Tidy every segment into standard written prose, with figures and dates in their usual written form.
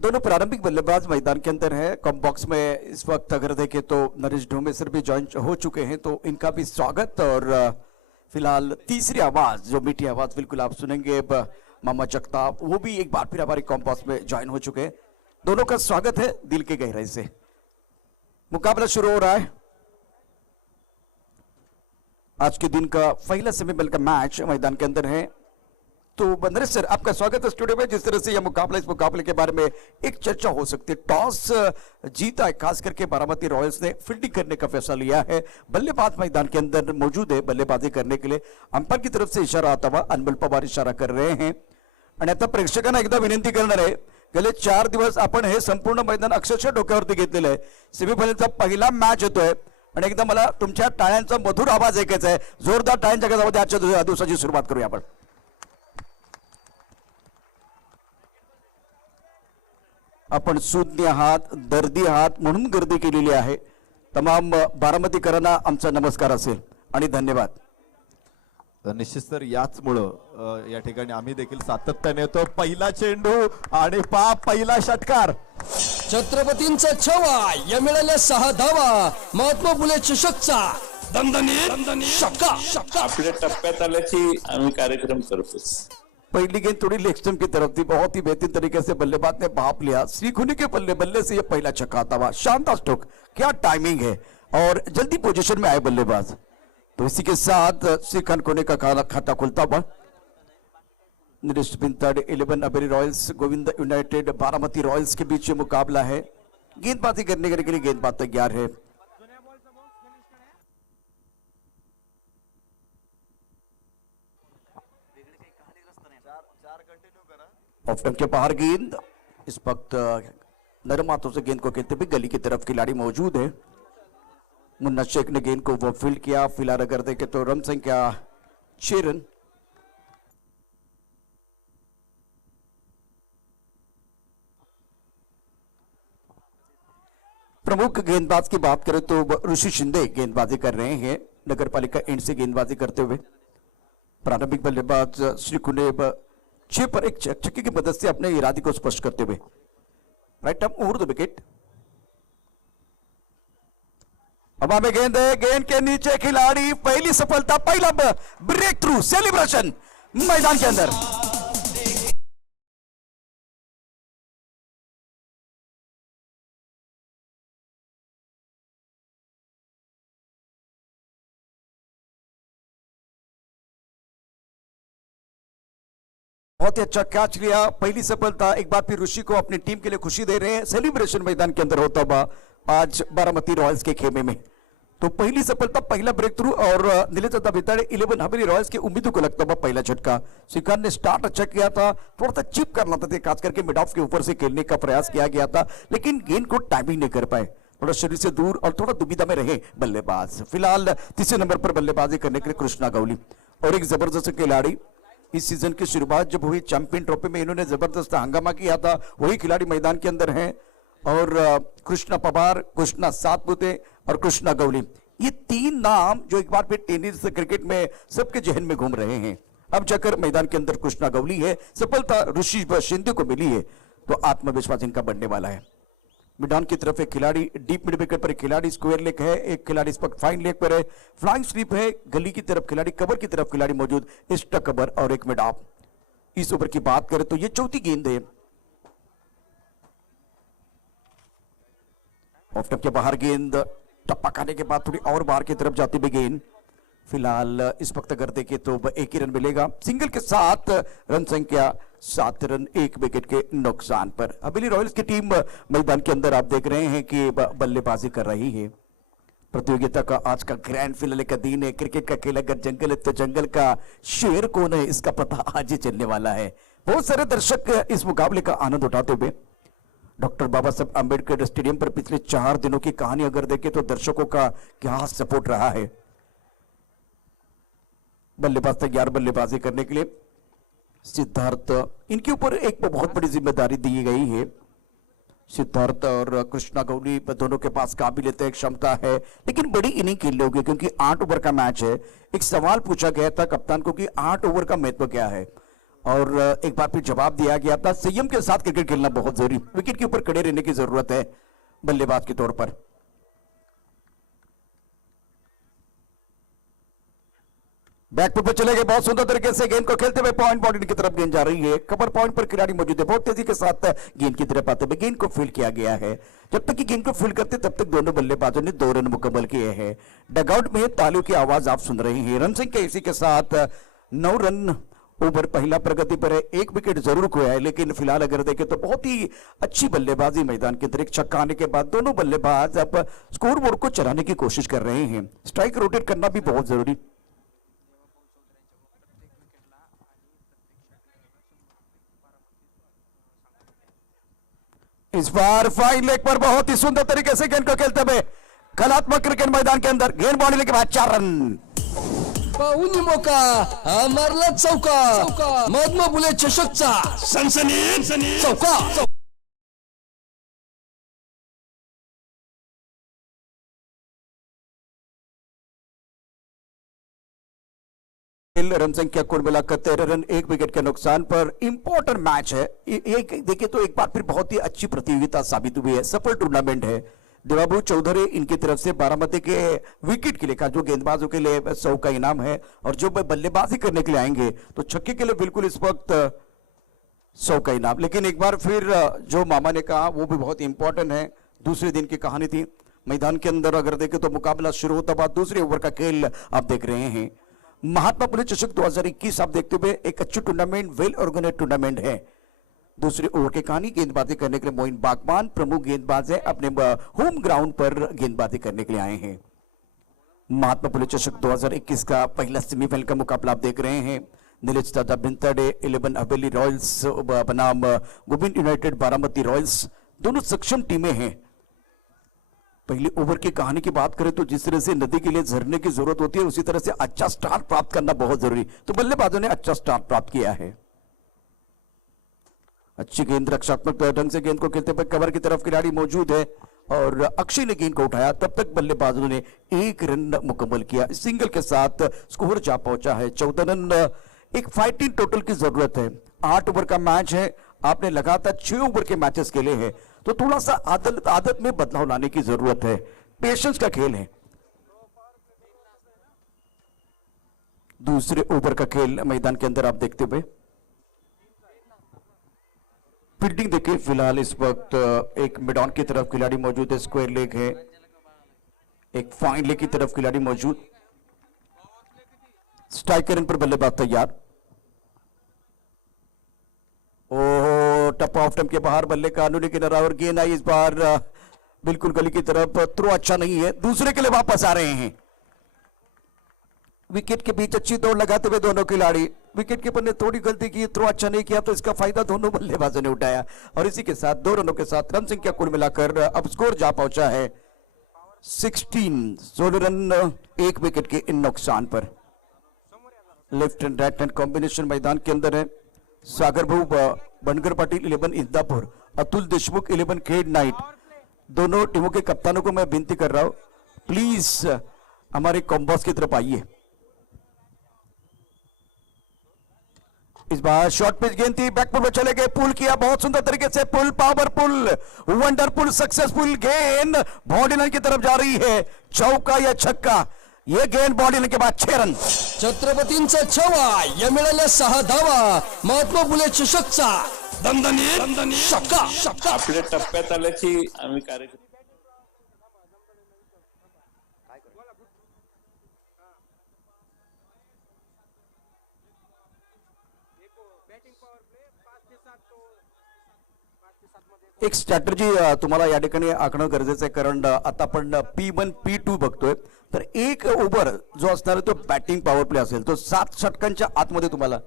दोनों प्रारंभिक बल्लेबाज मैदान के अंदर है। कम बॉक्स में इस वक्त अगर देखें तो नरेश ढोमेसर भी ज्वाइन हो चुके हैं, तो इनका भी स्वागत। और फिलहाल तीसरी आवाज, जो मीठी आवाज बिल्कुल आप सुनेंगे, मामा जगताप, वो भी एक बार फिर हमारे कॉम बॉक्स में ज्वाइन हो चुके हैं। दोनों का स्वागत है दिल के गहराई से। मुकाबला शुरू हो रहा है। आज के दिन का पहला सेमीफाइनल का मैच मैदान के अंदर है। तो नरेश सर, आपका स्वागत है स्टूडियो में। जिस तरह से यह मुकाबला, इस मुकाबले के बारे में एक चर्चा हो सकती है। टॉस जीता है, खास करके बारामती रॉयल्स ने फील्डिंग करने का फैसला लिया है। बल्लेबाज मैदान के अंदर मौजूद है बल्लेबाजी करने के लिए। अंपायर की तरफ से इशारा आता हुआ अनमोल पवार इशारा कर रहे हैं। आणि आता प्रेक्षकांना एकदा विनंती करणार आहे, गेले 4 दिवस आपण हे संपूर्ण मैदान अक्षरशः डोक्यावरती घेतलेलं आहे। सेमीफायनलचा पहिला मॅच होतोय आणि एकदा मला तुमच्या टाळ्यांचा मधुर आवाज ऐकायचा आहे। जोरदार टाळ्यांच्या गजरामध्ये आजच्या दिवसाची सुरुवात करूया आपण। आपण सुज्ञ आहात, दर्दी आहात म्हणून गर्दी केलेली आहे। तमाम बारामतीकरांना आमचा नमस्कार असेल आणि धन्यवाद। निश्चित सर, याचमुळं या ठिकाणी आम्ही देखील सातत्याने येतो। पहिला चेंडू आणि पहिला षटकार। छत्रपतींचा छवा, या मिळाल्या 6 धावा। महात्मा फुले चषकचा दणदणीत शक्का। आपल्या टप्प्यात आल्याची आम्ही कार्यक्रम करतोच। पहली गेंद थोड़ी लेग स्टंप की तरफ थी, बहुत ही बेहतरीन तरीके से बल्लेबाज ने भाप लिया। श्रीखुनी के बल्ले से यह पहला छक्का आता हुआ। शानदार स्ट्रोक, क्या टाइमिंग है, और जल्दी पोजीशन में आए बल्लेबाज। तो इसी के साथ श्रीकांत कोने का खाता खुलता हुआ। Naresh Pintad 11 Aberi Royals, Govind United Baramati Royals के बीच मुकाबला है। गेंदबाजी करने के लिए गेंदबाज तैयार है। ऑफ टाइम के बाहर गेंद, इस वक्त नरम हाथों से गेंद को खेलते हुए गली की तरफ खिलाड़ी मौजूद है। मुन्ना शेख ने गेंद को वो फील्ड किया। फिलहाल अगर देखें तो रन संख्या 6 रन। प्रमुख गेंदबाज की बात करें तो ऋषि शिंदे गेंदबाजी कर रहे हैं, नगर पालिका एंड से गेंदबाजी करते हुए। प्रारंभिक बल्लेबाज श्री कुनेब 6 पर एक छक्के की मदद से अपने इरादे को स्पष्ट करते हुए right arm over the wicket. हवा में गेंद है, गेंद के नीचे खिलाड़ी। पहली सफलता, पहला ब्रेक थ्रू, सेलिब्रेशन मैदान के अंदर। बहुत ही अच्छा कैच लिया, पहली सफलता। एक बार फिर ऋषि को अपनी टीम के लिए खुशी दे रहे हैं। सेलिब्रेशन मैदान के अंदर होता हुआ आज बारामती रॉयल्स के खेमे में। तो पहली सफलता, पहला ब्रेक थ्रू, और नीलेचंदा भिताड़े 11 हवेली रॉयल्स के उम्मीदों को लगता हुआ पहला झटका। श्रीकांत ने स्टार्ट अच्छा किया था, थोड़ा सा चिप करना था, खास करके मिड ऑफ के ऊपर से खेलने का प्रयास किया गया था, लेकिन गेंद को टाइमिंग नहीं कर पाए। थोड़ा शरीर से दूर और थोड़ा दुविधा में रहे बल्लेबाज। फिलहाल तीसरे नंबर पर बल्लेबाजी करने के लिए कृष्णा गौली, और एक जबरदस्त खिलाड़ी। इस सीजन की शुरुआत जब हुई चैंपियन ट्रॉफी में, इन्होंने जबरदस्त हंगामा किया था, वही खिलाड़ी मैदान के अंदर हैं। और कृष्णा पवार, कृष्णा सातपुते और कृष्णा गौली, ये 3 नाम जो एक बार फिर टेनिस क्रिकेट में सबके जहन में घूम रहे हैं। अब जाकर मैदान के अंदर कृष्णा गौली है। सफलता ऋषि शिंदे को मिली है, तो आत्मविश्वास इनका बढ़ने वाला है। मिडान की तरफ एक खिलाड़ी, डीप मिड विकेट पर एक खिलाड़ी स्क्वायर लेग है, एक खिलाड़ी इस वक्त फाइन लेग पर है। फ्लाइंग स्वीप है, गली की तरफ खिलाड़ी, कवर की तरफ खिलाड़ी मौजूद, एक्स्ट्रा कवर और एक मिड ऑफ। इस ओवर की बात करें तो ये चौथी गेंद है। ऑफ टप के बाहर गेंद, टप्पा खाने के बाद थोड़ी और बाहर की तरफ जाती हुई गेंद। फिलहाल इस वक्त अगर देखें तो 1 ही रन मिलेगा। सिंगल के साथ रन संख्या 7 रन 1 विकेट के नुकसान पर। हवेली रॉयल्स की टीम मैदान के अंदर आप देख रहे हैं कि बल्लेबाजी कर रही है। प्रतियोगिता का आज का ग्रैंड फिनाले का दिन है। क्रिकेट का खेल अगर जंगल है तो जंगल का शेर कौन है, इसका पता आज ही चलने वाला है। बहुत सारे दर्शक इस मुकाबले का आनंद उठाते हुए डॉक्टर बाबा साहब अंबेडकर स्टेडियम पर पिछले 4 दिनों की कहानी अगर देखें तो दर्शकों का क्या सपोर्ट रहा है। बल्लेबाज तैयार बल्लेबाजी करने के लिए। सिद्धार्थ, इनके ऊपर एक बहुत बड़ी जिम्मेदारी दी गई है। सिद्धार्थ और कृष्णा गौली दोनों के पास काबिलियत है, क्षमता है, लेकिन बड़ी इनिंग खेलनी होगी क्योंकि 8 ओवर का मैच है। एक सवाल पूछा गया था कप्तान को कि 8 ओवर का महत्व क्या है। और एक बार फिर जवाब दिया गया था। संयम के साथ क्रिकेट खेलना बहुत जरूरी, विकेट के ऊपर खड़े रहने की जरूरत है बल्लेबाज के तौर पर। बैकफुट पर चले गए, बहुत सुंदर तरीके से गेंद को खेलते हुए पॉइंट बॉडी की तरफ गेंद जा रही है। कवर पॉइंट पर खिलाड़ी मौजूद है, बहुत तेजी के साथ गेंद की तरफ आते हुए गेंद को फील्ड किया गया है। जब तक कि गेंद को फील्ड करते तब तक दोनों बल्लेबाजों ने 2 रन मुकम्मल किए हैं। डगआउट में तालियों की आवाज आप सुन रहे हैं। रन संख्या इसी के साथ 9 रन। ओवर पहला प्रगति पर है, 1 विकेट जरूर खोया है, लेकिन फिलहाल अगर देखें तो बहुत ही अच्छी बल्लेबाजी मैदान के अंदर। एक छक्का आने के बाद दोनों बल्लेबाज अब स्कोर बोर्ड को चलाने की कोशिश कर रहे हैं। स्ट्राइक रोटेट करना भी बहुत जरूरी। इस बार फाइन लेग पर बहुत ही सुंदर तरीके से गेंद को खेलते हुए कलात्मक क्रिकेट मैदान के अंदर गेंद बाउंड्री के बाद 4 रन। पाहुनी मोका हा मारला चौका, महात्मा फुले चषकचा सनसनी चौका। रन संख्या कुल मिलाकर 13 रन, 1 विकेट के नुकसान पर। इंपॉर्टेंट मैच है एक, देखिए तो एक बार फिर बहुत ही अच्छी प्रतियोगिता साबित हुई है। सफल टूर्नामेंट है। देवाबू चौधरी इनकी तरफ से बारामती के विकेट के लिए का जो गेंदबाजों के लिए 100 का इनाम है, और जो बल्लेबाजी करने के लिए आएंगे तो छक्के के लिए बिल्कुल इस वक्त 100 का इनाम। लेकिन एक बार फिर जो मामा ने कहा वो भी बहुत इंपॉर्टेंट है। दूसरे दिन की कहानी थी मैदान के अंदर। अगर देखें तो मुकाबला शुरू होता बाद दूसरे ओवर का खेल आप देख रहे हैं। महात्मा फुले चषक 2021 आप देखते हुए एक अच्छी टूर्नामेंट, वेल ऑर्गेनाइज टूर्नामेंट है। दूसरे ओवर की कहानी, गेंदबाजी करने के लिए मोइन बागबान प्रमुख गेंदबाज है, अपने होम ग्राउंड पर गेंदबाजी करने के लिए आए हैं। महात्मा फुले चषक 2021 का पहला सेमीफाइनल का मुकाबला आप देख रहे हैं। नीलेश दादा बिंतड़े 11 हवेली रॉयल्स बनाम गोविंद यूनाइटेड बारामती रॉयल्स, दोनों सक्षम टीमें हैं। पहले ओवर की कहानी की बात करें तो जिस तरह से नदी के लिए झरने की जरूरत होती है, उसी तरह से अच्छा स्टार्ट प्राप्त करना बहुत जरूरी। तो बल्लेबाजों ने अच्छा स्टार्ट प्राप्त किया है। अच्छी गेंद, रक्षात्मक ढंग से गेंद को खेलते पर कवर की तरफ खिलाड़ी मौजूद है और अक्षय ने गेंद को उठाया। तब तक बल्लेबाजों ने 1 रन मुकम्मल किया। सिंगल के साथ स्कोर जा पहुंचा है 14 रन। एक फाइटिंग टोटल की जरूरत है। 8 ओवर का मैच है, आपने लगातार 6 ओवर के मैचेस खेले हैं, तो थोड़ा सा आदत में बदलाव लाने की जरूरत है। पेशेंस का खेल है। दूसरे ओवर का खेल मैदान के अंदर आप देखते हुए फील्डिंग देखिए। फिलहाल इस वक्त एक मिड ऑन की तरफ खिलाड़ी मौजूद है, स्क्वायर लेग है। एक फाइन लेग की तरफ खिलाड़ी मौजूद। स्ट्राइक रन पर बल्लेबाज तैयार। ओह, टप ऑफ टम के बाहर बल्ले का अनुनी किनारा और गेंद आई इस बार बिल्कुल गली की तरफ। थ्रो अच्छा नहीं है, दूसरे के लिए वापस आ रहे हैं। विकेट के बीच अच्छी दौड़ लगाते हुए दोनों खिलाड़ी। विकेट कीपर ने थोड़ी गलती की, थ्रो अच्छा नहीं किया, तो इसका फायदा दोनों बल्लेबाजों ने उठाया और इसी के साथ 2 रनों के साथ रन संख्या कुल मिलाकर अब स्कोर जा पहुंचा है 16 रन, 1 विकेट के इन नुकसान पर। Left and right hand combination मैदान के अंदर है। सागर भाऊ बनकर पाटिल 11 इंदापुर, अतुल देशमुख 11 खेड नाइट। दोनों टीमों के कप्तानों को मैं विनती कर रहा हूं, प्लीज हमारे कॉम्बॉस की तरफ आइए। इस बार शॉर्ट पिच गेंद थी, बैकपुल में चले गए, पुल किया बहुत सुंदर तरीके से, पुल पावरफुल वंडरफुल सक्सेसफुल गेंद बॉडी लाइन की तरफ जा रही है। चौका या छक्का, ये गेंद बॉडी लाइन के बाद 6 रन। छत्रपतींचा छवा या मिळाल्या 6 धावा। महात्मा फुले चषकचा दणदणीत शक्का। आपल्या टप्प्यात आल्याची आम्ही कार्यक्रम एक स्ट्रॅटर्जी तुम्हाला या ठिकाणी आखणं गरजेचं आहे, कारण आता आपण P1 P2 बघतोय। तर एक ओव्हर जो असणार तो बॅटिंग पॉवर प्ले असेल, तो 7 षटकांच्या आतमध्ये तुम्हाला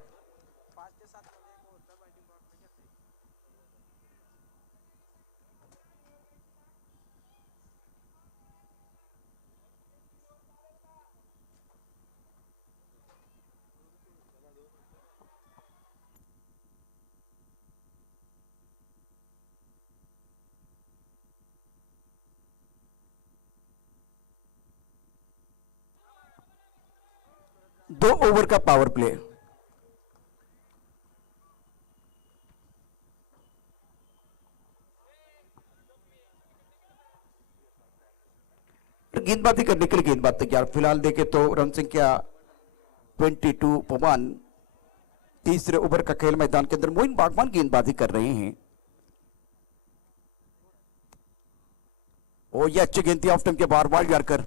दो ओवर का पावर प्ले। गेंदबाजी करने के लिए गेंदबाज तैयार। फिलहाल देखे तो रन संख्या 22 तीसरे ओवर का खेल मैदान के अंदर मोइन बागवान गेंदबाजी कर रहे हैं। और ये अच्छी गेंद थी ऑफ स्टंप के बाहर वाइड यार्कर।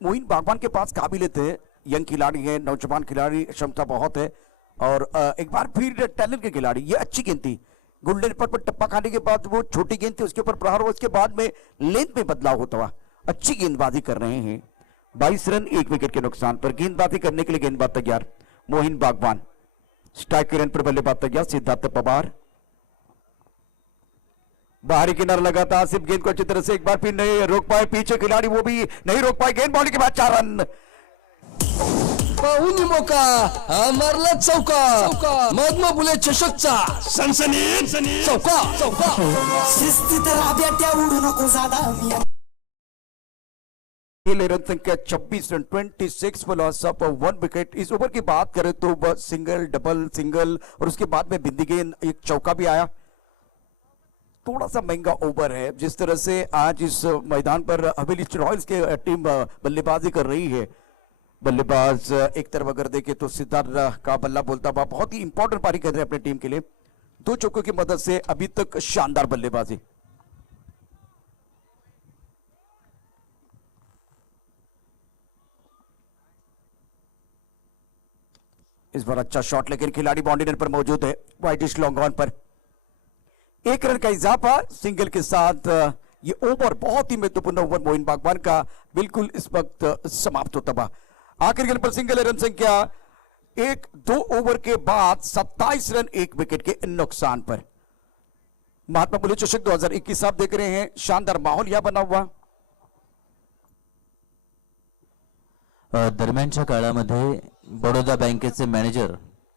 मोइन बागवान के पास काबिलियत है, यंग खिलाड़ी है, नौजवान खिलाड़ी, क्षमता बहुत है और एक बार फिर टैलेंट के खिलाड़ी। ये अच्छी गेंद थी, गोल्डन पर टप्पा खाने के बाद वो छोटी गेंद थी, उसके ऊपर प्रहार हुआ, उसके बाद में लेंथ में बदलाव होता हुआ अच्छी गेंदबाजी कर रहे हैं। 22 रन 1 विकेट के नुकसान पर। गेंदबाजी करने के लिए गेंदबाज तैयार मोहिन बागवान। स्ट्राइक के रन पर बल्लेबाज तैयार सिद्धार्थ पवार। बाहरी किनारा लगा था, आसिफ गेंद को अच्छी तरह से एक बार फिर नहीं रोक पाए, पीछे खिलाड़ी वो भी नहीं रोक पाए। गेंद बॉलिंग के बाद 4 रन। पाहुनी मोका मारला चौका महात्मा फुले चषकचा सनसनी चौका शिस्तीत राब्या त्या उडू नको जादा खेले रन संख्या 26 run 26 for loss of 1 wicket. Is over की बात करें तो वह सिंगल डबल सिंगल और उसके बाद में बिंदी गेंद एक चौका भी आया। थोड़ा सा महंगा ओवर है। जिस तरह से आज इस मैदान पर हवेली रॉयल्स के टीम बल्लेबाजी कर रही है, बल्लेबाज एक तरफ अगर देखे तो सिद्धार्थ का बल्ला बोलता हुआ बहुत ही इंपॉर्टेंट पारी कर रहे हैं अपने टीम के लिए। 2 चौकों की मदद से अभी तक शानदार बल्लेबाजी। इस बार अच्छा शॉट लेकिन खिलाड़ी बाउंड्री लाइन पर मौजूद है। Whitish long on per 1 run का इजाफा सिंगल के साथ ये ओवर बहुत ही महत्वपूर्ण ओवर मोइन बागवान का बिल्कुल इस वक्त समाप्त होता हुआ। आखिर गेंद पर सिंगल रन संख्या 1-2 ओवर के बाद 27 रन 1 विकेट के नुकसान पर। महात्मा फुले चषक 2021 आप देख रहे हैं, शानदार माहौल यहां बना हुआ। दरम्यानच्या काळामध्ये बडोदा बँकेचे मॅनेजर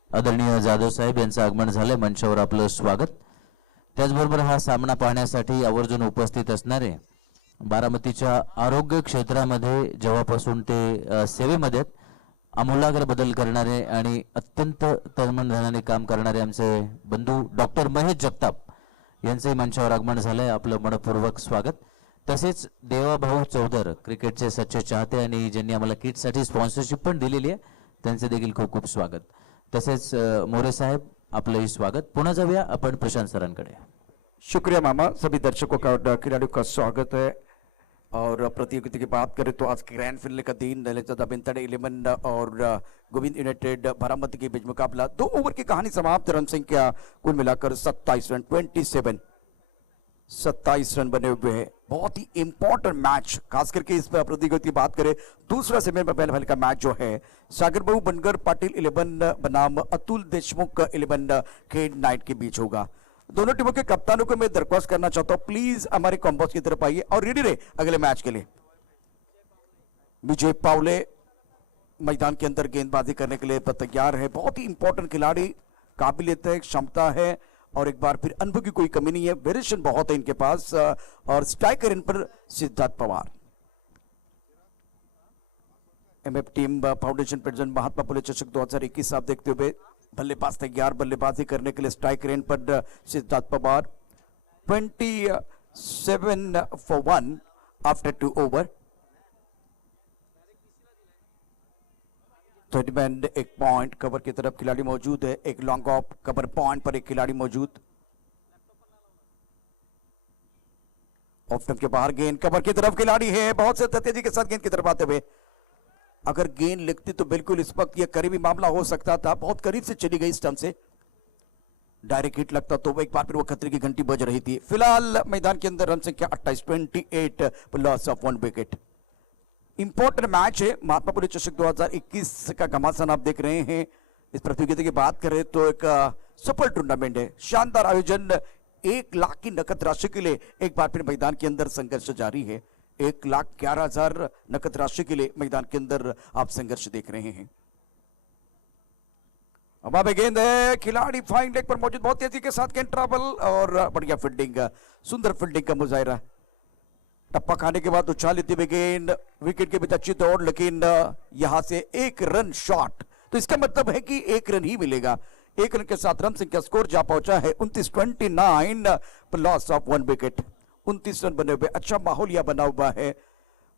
आदरणीय जाधव साहेब यांचं आगमन झाले। मंचावर आपलं स्वागत। त्याचबरोबर हा सामना पाहण्यासाठी आवर्जून उपस्थित असणारे बारामतीच्या आरोग्य क्षेत्रामध्ये जेव्हापासून ते सेवेमध्ये आमूलाग्र बदल करणारे आणि अत्यंत तळमळीने काम करणारे आमचे बंधू डॉक्टर महेश जगताप यांचे मंचावर आगमन झाले। आपलं मनपूर्वक स्वागत। तसेच देवाभाऊ चौधर क्रिकेटचे सच्चे चाहते आणि ज्यांनी आम्हाला किटसाठी स्पॉन्सरशिप पण दिलेली आहे, त्यांचे देखील खूप खूप स्वागत। तसेच मोरे साहेब आपलंही स्वागत। पुन्हा जाऊया आपण प्रशांत सरांकडे। शुक्रिया मामा। सभी दर्शकों का और खिलाड़ियों का स्वागत है। और प्रतियोगिता की बात करें तो आज ग्रैंड फिनाले का दिन बिंतड़ 11 और गोविंद यूनाइटेड बारामती के बीच मुकाबला। 2 ओवर की कहानी समाप्त। रन संख्या कुल मिलाकर 27 रन 27 रन बने हुए हैं। बहुत ही इंपॉर्टेंट मैच, खास करके इस प्रतियोगिता की बात करें। दूसरा सेमीफाइनल का मैच जो है सागर बाबू बनगर पाटिल 11 बनाम अतुल देशमुख 11 के नाइट के बीच होगा। दोनों टीमों के कप्तानों को मैं दरख्वास्त करना चाहता हूं, प्लीज हमारे कॉम्बोस की तरफ आइए और रेडी रहे अगले मैच के लिए। विजय पावले मैदान के अंदर गेंदबाजी करने के लिए तैयार है। बहुत ही इंपॉर्टेंट खिलाड़ी, काबिलियत है, क्षमता है और एक बार फिर अनुभव की कोई कमी नहीं है। वेरिएशन बहुत है इनके पास। और स्ट्राइकर इन पर Siddharth Pawar. MF team foundation president Mahatma Phule चषक 2021 आप देखते हुए बल्लेबाज तैयार। बल्लेबाजी करने के लिए strike rain per Siddharth Pawar. 27 for 1 after 2 over. Third man एक पॉइंट कवर की तरफ खिलाड़ी मौजूद है। एक लॉन्ग ऑफ कवर पॉइंट पर एक खिलाड़ी मौजूद। ऑफ स्टंप के बाहर गेंद कवर की तरफ खिलाड़ी है। बहुत से तेजी के साथ गेंद की तरफ आते हुए, अगर गेंद लगती तो बिल्कुल इस वक्त यह करीबी मामला हो सकता था। बहुत करीब से चली गई स्टंप से, डायरेक्ट हिट लगता तो एक बार फिर वो खतरे की घंटी बज रही थी। फिलहाल मैदान के अंदर रन संख्या 28 28 loss of 1 wicket. Important match है महात्मा फुले चषक 2021 का घमासान आप देख रहे हैं। इस प्रतियोगिता की बात करें तो एक सफल टूर्नामेंट है, शानदार आयोजन। 1 लाख की नकद राशि के लिए एक बार फिर मैदान के अंदर संघर्ष जारी है। 1,11,000 नकद राशि के लिए मैदान के अंदर आप संघर्ष देख रहे हैं। अब गेंद है, खिलाड़ी फाइन लेग पर मौजूद, बहुत तेजी के साथ गेंद ट्रैवल और बढ़िया फील्डिंग, सुंदर फील्डिंग का मुजाहिरा। टप्पा खाने के बाद उछाल लेती हुई गेंद, विकेट के बीच अच्छी दौड़, लेकिन यहां से 1 रन शॉट। तो इसका मतलब है कि 1 रन ही मिलेगा। 1 रन के साथ रन संख्या स्कोर जा पहुंचा है 29-29 लॉस ऑफ 1 विकेट। 29 रन बने हुए, अच्छा माहौल यह बना हुआ है।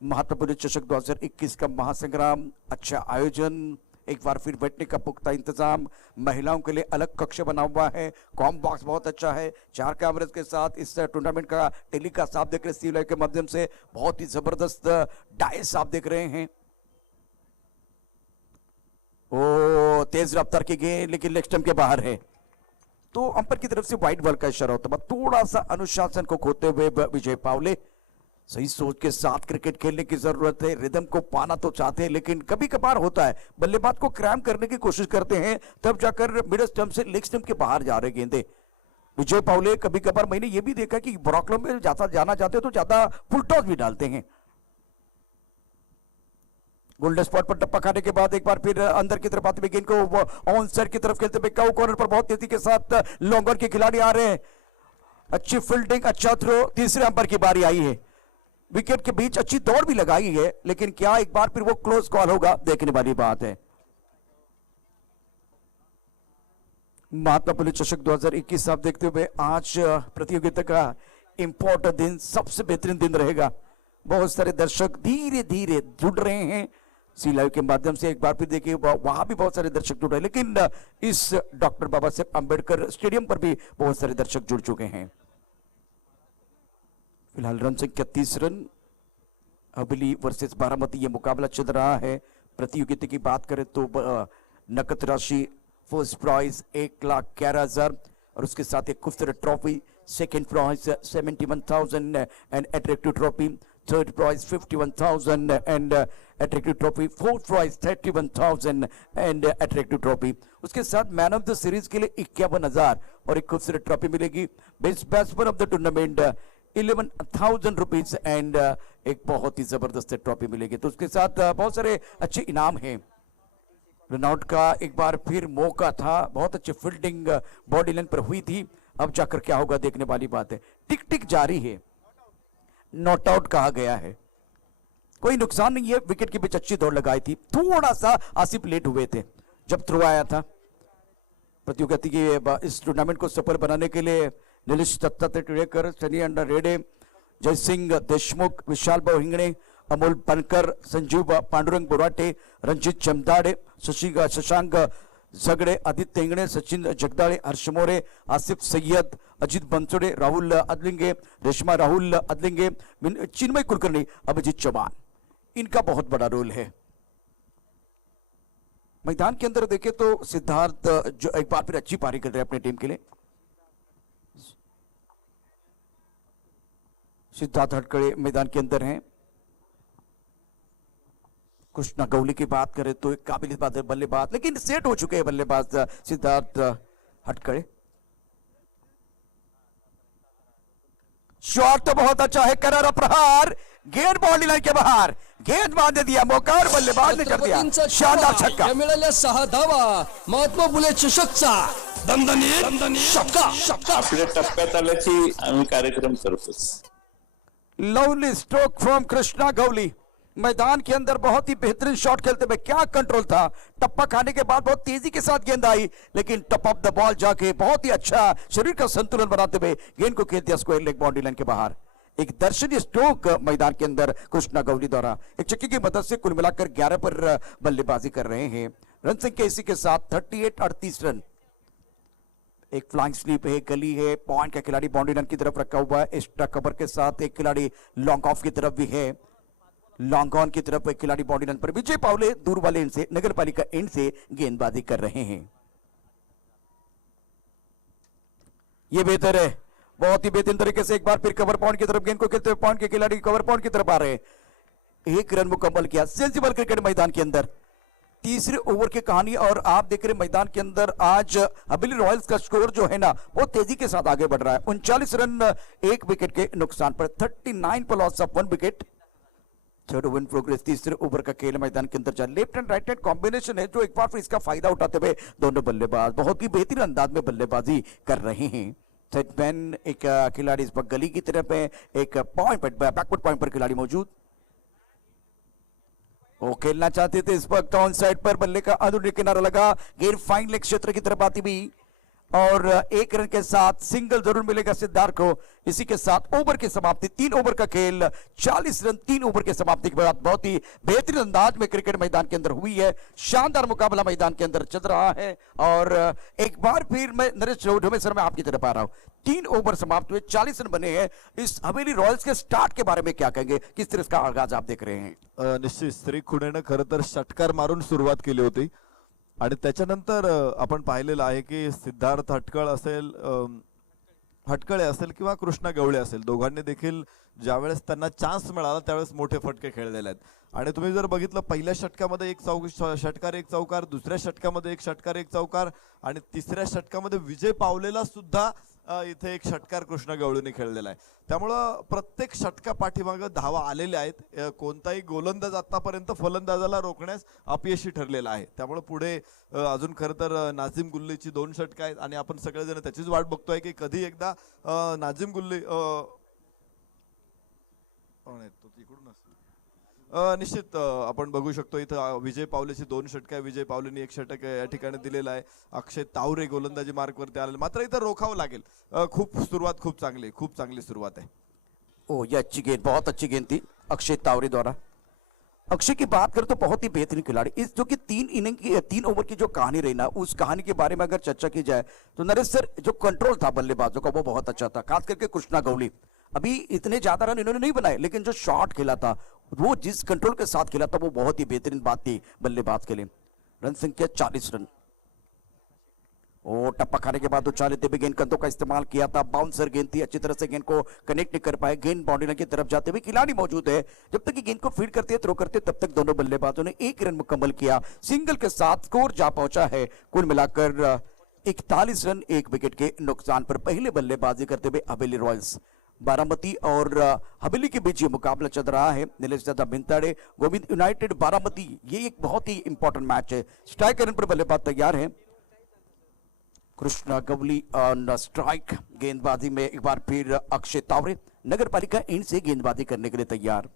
महात्मा फुले चषक 2021 का महासंग्राम, अच्छा आयोजन, एक बार फिर बैठने का पुख्ता इंतजाम, महिलाओं के लिए अलग कक्ष बना हुआ है, कॉम बॉक्स बहुत अच्छा है, 4 कैमरेज के साथ इस टूर्नामेंट का टेलीकास्ट आप देख रहे हैं सी लाइव के माध्यम से, बहुत ही जबरदस्त डाइस आप देख रहे हैं। ओ तेज रफ्तार की गेंद लेकिन लेग स्टंप के बाहर है, तो अंपायर की तरफ से वाइड बॉल का इशारा होता है। थोड़ा सा अनुशासन को खोते हुए विजय पावले, सही सोच के साथ क्रिकेट खेलने की जरूरत है, रिदम को पाना तो चाहते हैं लेकिन कभी कभार होता है बल्लेबाज को क्रैम करने की कोशिश करते हैं, तब जाकर मिड स्टंप से लेग स्टंप के बाहर जा रहे गेंदे। विजय पावले कभी कभार मैंने ये भी देखा कि ब्रॉकलम में जाना चाहते हो तो ज्यादा फुल टॉस भी डालते हैं। गोल्डन स्पॉट पर टप्पा खाने के बाद एक बार फिर अंदर की तरफ आते हुए गेंद को ऑन साइड की तरफ खेलते हुए काउ कॉर्नर पर बहुत तेजी के साथ लॉन्गर के खिलाड़ी आ रहे हैं, अच्छी फील्डिंग, अच्छा थ्रो, तीसरे अंपायर की बारी आई है, विकेट के बीच अच्छी दौड़ भी लगाई है लेकिन क्या एक बार फिर वो क्लोज कॉल होगा, देखने वाली बात है। महात्मा फुले चषक 2021 आप देखते हुए आज प्रतियोगिता का इंपॉर्टेंट दिन, सबसे बेहतरीन दिन रहेगा। बहुत सारे दर्शक धीरे धीरे जुड़ रहे हैं सी लाइव के माध्यम से, एक बार फिर देखिए वहां भी बहुत सारे दर्शक जुड़ रहे हैं, लेकिन इस डॉक्टर बाबा साहेब अंबेडकर स्टेडियम पर भी बहुत सारे दर्शक जुड़ चुके हैं। फिलहाल रन संख्या 30 रन, अबली वर्सेस बारामती ये मुकाबला चल रहा है। प्रतियोगिता की बात करें तो नकद राशि फर्स्ट प्राइज 1,11,000 और उसके साथ एक खूबसूरत trophy, second prize 71,000 and attractive trophy, third prize 51,000 and attractive trophy, fourth prize 31,000 and attractive trophy. उसके साथ मैन ऑफ द सीरीज के लिए 51,000 और एक खूबसूरत ट्रॉफी मिलेगी। Best batsman of the tournament 11,000 rupees and एक बहुत ही जबरदस्त ट्रॉफी मिलेगी। तो उसके साथ बहुत सारे अच्छे इनाम हैं। रनआउट का एक बार फिर मौका था, बहुत अच्छी फील्डिंग बॉडी लाइन पर हुई थी, अब जाकर क्या होगा देखने वाली बात है। टिक टिक जारी है, नॉट आउट कहा गया है, कोई नुकसान नहीं है, विकेट के बीच अच्छी दौड़ लगाई थी, थोड़ा सा आसिफ लेट हुए थे जब थ्रो आया था। प्रतियोगिता की इस टूर्नामेंट को सफल बनाने के लिए निलेश दत्तात्रय टिळेकर, सनी अण्णा रेडे, जयसिंग देशमुख, विशाल भाऊ हिंगणे, अमोल बनकर, संजीव पांडुरंग बोराटे, रणजित चमदाडे, शशांक झगडे, आदित्य हिंगणे, सचिन जगदाळे, हर्ष मोरे, आसिफ सय्यद, अजित बनसोडे, राहुल अदलिंगे, रेशमा राहुल अदलिंगे, चिन्मय कुलकर्णी, अभिजीत चौहान, इनका बहुत बड़ा रोल है। मैदान के अंदर देखें तो सिद्धार्थ जो एक बार फिर अच्छी पारी कर रहे हैं अपनी टीम के लिए। सिद्धार्थ हटकड़े मैदान के अंदर हैं। कृष्णा गौली की बात करें तो एक काबिल बात है बल्लेबाज, लेकिन सेट हो चुके हैं बल्लेबाज सिद्धार्थ हटकड़े। शॉट तो बहुत अच्छा है, करारा प्रहार, गेंद बाउंड्री लाइन के बाहर, गेंद बांध दिया, मौका और बल्लेबाज ने कर दिया शानदार छक्का। मिळालेल्या 6 धावा, महात्मा फुले चषकचा दणदणीत छक्का। आपल्या टप्प्यात आल्याची आम्ही कार्यक्रम करतोच। Lovely stroke from Krishna Gauli, मैदान के अंदर बहुत ही बेहतरीन शॉट खेलते हुए, क्या कंट्रोल था, टप्पा खाने के बाद बहुत तेजी के साथ गेंद आई लेकिन टप ऑफ द बॉल जाके बहुत ही अच्छा शरीर का संतुलन बनाते हुए गेंद को खेल दिया स्क्वायर लेग बाउंड्री लाइन के बाहर। एक दर्शनीय स्ट्रोक मैदान के अंदर कृष्णा गौली द्वारा, एक छक्के की मदद से कुल मिलाकर 11 पर बल्लेबाजी कर रहे हैं। रन संख्या इसी के साथ 38 रन। एक फ्लाइंग स्लीप है, गली है, पॉइंट का खिलाड़ी बाउंड्री लाइन की तरफ रखा हुआ है, एक्स्ट्रा कवर के साथ एक खिलाड़ी लॉन्ग ऑफ की तरफ भी है, लॉन्ग ऑन की तरफ एक खिलाड़ी बाउंड्री लाइन पर। विजय पावले दूर वाले एंड से, नगर पालिका एंड से गेंदबाजी कर रहे हैं। ये बेहतर है, बहुत ही बेहतरीन तरीके से एक बार फिर कवर पॉइंट की तरफ गेंद को खेलते हुए पॉइंट के खिलाड़ी कवर पॉइंट की तरफ आ रहे हैं। 1 रन मुकम्मल किया, सेंसिबल क्रिकेट मैदान के अंदर। तीसरे ओवर की कहानी और आप देख रहे मैदान के अंदर आज हवेली रॉयल्स का स्कोर जो है ना वो तेजी के साथ आगे बढ़ रहा है। 39 रन 1 विकेट के नुकसान पर, 39 पर loss of 1 wicket. Third over in progress, तीसरे ओवर का खेल मैदान के अंदर चल, left and right hand combination है जो एक बार फिर इसका फायदा उठाते हुए दोनों बल्लेबाज बहुत ही बेहतरीन अंदाज में बल्लेबाजी कर रहे हैं। सेटमैन एक खिलाड़ी इस पर गली की तरफ है, एक पॉइंट पर बैकवर्ड पॉइंट पर खिलाड़ी मौजूद, वो खेलना चाहते थे इस वक्त ऑन साइड पर, बल्ले का अंदरूनी किनारा लगा, गेंद फाइन लेग क्षेत्र की तरफ आती हुई और एक रन के साथ सिंगल जरूर मिलेगा सिद्धार्थ को। इसी के साथ ओवर की समाप्ति, 3 ओवर का खेल, 40 रन 3 ओवर की समाप्ति के बाद बहुत ही बेहतरीन अंदाज में क्रिकेट मैदान के अंदर हुई है। शानदार मुकाबला मैदान के अंदर चल रहा है। और एक बार फिर मैं नरेश ढोमे सर मैं आपकी तरफ आ रहा हूं। 3 ओवर समाप्त हुए, 40 रन बने हैं। इस हवेली रॉयल्स के स्टार्ट के बारे में क्या कहेंगे, किस तरह का आगाज आप देख रहे हैं? निश्चित श्री खुणेनं खरं तर षटकार मारून सुरुवात केली होती आणि त्याच्यानंतर आपण पाहिलेलं आहे की सिद्धार्थ हटकळे असेल किंवा कृष्णा गवळे असेल, दोघांनी देखील ज्यावेळेस त्यांना चान्स मिळाला त्यावेळेस मोठे फटके खेळलेले आहेत। आणि तुम्ही जर बघितलं पहिल्या षटकामध्ये एक षटकार एक चौकार, दुसऱ्या षटकामध्ये एक षटकार एक चौकार आणि तिसऱ्या षटकामध्ये विजय पावलेला सुद्धा इथे एक षटकार कृष्णा गवळीने खेळलेला आहे। त्यामुळं प्रत्येक षटका पाठीमागे धावा आलेल्या आहेत। कोणताही गोलंदाज आतापर्यंत फलंदाजाला रोखण्यास अपयशी ठरलेला आहे। त्यामुळे पुढे अजून खरं तर नाझिम गुल्लीची 2 षटकं आहेत आणि आपण सगळेजण त्याचीच वाट बघतोय की कधी एकदा नाझिम गुल्ली निश्चित आपण बघू शकतो इथं विजय पावलेची 2 षटक आहे। विजय पावलेनी 1 षटक या ठिकाणी दिलेलं आहे। अक्षय तावरे गोलंदाजी मार्कवरती आलेले, मात्र इथं रोखावं लागेल। खूप चांगली सुरुवात आहे। ओ ये अच्छी गेंद, बहुत अच्छी गेंद थी अक्षय तावरे द्वारा। अक्षय की बात करें तो बहुत ही बेहतरीन खिलाड़ी। इस जो कि 3 ओवर की जो कहानी रही ना, उस कहानी के बारे में अगर चर्चा की जाए तो नरेश सर जो कंट्रोल था बल्लेबाजों का वो बहुत अच्छा था। खास करके कृष्णा गवली, अभी इतने ज्यादा रन इन्होंने नहीं बनाए, लेकिन जो शॉट खेला था वो जिस कंट्रोल के साथ खेला था वो बहुत ही बेहतरीन बात थी बल्लेबाज के लिए। रन संख्या 40 रन। ओ टप्पा खाने के बाद उछाले थे भी गेंद कंधों का इस्तेमाल किया था। बाउंसर गेंद थी, अच्छी तरह से गेंद को कनेक्ट नहीं कर पाए। गेंद बाउंड्री की तरफ जाते हुए खिलाड़ी मौजूद है, जब तक कि गेंद को फीड करते थ्रो करते तब तक दोनों बल्लेबाजों ने 1 रन मुकम्मल किया। सिंगल के साथ स्कोर जा पहुंचा है कुल मिलाकर 41 रन 1 विकेट के नुकसान पर। पहले बल्लेबाजी करते हुए हवेली रॉयल्स, बारामती और हवेली के बीच ये मुकाबला चल रहा है। नीलेश दादा भिंताड़े, गोविंद यूनाइटेड बारामती, ये एक बहुत ही इंपॉर्टेंट मैच है। स्ट्राइक रन पर बल्लेबाज तैयार है। Krishna Gawali on strike. गेंदबाजी में एक बार फिर अक्षय तावरे नगर पालिका एंड से गेंदबाजी करने के लिए तैयार।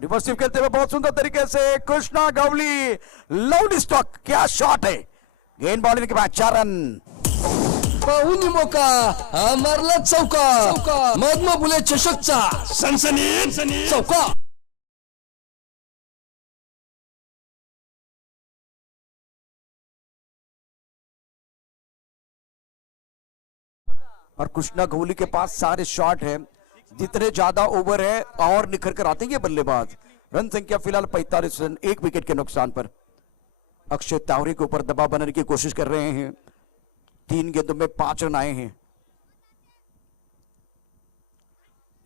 रिवर्सिव खेलते हुए बहुत सुंदर तरीके से कृष्णा गवली, लवली स्टॉक, क्या शॉट है। गेंद बॉलिंग के बाद 4 रन। पाहुनी मोका मारला चौका, महात्मा फुले चषकचा सनसनी चौका। और कृष्णा गवली के पास सारे शॉट हैं, जितने ज्यादा ओवर है और निखर कर आते हैं ये बल्लेबाज। रन संख्या फिलहाल 45 रन 1 विकेट के नुकसान पर। अक्षय तावरे के ऊपर दबाव बनाने की कोशिश कर रहे हैं। 3 गेंदों में 5 रन आए हैं।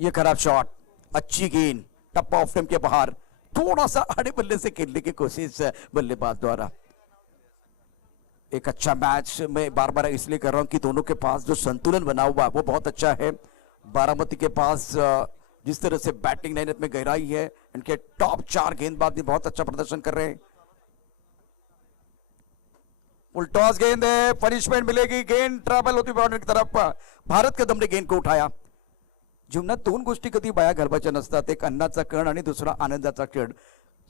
ये खराब शॉट, अच्छी गेंद टप ऑफ स्टंप के बाहर, थोड़ा सा आड़े बल्ले से खेलने की कोशिश बल्लेबाज द्वारा। एक अच्छा मैच मैं बार बार इसलिए कर रहा हूं कि दोनों के पास जो संतुलन बना हुआ वो बहुत अच्छा है। बारामती के पास जिस तरह से बैटिंग लाइनअप में गहराई है, इनके टॉप 4 गेंदबाज भी बहुत अच्छा प्रदर्शन कर रहे हैं। फुल टॉस गेंद है, पनिशमेंट मिलेगी। गेंद ट्रॅव्हल होती बाउंड्री की तरफ। भारत कदमने गेंद को उठाया। जीवनात 2 गोष्टी कधी बाया घालवायच्या नसतात, एक अन्नाचा कण आणि दुसरा आनंदाचा क्षण।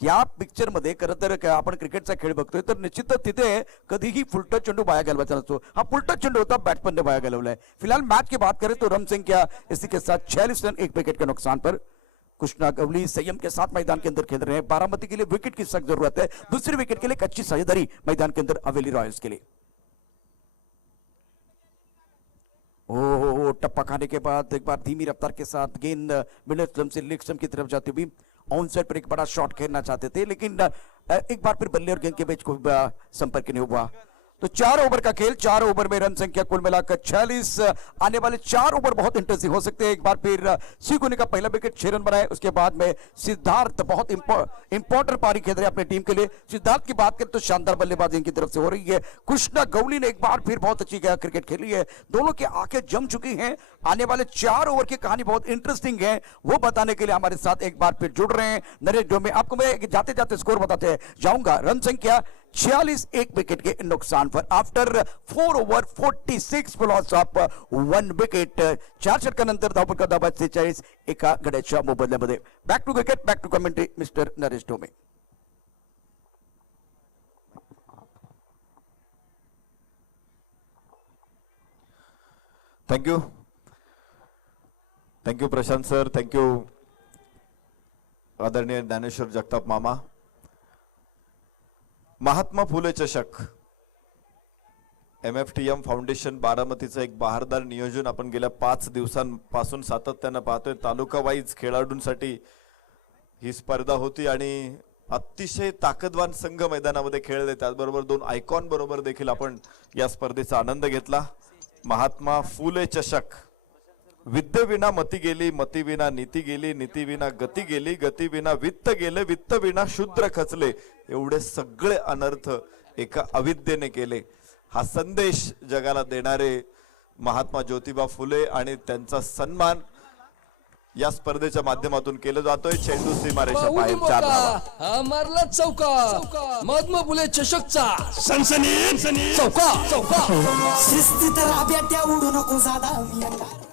या पिक्चर मध्ये खरं तर आपण क्रिकेटचा खेळ बघतोय तर निश्चितच तिथे कधीही फुलटच चेंडू बाया घालवायचा नसतो। हा फुलटच चेंडू होता, बॅट्समैन ने बाया घालवलाय। फिलहाल मैच की बात करें तो रन संख्या इसी के साथ 46 रन 1 विकेट के नुकसान पर। कृष्णा गवली संयम के साथ मैदान के अंदर खेल रहे हैं। बारामती के लिए विकेट की सख्त जरूरत है। दूसरी विकेट के लिए एक अच्छी साझेदारी मैदान के अंदर हवेली रॉयल्स के लिए। ओ टप्पा खाने के बाद एक बार धीमी रफ्तार के साथ गेंद मिडल स्टंप से लेग स्टंप की तरफ जाती हुई ऑन साइड पर एक बड़ा शॉट खेलना चाहते थे, लेकिन एक बार फिर बल्ले और गेंद के बीच कोई संपर्क नहीं हुआ। तो 4 ओवर का खेल, 4 ओवर में रन संख्या कुल मिलाकर 46। आने वाले 4 ओवर बहुत इंटरेस्टिंग हो सकते हैं। एक बार फिर सिकुनी का पहला विकेट 6 रन बनाए, उसके बाद में सिद्धार्थ बहुत इंपॉर्टेंट पारी खेल रहे हैं अपनी टीम के लिए। सिद्धार्थ की बात करें तो शानदार बल्लेबाजी इनकी तरफ से हो रही है। कृष्णा गवली ने एक बार फिर बहुत अच्छी क्रिकेट खेली है। दोनों की आंखें जम चुकी हैं। आने वाले 4 ओवर की कहानी बहुत इंटरेस्टिंग है, वो बताने के लिए हमारे साथ एक बार फिर जुड़ रहे हैं नरेश डोमे। आपको मैं जाते जाते स्कोर बताते जाऊंगा। रन संख्या 46 1 विकेट के नुकसान पर। After 4 over 46 loss of 1 wicket. 4 षटकानंतर धावपट दाबा 46 एका गड्याच्या मोबदल्यामध्ये। Back to wicket, back to commentary mister Naresh Dome. Thank you thank you Prashant sir, thank you आदरणीय ज्ञानेश्वर जगताप मामा. महात्मा फुले चषक MFTM फाउंडेशन बारामतीचं एक बहारदार नियोजन आपण गेल्या 5 दिवसांपासून सातत्यानं पाहतोय. तालुका वाईज खेळाडूंसाठी ही स्पर्धा होती आणि अतिशय ताकदवान संघ मैदानामध्ये खेळले. त्याचबरोबर 2 आयकॉन बरोबर देखील आपण या स्पर्धेचा आनंद घेतला. महात्मा फुले चषक. विद्येविना मती गेली, मतीविना नीती गेली, नीतीविना गती गेली, गतीविना वित्त गेले, वित्तविना शूद्र खचले. एवढे सगळे अनर्थ एका अविद्येने केले. हा संदेश जगाला देणारे महात्मा ज्योतिबा फुले आणि त्यांचा सन्मान या स्पर्धेच्या माध्यमातून केलं जातोय. चेंडू सीमारेषा बाहेर 4 धावा. हा मारला चौका. महात्मा फुले चषकचा सनसनी चौका. शिस्तीत राब्याट्या उडू नको जादा मी अंगार.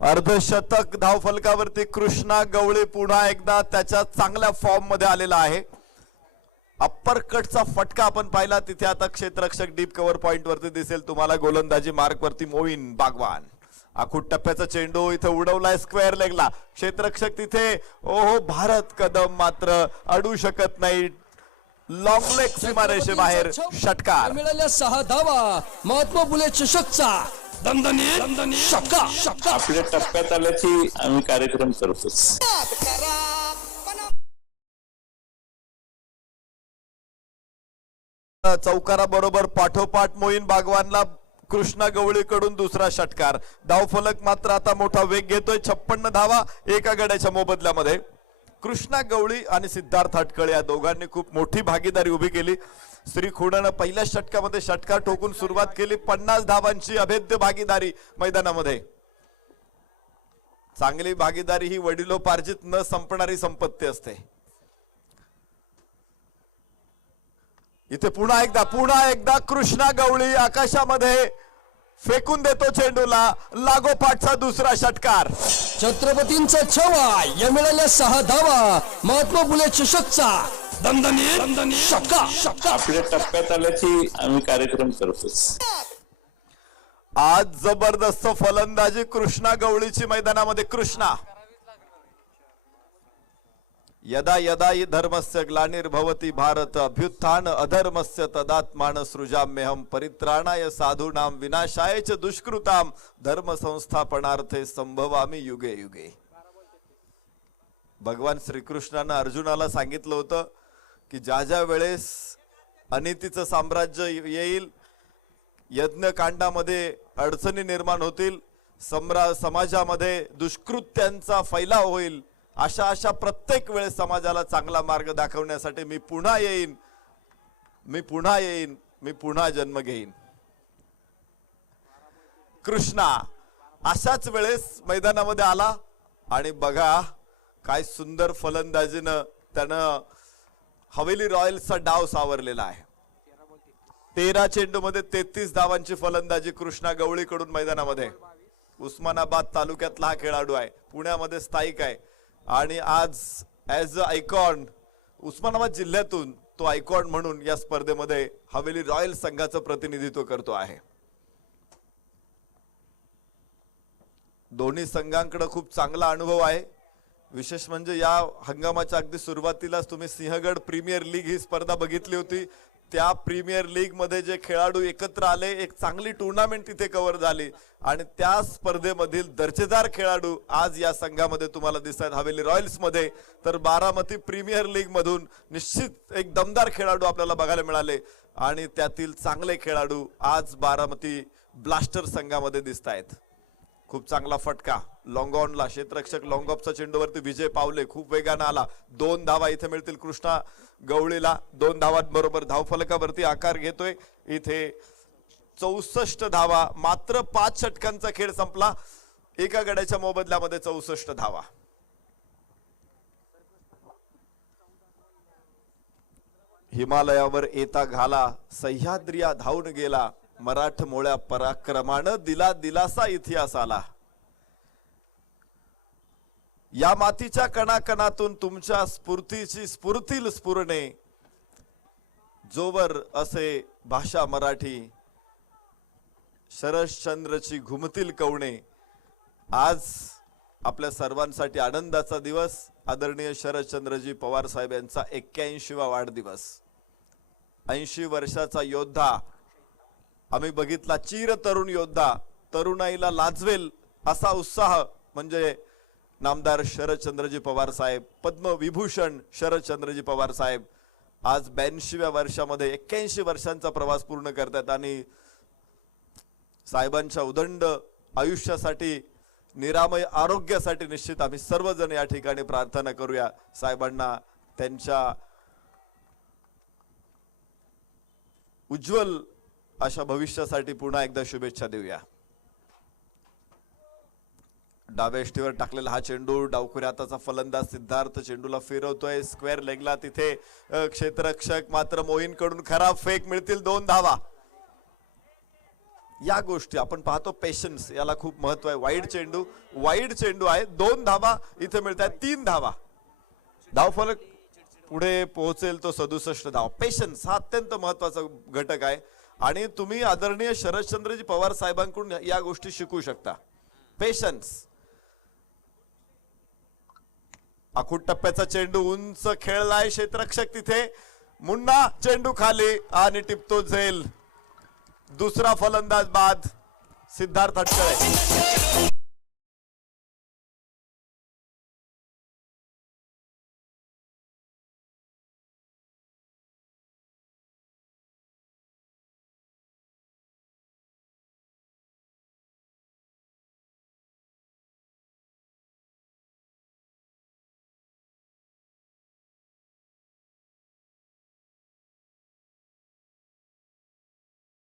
अर्धशतक धावफलकावरती कृष्णा गवळी पुन्हा एकदा त्याच्या चांगल्या फॉर्म मध्ये आलेला आहे. अप्पर कटचा फटका आपण पाहिला तिथे. आता क्षेत्ररक्षक डीप कव्हर पॉइंट वरती दिसेल तुम्हाला. गोलंदाजी मार्क वरती मोईन बागवान. आखूट टप्प्याचा चेंडू इथे उडवलाय स्क्वेअर लेगला. क्षेत्ररक्षक तिथे. ओहो, भारत कदम मात्र अडू शकत नाही. लॉंग लेग सीमारेषे बाहेर. षटकार. मिळाल्या 6 धावा. महात्मा फुले चषकचा दणदणीत शक्का. आपल्या टप्प्यात आल्याची आम्ही कार्यक्रम करतोच. चौकारा बरोबर पाठोपाठ मोईन बागवानला कृष्णा गवळीकडून दुसरा षटकार. धावफलक मात्र आता मोठा वेग घेतोय. 56 धावा एका गड्याच्या मोबदल्यामध्ये. कृष्णा गवळी आणि सिद्धार्थ हटकळे या दोघांनी खूप मोठी भागीदारी उभी केली. श्री खुडानं पहिल्या षटकामध्ये षटकार ठोकून सुरुवात केली. 50 धावांची अभेद्य भागीदारी मैदानामध्ये. चांगली भागीदारी ही वडिलोपार्जित न संपणारी संपत्ती असते. इथे पुन्हा एकदा कृष्णा गवळी आकाशामध्ये फेकून देतो चेंडूला. लागोपाठचा दुसरा षटकार. छत्रपतींचा छवा. या मिळाल्या 6 धावा. महात्मा फुले चषकचा दणदणीत शक्का. आपल्या टप्प्यात आल्याची आम्ही कार्यक्रम करतोच. आज जबरदस्त फलंदाजी कृष्णा गवळीची मैदानामध्ये. कृष्णा. यदा यदा हि धर्मस्य ग्लानिर्भवति भारत अभ्युत्थान अधर्मस्य तदात्मान सृजाम्यहम परित्राणाय साधूनां विनाशाय च दुष्कृतां धर्म संस्थापनार्थे संभवामि युगे युगे. भगवान श्रीकृष्णानं अर्जुनाला सांगितलं होतं की ज्या वेळेस अनितीचं साम्राज्य येईल, यज्ञकांडामध्ये अडचणी निर्माण होतील, समाजामध्ये दुष्कृत्यांचा फैलाव होईल, अशा प्रत्येक वेळेस समाजाला चांगला मार्ग दाखवण्यासाठी मी पुन्हा येईन, मी पुन्हा जन्म घेईन. कृष्णा अशाच वेळेस मैदानामध्ये आला आणि बघा काय सुंदर फलंदाजीनं त्यानं हवेली रॉयल्सचा डाव सावरलेला आहे. 13 चेंडूमध्ये 33 धावांची फलंदाजी कृष्णा गवळीकडून मैदानामध्ये. उस्मानाबाद तालुक्यातला हा खेळाडू आहे, पुण्यामध्ये स्थायिक आहे आणि आज ॲज अ आयकॉन उस्मानाबाद जिल्ह्यातून तो आयकॉन म्हणून या स्पर्धेमध्ये हवेली रॉयल संघाचं प्रतिनिधित्व करतो आहे. दोन्ही संघांकडे खूप चांगला अनुभव आहे. विशेष म्हणजे या हंगामाच्या अगदी सुरुवातीलाच तुम्ही सिंहगड प्रीमियर लीग ही स्पर्धा बघितली होती. त्या प्रीमियर लीग मध्ये जे खेळाडू एकत्र आले, एक चांगली टुर्नामेंट तिथे कव्हर झाली आणि त्या स्पर्धेमधील दर्जेदार खेळाडू आज या संघामध्ये तुम्हाला दिसतात हवेली रॉयल्स मध्ये. तर बारामती प्रीमियर लीग मधून निश्चित एक दमदार खेळाडू आपल्याला बघायला मिळाले आणि त्यातील चांगले खेळाडू आज बारामती ब्लास्टर संघामध्ये दिसत आहेत. खूप चांगला फटका लॉंग ऑनला. क्षेत्ररक्षक लॉंग ऑफचा चेंडूवरती विजय पावले खूप वेगाने आला. 2 धावा इथे मिळतील कृष्णा गवळीला. 2 धावांबरोबर धावफलकावरती आकार घेतोय. इथे 64 धावा. मात्र 5 षटकांचा खेळ संपला. एका गड्याच्या मोबदल्यामध्ये 64 धावा. हिमालयावर येता घाला सह्याद्रिया धावून गेला, मराठमोळ्या पराक्रमानं दिला दिलासा इतिहासाला. या मातीच्या कणाकणातून तुमच्या स्फूर्तीची स्फुरतील स्फुरणे, जोवर असे भाषा मराठी शरश्चंद्रची घुमतील कवणे. आज आपल्या सर्वांसाठी आनंदाचा दिवस. आदरणीय शरदचंद्रजी पवार साहेब यांचा 81वा वाढदिवस. 80 वर्षाचा योद्धा आम्ही बघितला, चिर तरुण योद्धा, तरुणाईला लाजवेल असा उत्साह म्हणजे नामदार शरदचंद्रजी पवार साहेब, पद्मविभूषण शरदचंद्रजी पवार साहेब आज 82व्या वर्षामध्ये 81 वर्षांचा प्रवास पूर्ण करतात. आणि साहेबांच्या उदंड आयुष्यासाठी, निरामय आरोग्यासाठी निश्चित आम्ही सर्वजण या ठिकाणी प्रार्थना करूया. साहेबांना त्यांच्या उज्ज्वल अशा भविष्यासाठी पुन्हा एकदा शुभेच्छा देऊया. डाव्या यष्टीवर टाकलेला हा चेंडू, डावखुऱ्या हाताचा फलंदाज सिद्धार्थ चेंडूला फिरवतोय स्क्वेअर लेगला. तिथे क्षेत्ररक्षक मात्र मोहीन कडून खराब फेक, मिळतील 2 धावा. या गोष्टी आपण पाहतो, पेशन्स याला खूप महत्व आहे. वाईड चेंडू आहे, 2 धावा इथे मिळत आहेत, 3 धावा. धावफलक पुढे पोहोचेल तो 67 धावा. पेशन्स हा अत्यंत महत्वाचा घटक आहे आणि तुम्ही आदरणीय शरदचंद्रजी पवार साहेबांकडून या गोष्टी शिकू शकता. पेशन्स. आखूड टप्प्याचा चेंडू उंच खेळलाय क्षेत्ररक्षक तिथे, मुन्ना चेंडू खाली आणि टिपतो झेल. दुसरा फलंदाज बाद सिद्धार्थ हटकळे.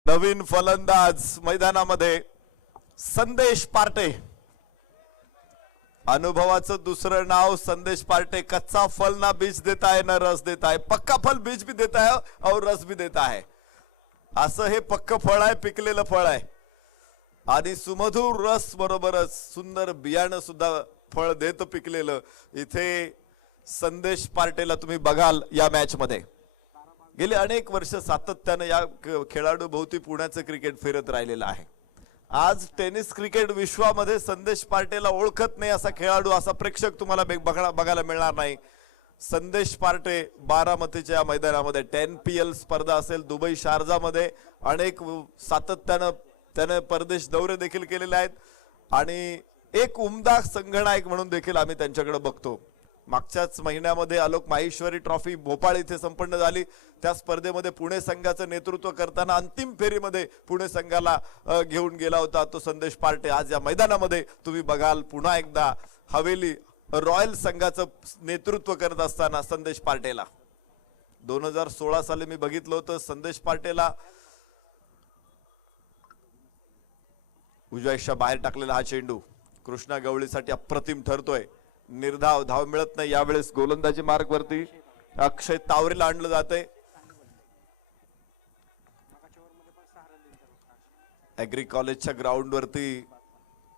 नवीन फलंदाज मैदानामध्ये संदेश पार्टे. अनुभवाचं दुसरं नाव संदेश पार्टे. कच्चा फल ना बीज देता है ना रस देता है, पक्का फल बीज भी देता है और रस भी देता है. असं हे पक्क फळ आहे, पिकलेलं फळ आहे आणि सुमधुर रस बरोबरच सुंदर बियाणं सुद्धा फळ देत पिकलेलं. इथे संदेश पार्टेला तुम्ही बघाल या मॅच मध्ये. गेले अनेक वर्ष सातत्याने या खेळाडू भोवती पुण्याचं क्रिकेट फिरत राहिलेलं आहे. आज टेनिस क्रिकेट विश्वामध्ये संदेश पार्टेला ओळखत नाही असा खेळाडू, असा प्रेक्षक तुम्हाला बघायला मिळणार नाही. संदेश पार्टे बारामतीच्या या मैदानामध्ये 10PL स्पर्धा असेल, दुबई शारजामध्ये अनेक सातत्यानं त्याने परदेश दौरे देखील केलेले आहेत आणि एक उमदा संघनायक म्हणून देखील आम्ही त्यांच्याकडे बघतो. मागच्याच महिन्यामध्ये आलोक माहेश्वरी ट्रॉफी भोपाळ इथे संपन्न झाली. त्या स्पर्धेमध्ये पुणे संघाचं नेतृत्व करताना अंतिम फेरीमध्ये पुणे संघाला घेऊन गेला होता तो संदेश पार्टे. आज या मैदानामध्ये तुम्ही बघाल पुन्हा एकदा हवेली रॉयल संघाचं नेतृत्व करत असताना संदेश पार्टेला. 2016 साली मी बघितलं होतं संदेश पार्टेला. उजव्या बाहेर टाकलेला हा चेंडू कृष्णा गवळीसाठी अप्रतिम ठरतोय. निर्धाव धाव मिळत नाही. यावेळेस गोलंदाजी मार्ग वरती अक्षय तावरेला आणलं जाते. ऍग्री कॉलेजच्या ग्राउंड वरती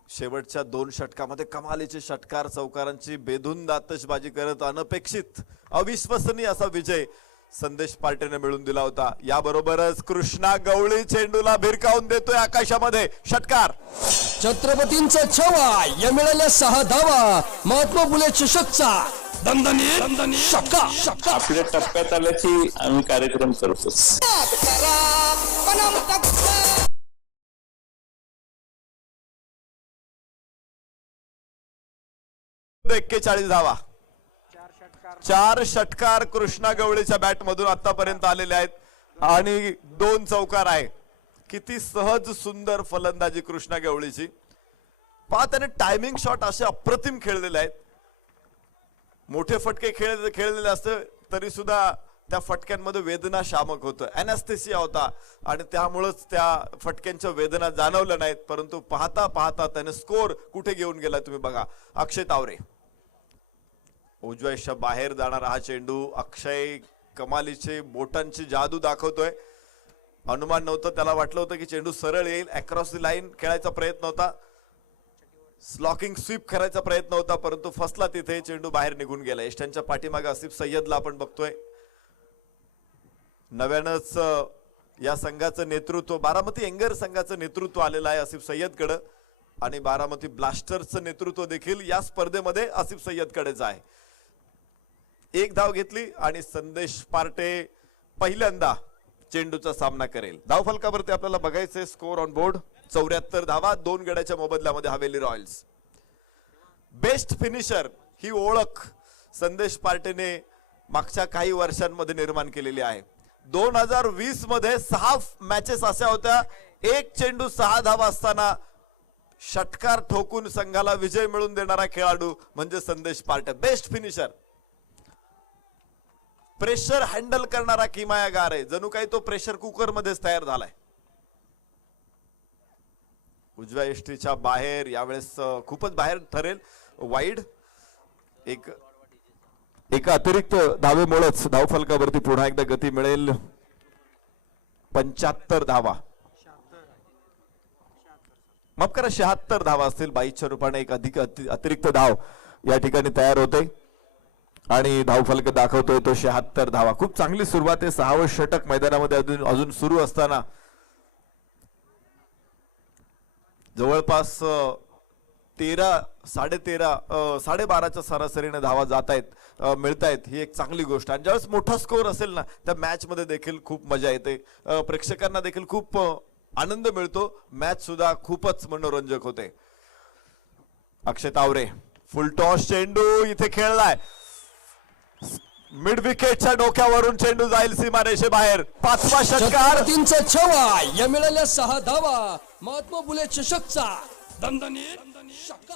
शेवटच्या 2 षटकामध्ये कमालीचे षटकार चौकारांची बेधुंद आतषबाजी करत अनपेक्षित अविश्वसनीय असा विजय संदेश पार्टेने मिळून दिला होता. याबरोबरच कृष्णा गवळी चेंडूला भिरकावून देतोय आकाशामध्ये. षटकार. छत्रपतींचा छवा या मिळाल्या 6 धावा. महात्मा फुले चषकचा दणदणीत षटकार. आपल्या टप्प्यात आल्याची आम्ही कार्यक्रम करतो. 41 धावा. 4 षटकार कृष्णा गवळीच्या बॅट मधून आतापर्यंत आलेले आहेत आणि 2 चौकार आहे. किती सहज सुंदर फलंदाजी कृष्णा गवळीची. पहा त्याने टायमिंग शॉट असे अप्रतिम खेळलेले आहेत. मोठे फटके खेळलेले असते तरी सुद्धा त्या फटक्यांमध्ये वेदना शामक होतं, अॅनेस्थेसिया होता आणि त्यामुळेच त्या फटक्यांच्या वेदना जाणवल्या नाहीत. परंतु पाहता पाहता त्याने स्कोर कुठे घेऊन गेला तुम्ही बघा. अक्षय तावरे उजव्या बाहेर जाणारा हा चेंडू. अक्षय कमालीचे बोटांची जादू दाखवतोय. अनुमान नव्हतं, त्याला वाटलं होतं की चेंडू सरळ येईल. अक्रॉस द लाईन खेळायचा प्रयत्न होता, स्लॉकिंग स्वीप करायचा प्रयत्न होता, परंतु फसला तिथे. चेंडू बाहेर निघून गेला. यष्ट्यांच्या पाठीमागे आसिफ सय्यदला आपण बघतोय. नव्यानंच या संघाचं नेतृत्व बारामती एंगर संघाचं नेतृत्व आलेलं आहे आसिफ सय्यदकडे आणि बारामती ब्लास्टर्सचं नेतृत्व देखील या स्पर्धेमध्ये आसिफ सय्यदकडेच आहे. एक धाव घेतली आणि संदेश पार्टे पहिल्यांदा चेंडूचा सामना करेल. धावफलकावरती आपल्याला बघायचे स्कोर ऑन बोर्ड 74 धावा 2 गड्याच्या मोबदल्यामध्ये हवेली रॉयल्स. बेस्ट फिनिशर ही ओळख संदेश पार्टेने मागच्या काही वर्षांमध्ये निर्माण केलेली आहे. 2020 मध्ये 6 मॅचेस अशा होत्या एक चेंडू 6 धावा असताना षटकार ठोकून संघाला विजय मिळवून देणारा खेळाडू म्हणजे संदेश Partey. Best finisher, pressure handle करणारा किमयागार आहे. जणू काही तो प्रेशर कुकर मध्येच तयार झालाय. उजव्या यष्टीच्या बाहेर यावेळेस खूपच बाहेर ठरेल वाईड. एका अतिरिक्त धावेमुळेच धावफलकावरती पुन्हा एकदा गती मिळेल. 75 धावा माफ करा 76 धावा असतील. 22च्या रूपाने एक अतिरिक्त धाव या ठिकाणी तयार होते आणि धावफलक दाखवतोय तो 76 धावा. खूप चांगली सुरुवात आहे. 6वं षटक मैदानामध्ये अजून सुरू असताना जवळपास 13-13-12च्या सरासरीने धावा जात आहेत मिळतायत. ही एक चांगली गोष्ट. आणि ज्यावेळेस मोठा स्कोर असेल ना त्या मॅच मध्ये देखील खूप मजा येते. प्रेक्षकांना देखील खूप आनंद मिळतो. मॅच सुद्धा खूपच मनोरंजक होते. अक्षय तावरे फुल टॉस चेंडू इथे खेळलाय. मिड विकेटच्या डोक्यावरून चेंडू जाईल सीमारेषेबाहेर. 5वा षटकार छत्रपतींचा छवा या मिळाल्या 6 धावा. महात्मा फुले चषकचा दणदणीत शक्का.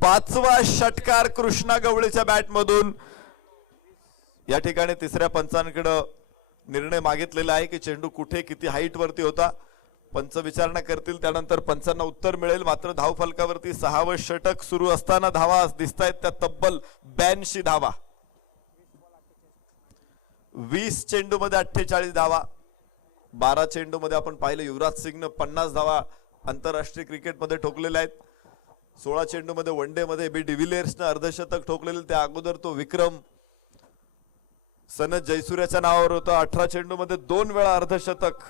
5वा षटकार कृष्णा गवळीच्या बॅट मधून. या ठिकाणी तिसऱ्या पंचांकडे निर्णय मागितलेला आहे की चेंडू कुठे किती हाईट वरती होता. पंच विचारणा करतील त्यानंतर पंचांना उत्तर मिळेल. मात्र धाव फलकावरती 6वं षटक सुरू असताना धावा दिसतायत त्या तब्बल 82 धावा. 20 चेंडू मध्ये 48 धावा. 12 चेंडू मध्ये आपण पाहिलं युवराज सिंगनं 50 धावा आंतरराष्ट्रीय क्रिकेटमध्ये ठोकलेल्या आहेत. 16 चेंडू मध्ये वन डे मध्ये बी डिव्हिलियर्सनं अर्धशतक ठोकलेले. त्या अगोदर तो विक्रम सनत जयसूर्याच्या नावावर होता. 18 चेंडू मध्ये 2 वेळा अर्धशतक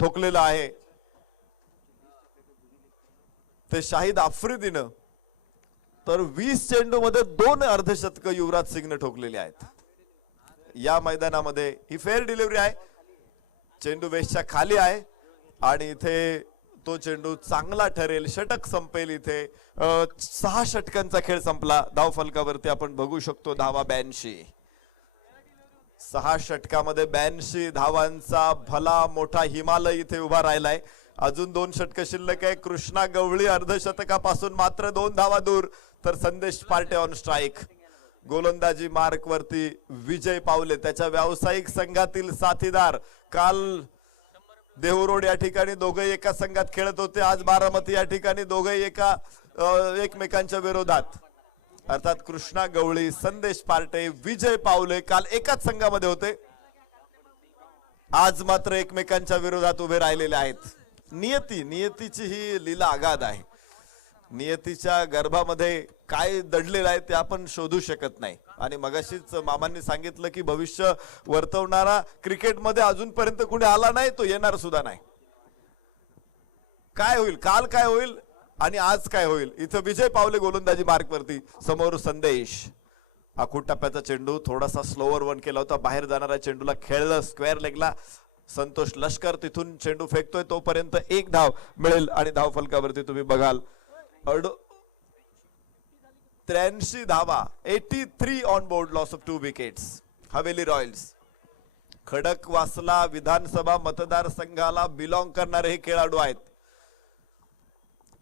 ठोकलेला आहे. ते शाहिद आफ्रिदीनं तर 20 चेंडू मध्ये 2 अर्धशतक युवराज सिंगने ठोकलेली आहेत. या मैदानामध्ये ही फेअर डिलिव्हरी आहे. चेंडू बेसच्या खाली आहे आणि इथे तो चेंडू चांगला ठरेल. षटक संपेल. इथे 6 षटकांचा खेळ संपला. धाव फलकावरती आपण बघू शकतो धावा 82. 6 षटकामध्ये 82 धावांचा भला मोठा हिमालय इथे उभा राहिलाय. अजून 2 षटक शिल्लक आहे. कृष्णा गवळी अर्धशतकापासून मात्र 2 धावा दूर. तर संदेश पार्टे ऑन स्ट्राईक. गोलंदाजी मार्क वरती विजय पावले. त्याच्या व्यावसायिक संघातील साथीदार काल देहू या ठिकाणी दोघे एका संघात खेळत होते. आज बारामती या ठिकाणी दोघे एकमेकांच्या विरोधात. अर्थात कृष्णा गवळी संदेश पार्टे विजय पावले काल एकाच संघामध्ये होते. आज मात्र एकमेकांच्या विरोधात उभे राहिलेले आहेत. नियतीची ही लीला आगाध आहे. नियतीच्या गर्भामध्ये काय दडलेलं आहे ते आपण शोधू शकत नाही. आणि मगाशीच मामांनी सांगितलं की भविष्य वर्तवणारा क्रिकेटमध्ये अजूनपर्यंत कुणी आला नाही, तो येणार सुद्धा नाही. काय होईल, काल काय होईल आणि आज काय होईल. इथं विजय पावले गोलंदाजी मार्क वरती. समोर संदेश. आखूड टप्प्याचा चेंडू थोडासा स्लोवर वन केला होता. बाहेर जाणाऱ्या चेंडूला खेळलं स्क्वेअर लेगला. संतोष लष्कर तिथून चेंडू फेकतोय. तोपर्यंत 1 धाव मिळेल आणि धाव फलकावरती तुम्ही बघाल 83 धावा. 83 on board. Loss of 2 wickets. Haveli Royals. Khadakwasla विधानसभा मतदारसंघाला बिलॉंग करणारे हे खेळाडू आहेत.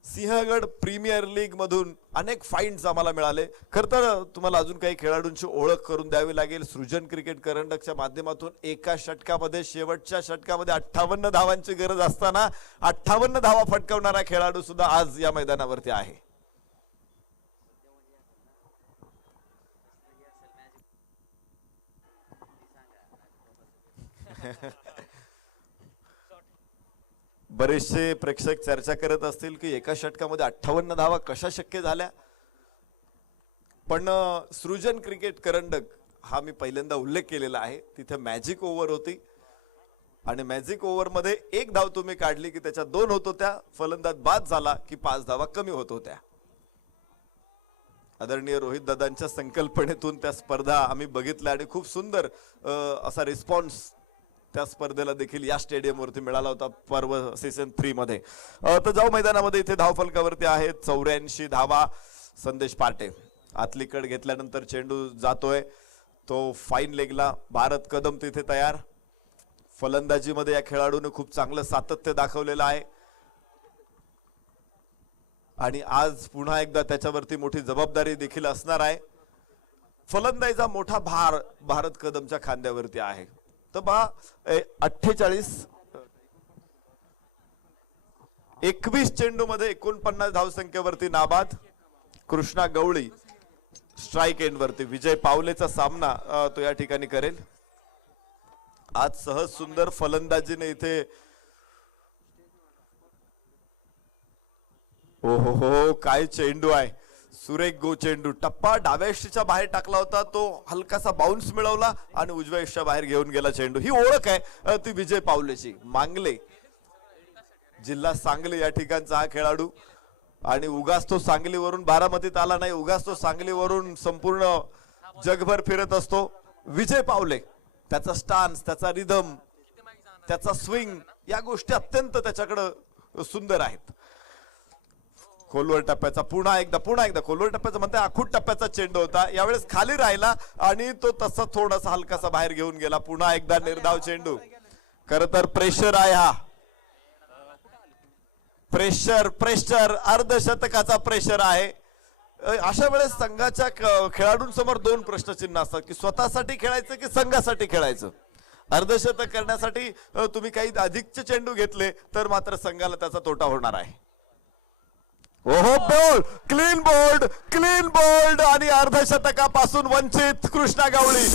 सिंहगड प्रीमियर लीग मधून अनेक फाइंड्स आम्हाला मिळाले. खरं तर तुम्हाला अजून काही खेळाडूंची ओळख करून द्यावी लागेल. सृजन क्रिकेट करंडकच्या माध्यमातून एका षटकामध्ये शेवटच्या षटकामध्ये 58 धावांची गरज असताना 58 धावा फटकावणारा खेळाडू सुद्धा आज या मैदानावरती आहे. बरेचसे प्रेक्षक चर्चा करत असतील की एका षटकामध्ये 58 धावा कशा शक्य झाल्या. पण सृजन क्रिकेट करंडक हा मी पहिल्यांदा उल्लेख केलेला आहे. तिथे मॅजिक ओव्हर होती आणि मॅजिक ओव्हर मध्ये एक धाव तुम्ही काढली की त्याच्या 2 होत होत्या, फलंदाज बाद झाला की 5 धावा कमी होत होत्या. आदरणीय रोहित दादांच्या संकल्पनेतून त्या स्पर्धा आम्ही बघितल्या आणि खूप सुंदर असा रिस्पॉन्स त्या स्पर्धेला देखील या स्टेडियमवरती मिळाला होता पर्व सीझन 3 मध्ये. तर जाऊ मैदानामध्ये इथे धावफलकावरती आहेत 84 धावा. संदेश पाटे आतली कड घेतल्यानंतर चेंडू जातोय तो फाईन लेगला. भारत कदम तिथे तयार. फलंदाजीमध्ये या खेळाडूने खूप चांगलं सातत्य दाखवलेलं आहे आणि आज पुन्हा एकदा त्याच्यावरती मोठी जबाबदारी देखील असणार आहे. फलंदाजीचा मोठा भार भारत कदमच्या खांद्यावरती आहे. तर 21 चेंडू मध्ये 49 धावसंख्येवरती नाबाद. कृष्णा गवळी स्ट्राइक एंड वरती. विजय पावलेचा सामना तो या ठिकाणी करेल. आज सहज सुंदर फलंदाजीने इथे ओहो हो काय चेंडू आहे. सुरेख गो चेंडू. टप्पा डाव्या यष्टीच्या बाहेर टाकला होता, तो हलकासा बाउन्स मिळवला आणि उजव्या यष्टीच्या बाहेर घेऊन गेला चेंडू. ही ओळख आहे ती विजय पावलेची. मांगले जिल्हा सांगली या ठिकाणचा हा खेळाडू आणि उगाच तो सांगलीवरून बारामतीत आला नाही, उगाच तो सांगलीवरून संपूर्ण जगभर फिरत असतो. विजय पावले त्याचा स्टान्स, त्याचा रिदम, त्याचा स्विंग या गोष्टी अत्यंत त्याच्याकडे सुंदर आहेत. खोलवर टप्प्याचा पुन्हा एकदा खोलवर टप्प्याचा म्हणते आखूट टप्प्याचा चेंडू होता. यावेळेस खाली राहिला आणि तो तसा थोडासा हलकासा बाहेर घेऊन गेला. पुन्हा एकदा निर्धाव चेंडू. खर तर प्रेशर आहे हा. प्रेशर अर्धशतकाचा प्रेशर आहे. अशा वेळेस संघाच्या खेळाडूंसमोर 2 प्रश्नचिन्ह असतात की स्वतःसाठी खेळायचं की संघासाठी खेळायचं. अर्धशतक करण्यासाठी तुम्ही काही अधिकचे चेंडू घेतले तर मात्र संघाला त्याचा तोटा होणार आहे. ओहो बोल्ड, क्लीन बोल्ड आणि अर्धशतकापासून वंचित कृष्णा गवळी.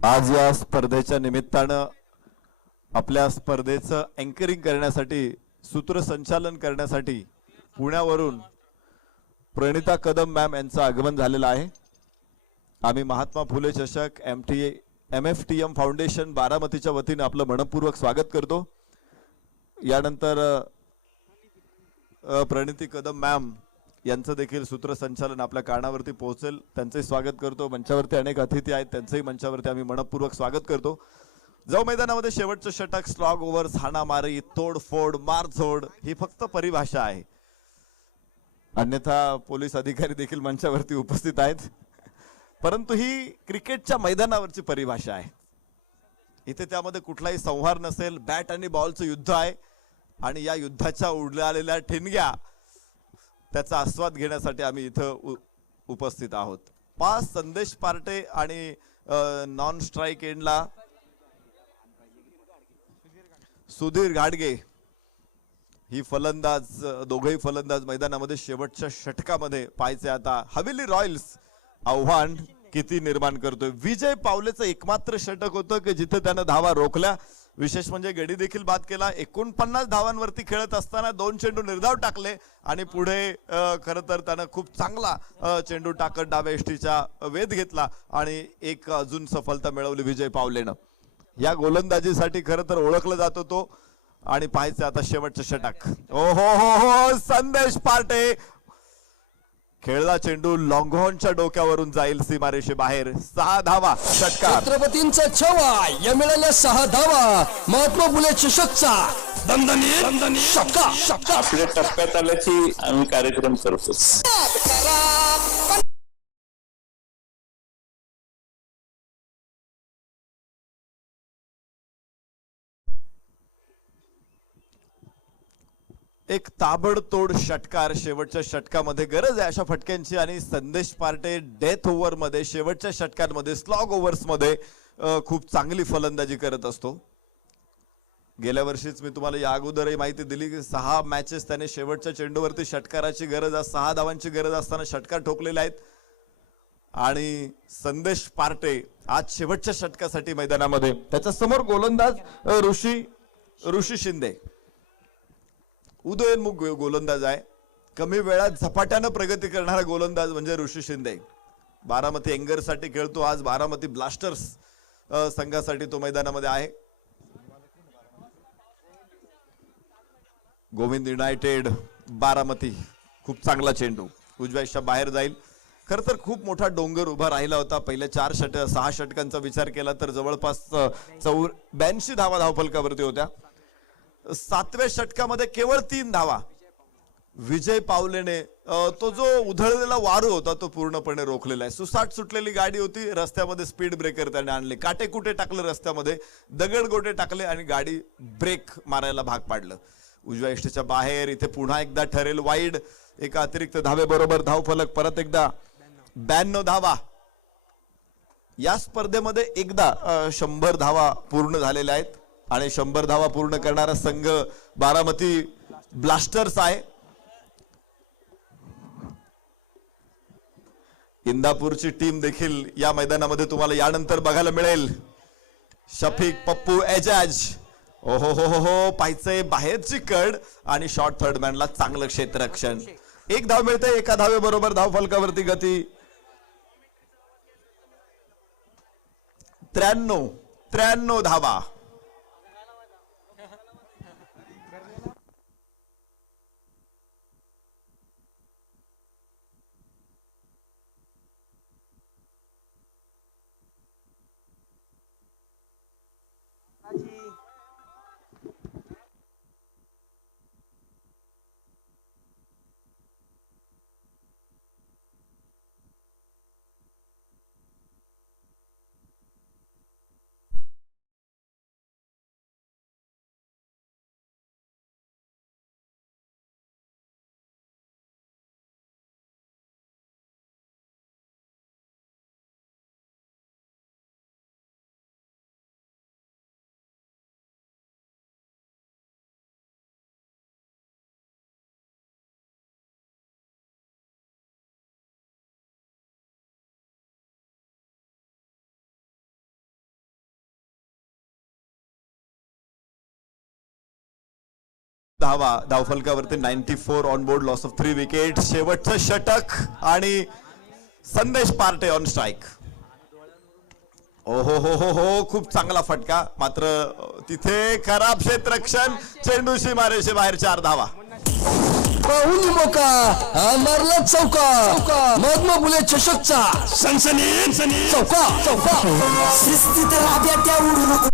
आज या स्पर्धेच्या निमित्तानं आपल्या स्पर्धेचं अँकरिंग करण्यासाठी, सूत्रसंचालन करण्यासाठी पुण्यावरून प्रणिता कदम मॅम यांचं आगमन झालेलं आहे. आम्ही महात्मा फुले चषक MFTM फाउंडेशन बारामतीच्या वतीने आपलं मनपूर्वक स्वागत करतो. यानंतर प्रणिती कदम मॅम यांचं देखील सूत्रसंचालन आपल्या कानावरती पोहोचेल. त्यांचे स्वागत करतो. मंचावरती अनेक अतिथी आहेत, त्यांचंही मंचावरती आम्ही मनपूर्वक स्वागत करतो. जाऊ मैदानामध्ये शेवटचं षटक, स्लॉग ओव्हर्स, हाणामारी, तोडफोड, मारझोड ही फक्त परिभाषा आहे. अन्यथा पोलीस अधिकारी देखील मंचावरती उपस्थित आहेत. परंतु ही क्रिकेटच्या मैदानावरची परिभाषा आहे. इथे त्यामध्ये कुठलाही संहार नसेल. बॅट आणि बॉलचं युद्ध आहे आणि या युद्धाच्या उडलेल्या ठिणग्या त्याचा आस्वाद घेण्यासाठी आम्ही इथं उपस्थित आहोत. 5 संदेश पार्टे आणि नॉन स्ट्राइक एंडला सुधीर घाडगे ही फलंदाज, दोघेही फलंदाज मैदानामध्ये शेवटच्या षटकामध्ये पाहायचे. आता हवेली रॉयल्स आव्हान किती निर्माण करतोय. विजय पावलेचं एकमात्र षटक होतं की जिथे त्यानं धावा रोखल्या. विशेष म्हणजे गडी देखील बाद केला. 49 धावांवरती खेळत असताना 2 चेंडू निर्धाव टाकले आणि पुढे खरं तर त्यानं खूप चांगला चेंडू टाकत डाव्या यष्टीचा वेध घेतला आणि एक अजून सफलता मिळवली विजय पावलेनं. या गोलंदाजीसाठी खरं तर ओळखलं जात होतो. आणि पाहायचं आता शेवटचं षटक. ओ हो संदेश पार्टे खेळला चेंडू लॉंगहॉर्नच्या डोक्यावरून जाईल सीमारेषे बाहेर. 6 धावा षटकार. छत्रपतींचा छवा या मिळाल्या 6 धावा. महात्मा फुले चषकचा दणदणीत शक्का. आपल्या टप्प्यात आल्याची आम्ही कार्यक्रम करतो. एक ताबडतोड षटकार शेवटच्या षटकामध्ये गरज आहे अशा फटक्यांची आणि संदेश पार्टे डेथ ओव्हर मध्ये शेवटच्या षटकांमध्ये स्लॉग ओव्हर्स मध्ये खूप चांगली फलंदाजी करत असतो. गेल्या वर्षीच मी तुम्हाला या अगोदरही माहिती दिली की 6 मॅचेस त्याने शेवटच्या चेंडूवरती षटकाराची गरज 6 धावांची गरज असताना षटकार ठोकलेले आहेत. आणि संदेश पार्टे आज शेवटच्या षटकासाठी मैदानामध्ये. त्याच्या समोर गोलंदाज ऋषी शिंदे उदयोन्मुख गोलंदाज आहे. कमी वेळात झपाट्यानं प्रगती करणारा गोलंदाज म्हणजे ऋषी शिंदे. बारामती एंगर साठी खेळतो. आज बारामती ब्लास्टर्स संघासाठी तो मैदानामध्ये आहे. गोविंद युनायटेड बारामती खूप चांगला चेंडू उजव्याच्या बाहेर जाईल. खर तर खूप मोठा डोंगर उभा राहिला होता. पहिल्या 6 षटकांचा विचार केला तर जवळपास 82 धावा धावफलकावरती होत्या. 7व्या षटकामध्ये केवळ 3 धावा विजय पावलेने तो जो उधळलेला वारू होता तो पूर्णपणे रोखलेला आहे. सुसाट सुटलेली गाडी होती. रस्त्यामध्ये स्पीड ब्रेकर त्याने आणले. काटे कुटे टाकले रस्त्यामध्ये. दगड गोटे टाकले आणि गाडी ब्रेक मारायला भाग पाडलं. उजव्या इष्टीच्या बाहेर. इथे पुन्हा एकदा ठरेल वाईड. एका अतिरिक्त धावे बरोबर धावफलक परत एकदा 92 धावा. या स्पर्धेमध्ये एकदा 100 धावा पूर्ण झालेल्या आहेत आणि 100 धावा पूर्ण करणारा संघ बारामती ब्लास्टर्स आहे. इंदापूरची टीम देखील या मैदानामध्ये तुम्हाला यानंतर बघायला मिळेल. शफीक, पप्पू, एजाज. ओहो हो हो हो पाहिजे बाहेरची कड आणि शॉर्ट थर्ड मॅनला चांगलं क्षेत्ररक्षण. 1 धाव मिळते. एका धावे बरोबर धाव फलकावरती गती. 93 धावा. धावा धावफलकावरती 94 on board. Loss of 3 wicket. शेवटचं षटक आणि संदेश पार्टे ऑन स्ट्राईक. ओहो हो हो हो खूप चांगला फटका. मात्र तिथे खराब क्षेत्ररक्षण. चेंडूशी मारेशी बाहेर 4 धावा. पाहुली मोका मारला चौका. महात्मा फुले चषकचा सनसनी चौका. शिस्तीत राब्या त्या उडू नको.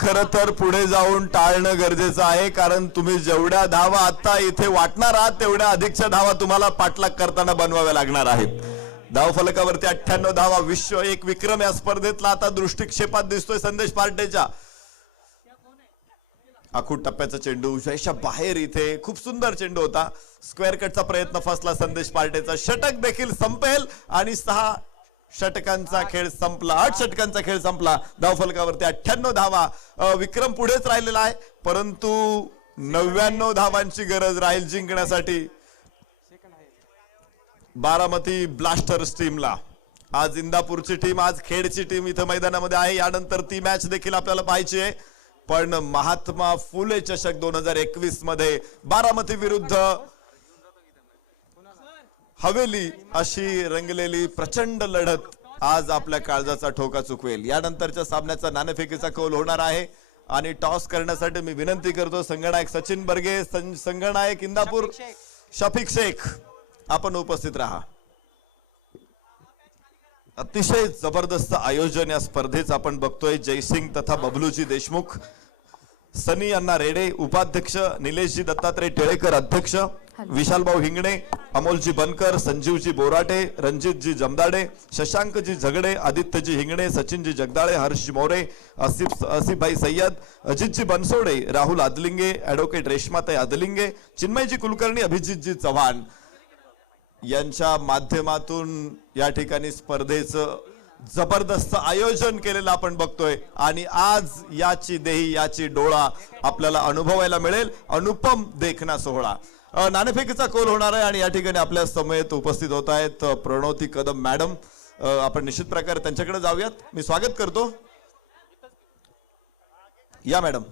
खर तर पुढे जाऊन टाळणं गरजेचं आहे. कारण तुम्ही जेवढ्या धावा आता इथे वाटणार आहात तेवढ्या अधिकच्या धावा तुम्हाला पाठलाग करताना बनवाव्या लागणार आहेत. धावफलकावरती 98 धावा. विश्व एक विक्रम या स्पर्धेतला आता दृष्टिक्षेपात दिसतोय संदेश पार्टेच्या. आखूड टप्प्याचा चेंडू उजव्याच्या बाहेर. इथे खूप सुंदर चेंडू होता. स्क्वेअर कटचा प्रयत्न फसला संदेश पार्टेचा. षटक देखील संपेल आणि 6 षटकांचा खेळ संपला. 8 षटकांचा खेळ संपला. धावफलकावरती 98 धावा. विक्रम पुढेच राहिलेला आहे परंतु 99 धावांची गरज राहील जिंकण्यासाठी बारामती ब्लास्टर्स टीमला. आज इंदापूरची टीम, आज खेडची टीम इथं मैदानामध्ये आहे. यानंतर ती मॅच देखील आपल्याला पाहायची आहे. पण महात्मा फुले चषक 2021 मध्ये बारामती विरुद्ध हवेली अशी रंगलेली प्रचंड लढत आज आपल्या काळजाचा ठोका चुकवेल. यानंतरच्या सामन्याचा नाणेफेकीचा कौल होणार आहे आणि टॉस करण्यासाठी मी विनंती करतो संघनायक सचिन बर्गे, संघनायक इंदापूर शफीक शेख आपण उपस्थित राहा. अतिशय जबरदस्त आयोजन या स्पर्धेचं आपण बघतोय. जयसिंग तथा बबलूजी देशमुख, सनी अण्णा रेडे उपाध्यक्ष, निलेशजी दत्तात्रय टिळेकर अध्यक्ष, विशालभाऊ हिंगणे अमोलजी बनकर, संजीवजी बोराटे, रणजितजी जमदाडे, शशांकजी झगडे, आदित्यजी हिंगणे, सचिनजी जगदाळे, हर्षजी मोरे, आसिफभाई सय्यद, अजितजी बनसोडे, राहुल आदलिंगे, ॲडव्होकेट रेश्माताई आदलिंगे, चिन्मयजी कुलकर्णी, अभिजितजी चव्हाण यांच्या माध्यमातून या ठिकाणी स्पर्धेचं जबरदस्त आयोजन केलेलं आपण बघतोय आणि आज याची देही याची डोळा आपल्याला अनुभवायला मिळेल. अनुपम देखना सोहळा नाणेफेकीचा कोल होणार आहे आणि या ठिकाणी आपल्या समवेत उपस्थित होत आहेत प्रणोती कदम मॅडम. आपण निश्चित प्रकारे त्यांच्याकडे जाऊयात. मी स्वागत करतो. या मॅडम.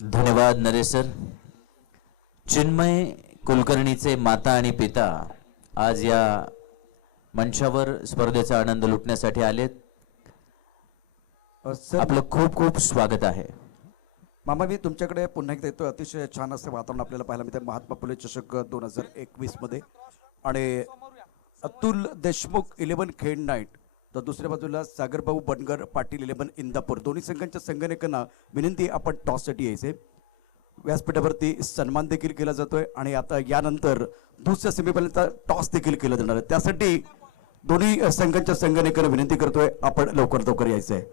धन्यवाद नरेश सर. चिन्मय कुलकर्णीचे माता आणि पिता आज या मंचावर स्पर्धेचा आनंद लुटण्यासाठी आलेत. सर आपलं खूप खूप स्वागत आहे. मामा, मी तुमच्याकडे पुन्हा एकदा येतो. अतिशय छान असं वातावरण आपल्याला पाहायला मिळतं महात्मा फुले चषक 2021 मध्ये आणि अतुल देशमुख 11 खेड नाईट, तर दुसऱ्या बाजूला सागरभाऊ बनगर पाटील 11 इंदापूर. दोन्ही संघांच्या संघटकांना विनंती, आपण टॉससाठी यायचे. व्यासपीठावरती सन्मान देखील केला जातोय आणि आता यानंतर दुसऱ्या सेमीफायनलचा टॉस देखील केला जाणार आहे. त्यासाठी दोन्ही संघांच्या संघटकांना विनंती करतोय, आपण लवकर यायचं आहे.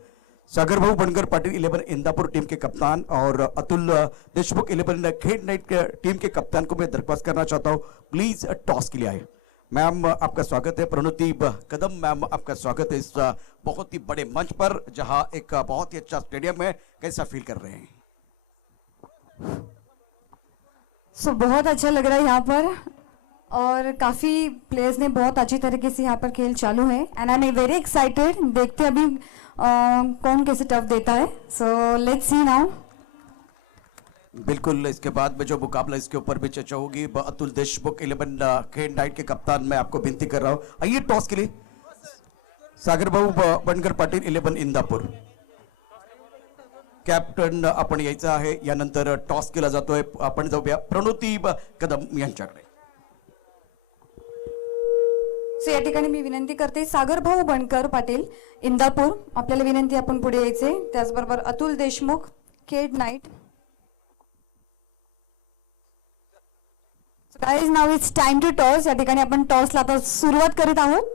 सागरभाऊ बनगर पाटिल 11 इंदापुर टीम के कप्तान और अतुल देशमुख 11 खेड नाइट टीम के कप्तान को मैं दरख्वास्त करना चाहता हूँ, प्लीज टॉस के लिए आए. मैम आपका स्वागत है. प्रणोती कदम मैम आपका स्वागत है इस बहुत ही बड़े मंच पर, जहां एक बहुत ही अच्छा स्टेडियम है. कैसा फील कर रहे हैं? बहुत अच्छा लग रहा है यहाँ पर और काफ़ी प्लेयर्स ने बहुत अच्छी तरीके से यहाँ पर खेल चालू है and I am very excited. देखते अभी कौन कैसे टफ देता है. So let's see now. बिल्कुल, इसके बाद में जो मुकाबला इसके ऊपर भी चर्चा होगी. अतुल देशमुख 11 खेड नाइट के कप्तान, मैं आपको विनती कर रहा हूँ, आइए टॉस के लिए. सागरभाऊ बनगर पाटील 11 इंदापूर कॅप्टन आपण यायचं आहे. यानंतर टॉस केला जातोय. आपण जाऊया प्रणोती कदम यांच्याकडे. सो या ठिकाणी मी विनंती करते सागरभाऊ बनकर पाटील इंदापूर, आपल्याला विनंती आपण पुढे यायचे. त्याचबरोबर Atul Deshmukh Khed knight. Guys now it's time to toss. या ठिकाणी आपण टॉसला आता सुरुवात करीत आहोत.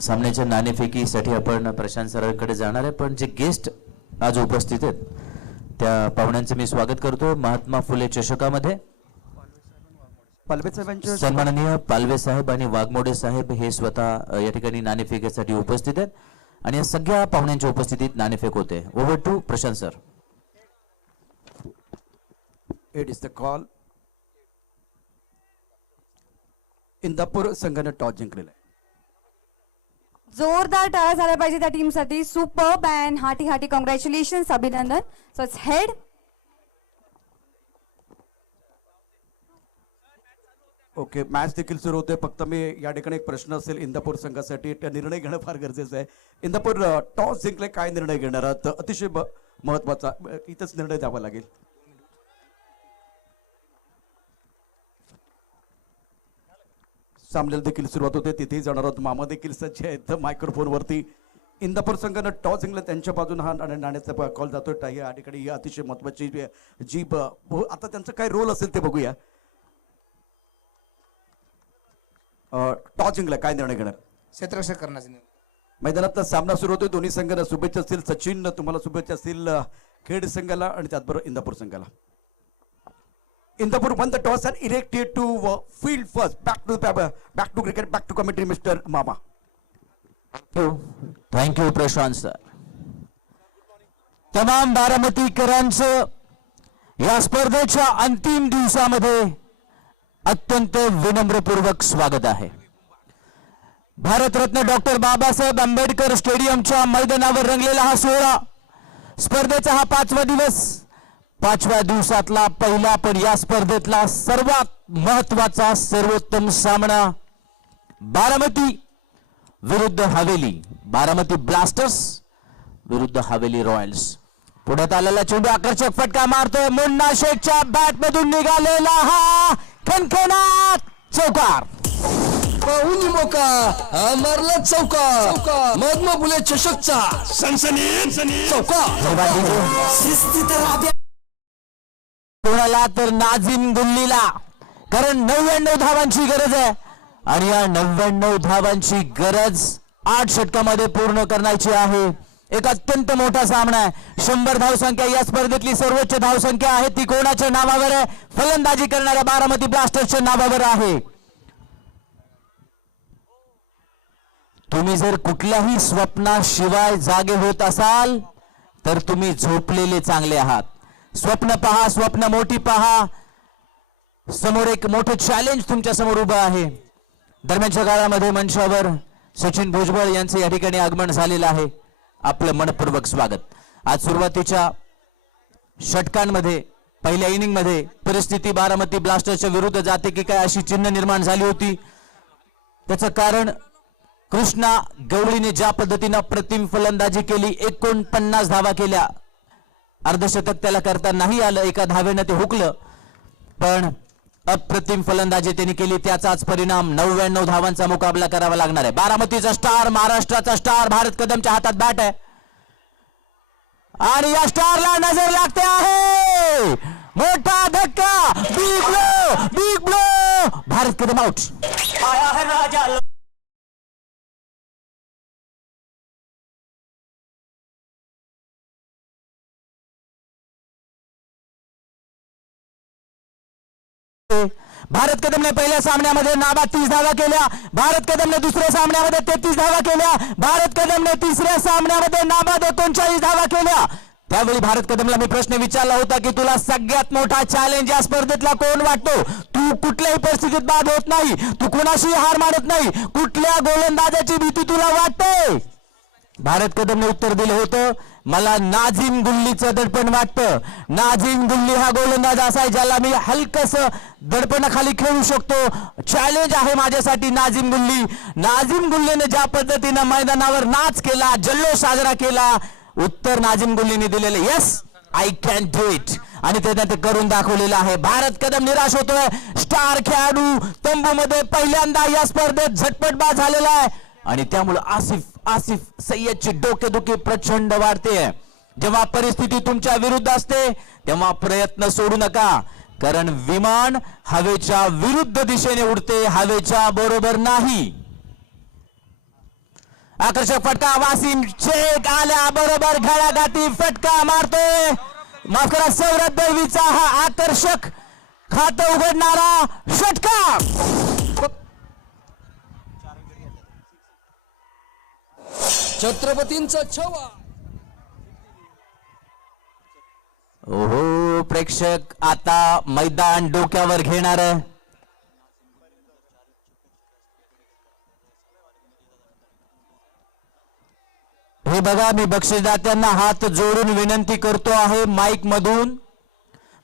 सामन्याच्या नाणेफेकीसाठी आपण प्रशांत सरांकडे जाणार आहे, पण जे गेस्ट आज उपस्थित आहेत त्या पाहुण्यांचं मी स्वागत करतो. महात्मा फुले चषकामध्ये सन्माननीय पालवे साहेब आणि वाघमोडे साहेब हे स्वतः या ठिकाणी नाणेफेकीसाठी उपस्थित आहेत आणि या सगळ्या पाहुण्यांच्या उपस्थितीत नाणेफेक होते. Over to Prashant sir. It is the call. Indapur संघाने टॉस जिंकलेला आहे. जोरदार टाळ्या झाल्या पाहिजे त्या टीमसाठी. Superb and hearty hearty congratulations, अभिनंदन. So it's head. Okay, match देखील सुरू होते. फक्त मी या ठिकाणी एक प्रश्न असेल इंदापूर संघासाठी, निर्णय घेणं फार गरजेचं आहे. इंदापूर टॉस जिंकले, काय निर्णय घेणार आहात? अतिशय महत्वाचा इथंच निर्णय द्यावा लागेल. सामन्याला देखील सुरुवात होते, तिथेही जाणार आहोत. मामा देखील सज्ज आहेत मायक्रोफोन वरती. इंदापूर संघानं टॉस जिंकलं, त्यांच्या बाजूने हा नाण्याचा कॉल जातोय. या ठिकाणी ही अतिशय महत्वाची जी आता त्यांचं काय रोल असेल ते बघूया. टॉस जिंकला, काय निर्णय घेणार? क्षेत्ररक्षक करण्याचा निर्णय. मैदानात सामना सुरू होतोय. दोन्ही संघांना शुभेच्छा असतील. सचिन, तुम्हाला शुभेच्छा असतील खेड संघाला आणि त्याचबरोबर इंदापूर संघाला. Indapur won the toss and elected to field first. Back to cricket, back to commentary, Mr. Mama. Thank you Prashant sir. तमाम बारामतीकरांचं या स्पर्धेच्या अंतिम दिवसामध्ये अत्यंत विनम्रपूर्वक स्वागत आहे. भारतरत्न डॉक्टर बाबासाहेब आंबेडकर स्टेडियमच्या मैदानावर रंगलेला हा सोहळा, स्पर्धेचा हा 5वा दिवस, 5व्या दिवसातला पहिला पण या स्पर्धेतला सर्वात महत्वाचा सर्वोत्तम सामना बारामती विरुद्ध हवेली, बारामती ब्लास्टर्स विरुद्ध हवेली रॉयल्स. पुढे आलेला चेंडू आकर्षक फटका मारतोय. मुन्ना शेखच्या बॅट मधून निघालेला हा खणखणात चौकार. पाहुणी मोका मारला चौकार. महात्मा फुले चषकचा सनसनी चौकार. शिस्तीत राहा. कोणाला तर नाझीम गुल्लीला, कारण 99 धावांची गरज आहे आणि या 99 धावांची गरज 8 षटकामध्ये पूर्ण करण्याची आहे. एक अत्यंत मोठा सामना आहे. 100 धावसंख्या या स्पर्धेतली सर्वोच्च धावसंख्या आहे. ती कोणाच्या नावावर आहे? फलंदाजी करणाऱ्या बारामती ब्लास्टर्सच्या नावावर आहे. तुम्ही जर कुठल्याही स्वप्नाशिवाय जागे होत असाल तर तुम्ही झोपलेले चांगले आहात. स्वप्न पहा, स्वप्न मोठी पहा. समोर एक मोठं चॅलेंज तुमच्या समोर उभं आहे. दरम्यानच्या काळामध्ये मंचावर सचिन भुजबळ यांचे या ठिकाणी आगमन झालेलं आहे. आपलं मनपूर्वक स्वागत. आज सुरुवातीच्या षटकांमध्ये पहिल्या इनिंग मध्ये परिस्थिती बारामती ब्लास्टर्सच्या विरुद्ध जाते की काय अशी चिन्ह निर्माण झाली होती. त्याचं कारण कृष्णा गवळीने ज्या पद्धतीनं प्रतिम फलंदाजी केली, 49 धावा केल्या. अर्धशतक त्याला करता नाही आलं, एका धावेनं ते हुकलं, पण अप्रतिम फलंदाजी त्यांनी केली. त्याचाच परिणाम 99 धावांचा मुकाबला करावा लागणार आहे. बारामतीचा स्टार, महाराष्ट्राचा स्टार भारत कदमच्या हातात बॅट आहे आणि या स्टारला नजर लागते आहे. मोठा धक्का, big blow, Bharat Kadam out. Bharat कदमने पहिल्या सामन्यामध्ये नाबाद 30 धावा केल्या. भारत कदमने दुसऱ्या सामन्यामध्ये 33 धावा केल्या. भारत कदमने तिसऱ्या सामन्यामध्ये नाबाद 39 धावा केल्या. त्यावेळी भारत कदमला मी प्रश्न विचारला होता की तुला सगळ्यात मोठा चॅलेंज या स्पर्धेतला कोण वाटतो? तू कुठल्याही परिस्थितीत बाद होत नाही, तू कुणाशी हार मानत नाही, कुठल्या गोलंदाजाची भीती तुला वाटते? भारत कदमने उत्तर दिलं होतं, मला नाझीम गुल्लीचं दडपण वाटतं. नाझीम गुल्ली हा गोलंदाज असा आहे ज्याला मी हलकस दडपणाखाली खेळू शकतो. चॅलेंज आहे माझ्यासाठी नाझीम गुल्ली. नाझीम गुल्लीने ज्या पद्धतीनं मैदानावर नाच केला, जल्लोष साजरा केला, उत्तर नाझीम गुल्लीने दिलेले yes I can do it, आणि त्याने ते करून दाखवलेलं आहे. भारत कदम निराश होतोय. स्टार खेळाडू तंबूमध्ये पहिल्यांदा या स्पर्धेत झटपटबाज झालेला आहे आणि त्यामुळे आसिफ सय्यदची डोकेदुखी प्रचंड वाढते. जेव्हा परिस्थिती तुमच्या विरुद्ध असते तेव्हा प्रयत्न सोडू नका, कारण विमान हवेच्या विरुद्ध दिशेने उडते, हवेच्या बरोबर नाही. आकर्षक फटका, वासिम शेख आल्या बरोबर घाटाघाटी फटका मारतोय. माफ करा, सौरभ दळवीचा हा आकर्षक खातं उघडणारा षटकार. छत्रपतींचा छवा. ओहो, प्रेक्षक आता मैदान डोक्यावर घेणार आहे. हे बघा, मी बक्षीसदात्यांना हात जोडून विनंती करतो आहे, माईक मधून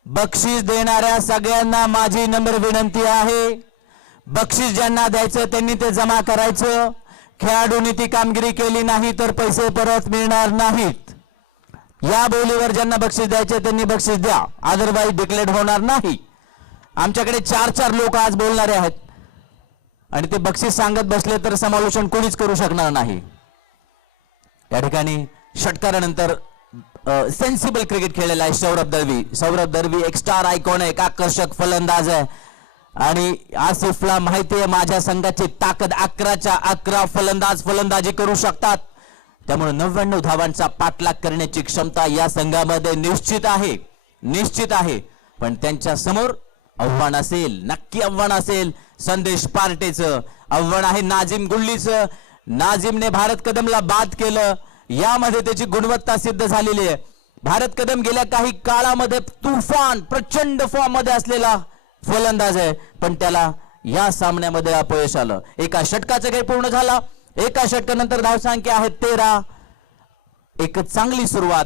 बक्षीस देणाऱ्या सगळ्यांना माझी नम्र विनंती आहे, बक्षीस ज्यांना द्यायचं त्यांनी ते जमा करायचं. खेळाडूंनी ती कामगिरी केली नाही तर पैसे परत मिळणार नाहीत. या बोलीवर ज्यांना बक्षीस द्यायचे त्यांनी बक्षीस द्या, अदरवाईज डिक्लेअर होणार नाही. आमच्याकडे 4 लोक आज बोलणारे आहेत आणि ते बक्षीस सांगत बसले तर समालोचन कोणीच करू शकणार नाही. या ठिकाणी षटकारानंतर सेन्सिबल क्रिकेट खेळलेला आहे सौरभ दळवी. सौरभ दळवी एक स्टार आयकॉन आहे, एक आकर्षक फलंदाज आहे आणि आसिफला माहिती आहे माझ्या संघाची ताकद 11च्या 11 फलंदाज फलंदाजी करू शकतात. त्यामुळे 99 धावांचा पाठलाग करण्याची क्षमता या संघामध्ये निश्चित आहे. पण त्यांच्या समोर आव्हान असेल, नक्की आव्हान असेल. संदेश पार्टेचं आव्हान आहे नाझिम गुल्लीचं. नाझिमने भारत कदमला बाद केलं, यामध्ये त्याची गुणवत्ता सिद्ध झालेली आहे. भारत कदम गेल्या काही काळामध्ये तुफान प्रचंड फॉर्म मध्ये असलेला फलंदाज आहे, पण त्याला या सामन्यामध्ये अपयश आलं. एका षटकाचा खेळ पूर्ण झाला. एका षटकानंतर धावसंख्या आहे 13. एक चांगली सुरुवात.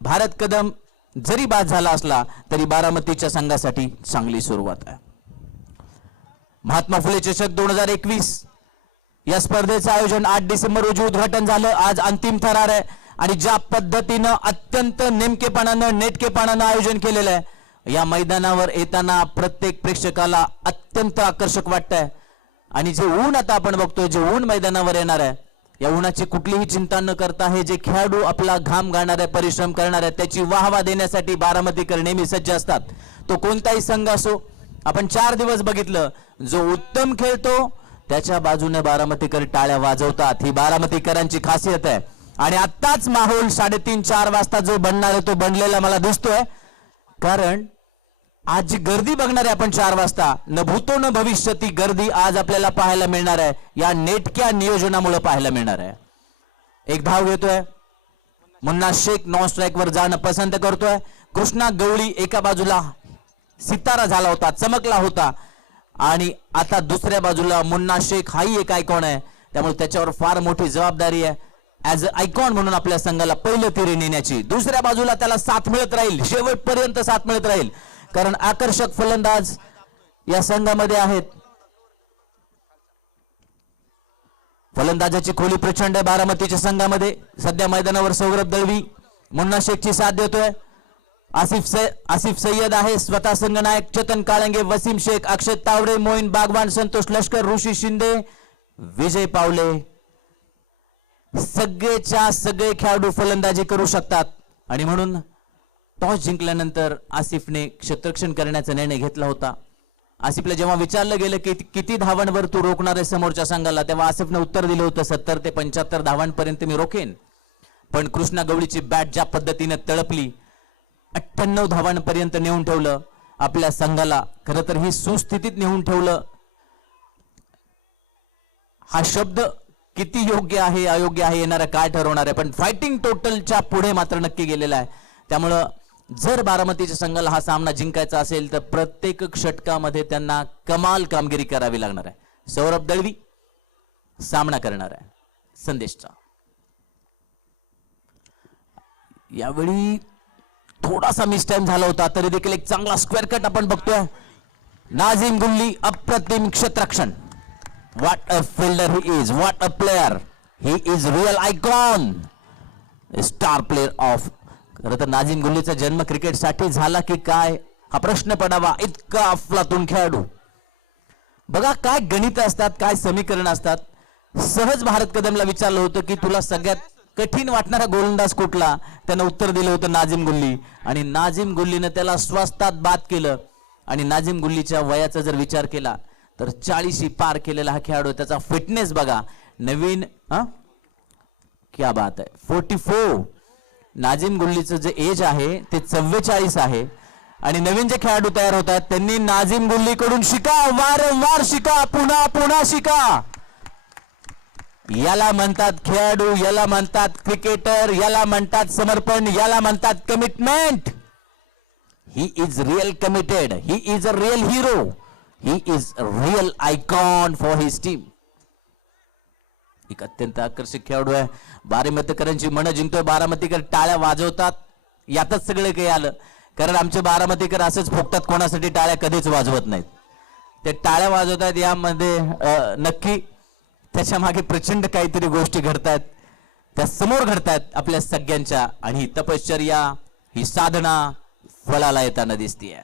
भारत कदम जरी बाद झाला असला तरी बारामतीच्या संघासाठी चांगली सुरुवात आहे. महात्मा फुले चषक 2021 या स्पर्धेचं आयोजन 8 डिसेंबर रोजी उद्घाटन झालं. आज अंतिम थरार आहे आणि ज्या पद्धतीनं अत्यंत नेमकेपणानं नेटकेपणानं आयोजन केलेलं आहे, या मैदानावर येताना प्रत्येक प्रेक्षकाला अत्यंत आकर्षक वाटतंय. आणि जे ऊन आता आपण बघतोय, जे ऊन मैदानावर येणार आहे, या उन्हाची कुठलीही चिंता न करता हे जे खेळाडू आपला घाम गाळणार आहे, परिश्रम करणार आहे, त्याची वाहवा देण्यासाठी बारामतीकर नेहमी सज्ज असतात. तो कोणताही संघ असो. आपण 4 दिवस बघितलं, जो उत्तम खेळतो त्याच्या बाजूने बारामतीकर टाळ्या वाजवतात. ही बारामतीकरांची खासियत आहे. आणि आत्ताच माहोल 3:30-4 वाजता जो बनणार आहे तो बनलेला मला दिसतोय. कारण आज जी गर्दी बघणार आहे आपण 4 वाजता, न भूतो न भविष्य, ती गर्दी आज आपल्याला पाहायला मिळणार आहे. या नेटक्या नियोजनामुळे पाहायला मिळणार आहे. एक धाव घेतोय मुन्ना शेख, नॉन स्ट्राईक वर जाणं पसंत करतोय. कृष्णा गवळी एका बाजूला सितारा झाला होता, चमकला होता, आणि आता दुसऱ्या बाजूला मुन्ना शेख हाही एक आयकॉन आहे. त्यामुळे त्याच्यावर फार मोठी जबाबदारी आहे ऍज अ आयकॉन म्हणून आपल्या संघाला पहिलं तिरी नेण्याची. दुसऱ्या बाजूला त्याला साथ मिळत राहील, शेवटपर्यंत साथ मिळत राहील, कारण आकर्षक फलंदाज या संघामध्ये आहेत. फलंदाजाची खोली प्रचंड आहे बारामतीच्या संघामध्ये. सध्या मैदानावर सौरभ दळवी मुन्ना शेखची साथ देतोय. आसिफ सय्यद आहे स्वतः संघनायक. चेतन काळंगे, वसीम शेख, अक्षय तावडे, मोईन बागवान, संतोष लष्कर, ऋषी शिंदे, विजय पावले, सगळेच्या सगळे खेळाडू फलंदाजी करू शकतात. आणि म्हणून टॉस जिंकल्यानंतर आसिफने क्षेत्ररक्षण करण्याचा निर्णय घेतला होता. आसिफला जेव्हा विचारलं गेलं की किती धावांवर तू रोखणार आहे समोरच्या संघाला, तेव्हा आसिफने उत्तर दिलं होतं 70 ते 75 धावांपर्यंत मी रोखेन. पण कृष्णा गवळीची बॅट ज्या पद्धतीने तळपली, 98 धावांपर्यंत नेऊन ठेवलं आपल्या संघाला. खरं तर ही सुस्थितीत नेऊन ठेवलं. हा शब्द किती योग्य आहे अयोग्य आहे येणारा काय ठरवणार आहे, पण फायटिंग टोटलच्या पुढे मात्र नक्की गेलेला आहे. त्यामुळं जर बारामतीच्या संघाला हा सामना जिंकायचा असेल तर प्रत्येक षटकामध्ये त्यांना कमाल कामगिरी करावी लागणार आहे. सौरभ दळवी सामना करणार आहे संदेशचा. यावेळी थोडासा मिस टाइम झाला होता, तरी देखील एक चांगला स्क्वेअर कट आपण बघतोय. नाझिम गुल्ली अप्रतिम क्षेत्ररक्षण. What a fielder he is, what a player he is, real icon, star player of. खरं तर नाझिम गुल्लीचा जन्म क्रिकेटसाठी झाला की काय हा प्रश्न पडावा. इतका अफलातून खेळाडू. बघा काय गणित असतात, काय समीकरण असतात. सहज भारत कदमला विचारलं होतं की तुला सगळ्यात कठीण वाटणारा गोलंदाज कुठला, त्यानं उत्तर दिलं होतं नाझिम गुल्ली. आणि नाझिम गुल्लीनं त्याला स्वस्तात बाद केलं. आणि नाझिम गुल्लीच्या वयाचा जर विचार केला तर 40 पार केलेला हा खेळाडू. त्याचा फिटनेस बघा. नवीन क्या बात आहे, 44. नाझिम गुल्लीचं जे एज आहे ते 44 आहे. आणि नवीन जे खेळाडू तयार होत आहेत त्यांनी नाझिम गुल्लीकडून शिका, वारंवार शिका, पुन्हा पुन्हा शिका. याला म्हणतात खेळाडू, याला म्हणतात क्रिकेटर, याला म्हणतात समर्पण, याला म्हणतात commitment. He is real committed, he is a real hero, he is real icon for his team. एक अत्यंत आकर्षक खेळाडू आहे. बारामतीकरांची मनं जिंकतोय. बारामतीकर टाळ्या वाजवतात. यातच सगळे काही आलं, कारण आमचे बारामतीकर असंच फुकटात कोणासाठी टाळ्या कधीच वाजवत नाहीत. ते टाळ्या वाजवत आहेत यामध्ये नक्की त्याच्या मागे प्रचंड काहीतरी गोष्टी घडतात, त्या समोर घडतात आपल्या सगळ्यांच्या, आणि ही तपश्चर्या, ही साधना फळाला येताना दिसतीये.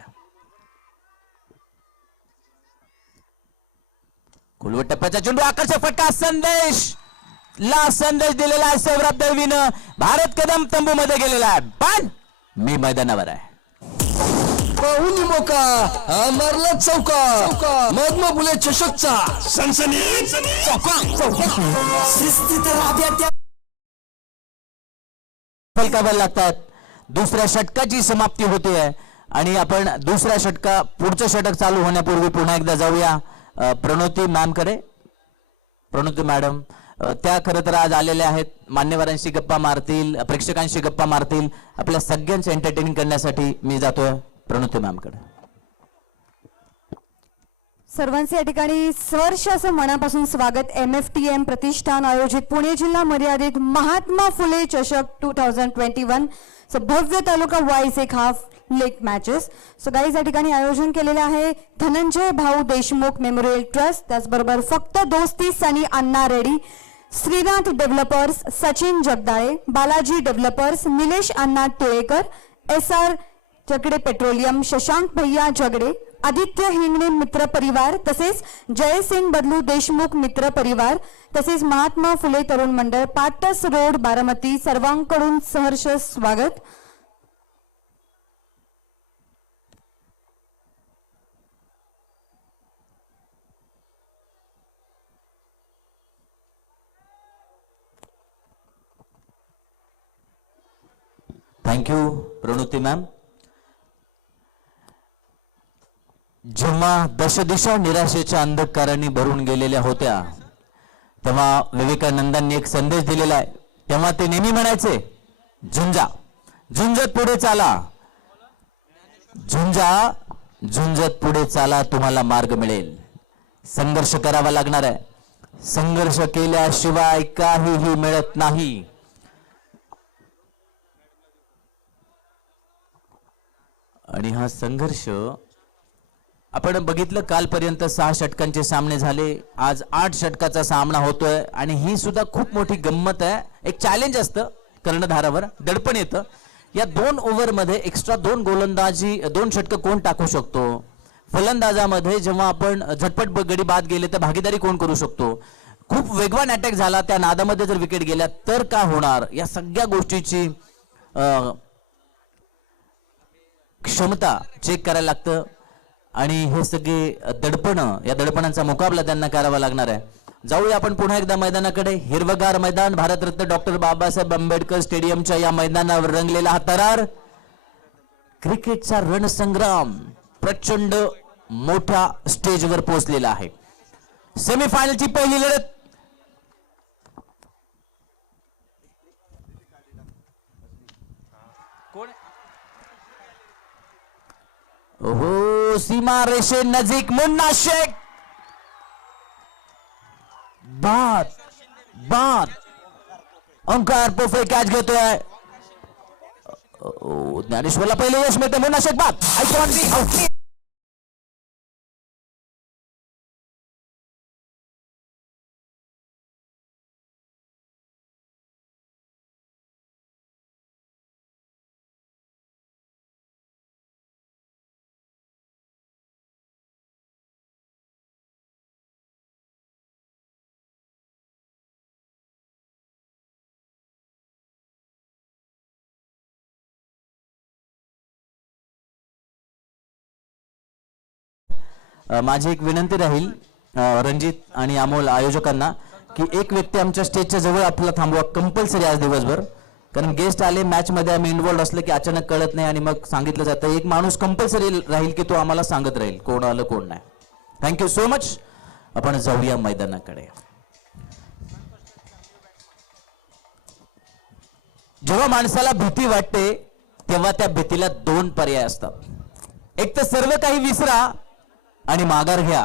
खुलवट टप्प्याचा चेंडू, आकर्षक फटका, संदेश दिलेला आहे सौरभ दळवीनं. भारत कदम तंबू मध्ये गेलेला आहे, पण मी मैदानावर आहे. पाहुणी मोका अमरला चौका महात्मा फुले चषकचा सनसनी चौका. शिस्तीत राब्या फलकावर लागतात. दुसऱ्या षटकाची समाप्ती होते आहे आणि आपण दुसऱ्या पुढचं षटक चालू होण्यापूर्वी पुन्हा एकदा जाऊया प्रणोती मॅम कडे. प्रणोती मॅडम त्या खरं तर आज आलेल्या आहेत, मान्यवरांशी गप्पा मारतील, प्रेक्षकांशी गप्पा मारतील, आपल्या सगळ्यांचं एंटरटेनिंग करण्यासाठी मी जातोय प्रणोती मॅम कडे. सर्वांचे या ठिकाणी सहर्ष असं मनापासून स्वागत. MFTM प्रतिष्ठान आयोजित पुणे जिल्हा मर्यादित महात्मा फुले चषक 2021 भव्य तालुका वाईज एक half leg matches. So guys या ठिकाणी आयोजन केलेले आहे धनंजय भाऊ देशमुख मेमोरियल ट्रस्ट, त्याचबरोबर फक्त दोस्ती सनी अण्णा रेड्डी, श्रीनाथ डेव्हलपर्स, सचिन जगदाळे, बालाजी डेव्हलपर्स, निलेश अण्णा टिळेकर, SR जगडे पेट्रोलियम, शशांक भैया जगडे, आदित्य हिंगणे मित्र परिवार, तसेच जयसिंग बदलू देशमुख मित्र परिवार, तसेच महात्मा फुले तरुण मंडळ, पाटस रोड, बारामती, सर्वांकडून सहर्ष स्वागत. Thank you Pranoti ma'am. जेव्हा दशदिशा निराशेच्या अंधकाराने भरून गेलेल्या होत्या तेव्हा विवेकानंदांनी एक संदेश दिलेला आहे. तेव्हा ते नेहमी म्हणायचे, झुंजा, झुंजत पुढे चाला, झुंजत पुढे चाला, तुम्हाला मार्ग मिळेल. संघर्ष करावा लागणार आहे, संघर्ष केल्याशिवाय काहीही मिळत नाही. आणि हा संघर्ष आपण बघितलं, कालपर्यंत 6 षटकांचे सामने झाले, आज 8 षटकाचा सामना होतोय. आणि ही सुद्धा खूप मोठी गंमत आहे, एक चॅलेंज असतं कर्णधारावर, दडपण येतं. या 2 ओव्हरमध्ये एक्स्ट्रा 2 गोलंदाजी 2 षटकं कोण टाकू शकतो, फलंदाजामध्ये जेव्हा आपण झटपट गडी बाद गेले तर भागीदारी कोण करू शकतो, खूप वेगवान अटॅक झाला, त्या नादामध्ये जर विकेट गेल्या तर काय होणार, या सगळ्या गोष्टीची क्षमता चेक करायला लागतं. आणि हे सगळे दडपण, या दडपणांचा मुकाबला त्यांना करावा लागणार आहे. जाऊया आपण पुन्हा एकदा मैदानाकडे. हिरवगार मैदान, भारतरत्न डॉक्टर बाबासाहेब आंबेडकर स्टेडियमच्या या मैदानावर रंगलेला हा तरार, क्रिकेटचा रणसंग्राम प्रचंड मोठ्या स्टेजवर पोहोचलेला आहे. सेमीफायनलची पहिली लढत हो, सीमा रेषे नजीक मुन्ना शेख, बाद अंकार पोफे कॅच घेतोय. ज्ञानेश्वरला पहिले यश मिळते, मुन्ना शेख बाद. माझी एक विनंती राहील रणजित आणि अमोल आयोजकांना की एक व्यक्ती आमच्या स्टेजच्या जवळ आपल्याला थांबवा कंपल्सरी आज दिवसभर, कारण गेस्ट आले, मॅच मध्ये आम्ही इन्व्हॉल्व असले की अचानक कळत नाही आणि मग सांगितलं जातं. एक माणूस कंपल्सरी राहील की तो आम्हाला सांगत राहील कोण आलं कोण नाही. Thank you so much. आपण जाऊया मैदानाकडे. जेव्हा माणसाला भीती वाटते तेव्हा त्या भीतीला 2 पर्याय असतात. एक तर सर्व काही विसरा आणि माघार घ्या,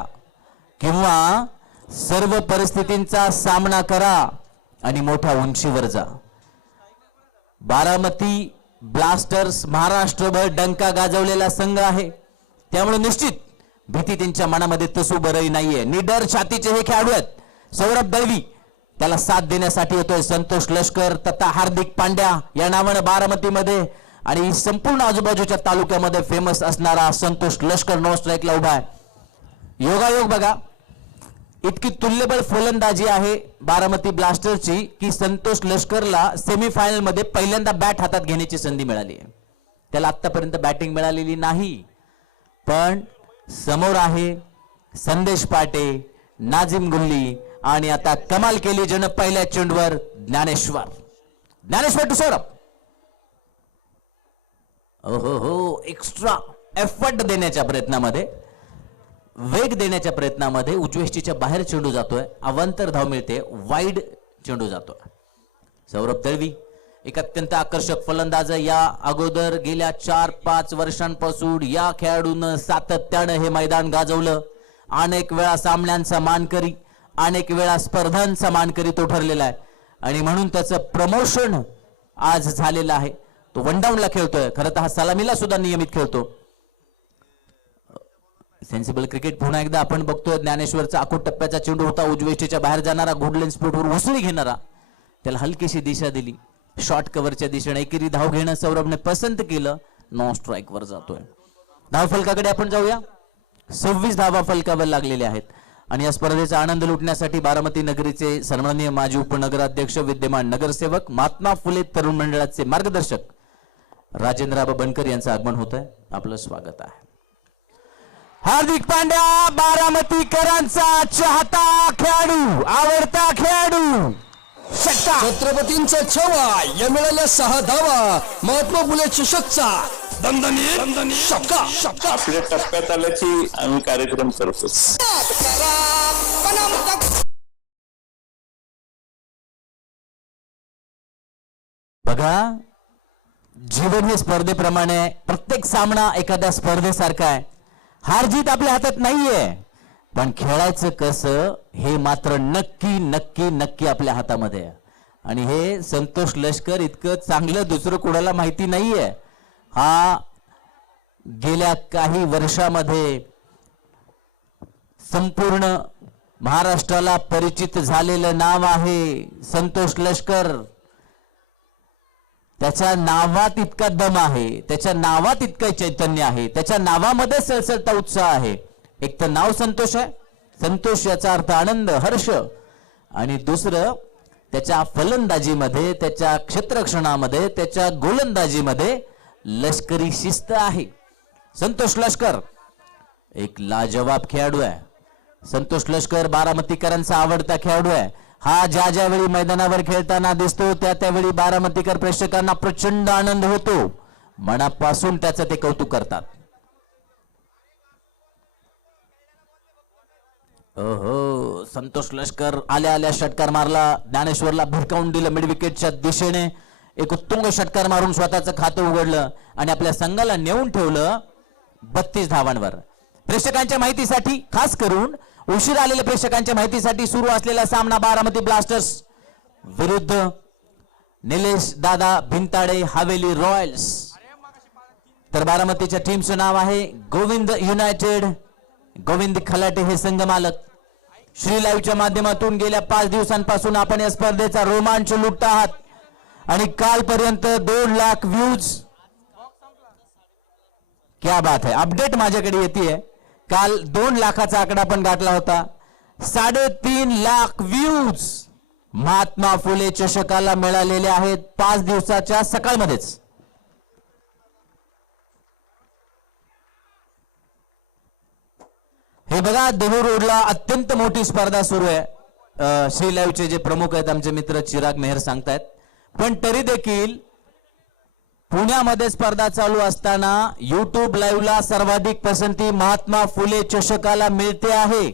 किंवा सर्व परिस्थितींचा सामना करा आणि मोठ्या उंचीवर जा. बारामती ब्लास्टर्स महाराष्ट्रभर डंका गाजवलेला संघ आहे, त्यामुळे निश्चित भीती त्यांच्या मनामध्ये तसू बरही नाहीये. निडर छातीचे हे खेळाडू आहेत. सौरभ दळवी त्याला साथ देण्यासाठी येतोय. संतोष लष्कर तथा हार्दिक पांड्या या नावानं बारामतीमध्ये आणि संपूर्ण आजूबाजूच्या तालुक्यामध्ये फेमस असणारा संतोष लष्कर नो स्ट्राईकला उभा आहे. योगायोग बघा, इतकी तुल्यबळ फलंदाजी आहे बारामती ब्लास्टरची की संतोष लष्करला सेमीफायनल मध्ये पहिल्यांदा बॅट हातात घेण्याची संधी मिळाली आहे. त्याला आतापर्यंत बॅटिंग मिळालेली नाही, पण समोर आहे संदेश पाटे, नाझिम गुल्ली आणि आता कमाल केली ज्यानं पहिल्या चेंडूवर ज्ञानेश्वर टू सौरभ. हो एक्स्ट्रा एफर्ट देण्याच्या प्रयत्नामध्ये, वेग देण्याच्या प्रयत्नामध्ये उजवेष्टीच्या बाहेर चेंडू जातोय. अवांतर धाव मिळते, वाईड चेंडू जातोय. सौरभ दळवी एक अत्यंत आकर्षक फलंदाज. या अगोदर गेल्या 4-5 वर्षांपासून या खेळाडूनं सातत्यानं हे मैदान गाजवलं. अनेक वेळा सामन्यांचा मानकरी, अनेक वेळा स्पर्धांचा मानकरी तो ठरलेला आहे आणि म्हणून त्याचं प्रमोशन आज झालेलं आहे. तो वन डाऊनला खेळतोय. खरं तर हा सलामीला सुद्धा नियमित खेळतो. सेन्सिबल क्रिकेट पुन्हा एकदा आपण बघतोय. ज्ञानेश्वरचा आखूट टप्प्याचा चेंडू होता, उजवेष्टीच्या बाहेर जाणारा, गुडलेन स्पॉटवर उसळी घेणारा, त्याला हलकीशी दिशा दिली. शॉर्ट कव्हरच्या दिशेने एकेरी धाव घेणं सौरभने पसंत केलं. नॉन स्ट्राईक वर जातोय. धाव फलकाकडे आपण जाऊया. 26 धावा फलकावर लागलेल्या आहेत आणि या स्पर्धेचा आनंद लुटण्यासाठी बारामती नगरीचे सन्माननीय माजी उपनगराध्यक्ष, विद्यमान नगरसेवक, महात्मा फुले तरुण मंडळाचे मार्गदर्शक राजेंद्रआबा बनकर यांचं आगमन होत आहे. आपलं स्वागत आहे. हार्दिक पांड्या बारामतीकरांचा चाहता खेळाडू, आवडता खेळाडू, षटकार. छत्रपतींचा छवा या मिळाल्या 6 धावा. महात्मा फुले चषकचा दणदणीत षटकार. आपल्या टप्प्यात आल्याची आम्ही कार्यक्रम करतो. बघा, जीवन हे स्पर्धेप्रमाणे, प्रत्येक सामना एखाद्या स्पर्धेसारखा आहे. हार जीत आपल्या हातात नाहीये, पण खेळायचं कसं हे मात्र नक्की नक्की नक्की आपल्या हातामध्ये आहे. आणि हे संतोष लष्कर इतकं चांगलं दुसरं कोणाला माहिती नाहीये. हा गेल्या काही वर्षामध्ये संपूर्ण महाराष्ट्राला परिचित झालेलं नाव आहे संतोष लष्कर. त्याच्या नावात इतका दम आहे, त्याच्या नावात इतकं चैतन्य आहे, त्याच्या नावामध्ये सळसळता उत्साह आहे. एक तर नाव संतोष आहे, संतोष याचा अर्थ आनंद, हर्ष, आणि दुसरं त्याच्या फलंदाजीमध्ये, त्याच्या क्षेत्ररक्षणामध्ये, त्याच्या गोलंदाजीमध्ये लष्करी शिस्त आहे. संतोष लष्कर एक लाजवाब खेळाडू आहे. संतोष लष्कर बारामतीकरांचा आवडता खेळाडू आहे. हा ज्या वेळी मैदानावर खेळताना दिसतो त्यावेळी बारामतीकर प्रेक्षकांना प्रचंड आनंद होतो. मनापासून त्याचं ते कौतुक करतात. ओहो, संतोष लष्कर आल्या आल्या षटकार मारला. ज्ञानेश्वरला भिरकावून दिलं मिड विकेटच्या दिशेने. एक उत्तुंग षटकार मारून स्वतःचं खातं उघडलं आणि आपल्या संघाला नेऊन ठेवलं 32 धावांवर. प्रेक्षकांच्या माहितीसाठी, खास करून उशीर आलेल्या प्रेक्षकांच्या माहितीसाठी, सुरू असलेला सामना बारामती ब्लास्टर्स विरुद्ध निलेश दादा भिंताडे हवेली रॉयल्स. तर बारामतीच्या टीमचं नाव आहे गोविंद युनायटेड. गोविंद खलाटे हे संघ मालक. श्री लाईव्हच्या माध्यमातून गेल्या 5 दिवसांपासून आपण या स्पर्धेचा रोमांच लुटत आहात आणि कालपर्यंत 2 लाख व्ह्यूज. क्या बात है. अपडेट माझ्याकडे येते. काल 2 लाखाचा आकडा पण गाठला होता. 3.5 लाख व्ह्यूज महात्मा फुले चषकाला मिळालेले आहेत 5 दिवसाच्या सकाळमध्येच. हे बघा, देहू रोडला अत्यंत मोठी स्पर्धा सुरू आहे. श्री लाईव्हचे जे प्रमुख आहेत आमचे मित्र चिराग मेहर सांगतायत. पण तरी देखील पुण्यामध्ये स्पर्धा चालू असताना YouTube लाईव्हला सर्वाधिक पसंती महात्मा फुले चषकाला मिळते आहे.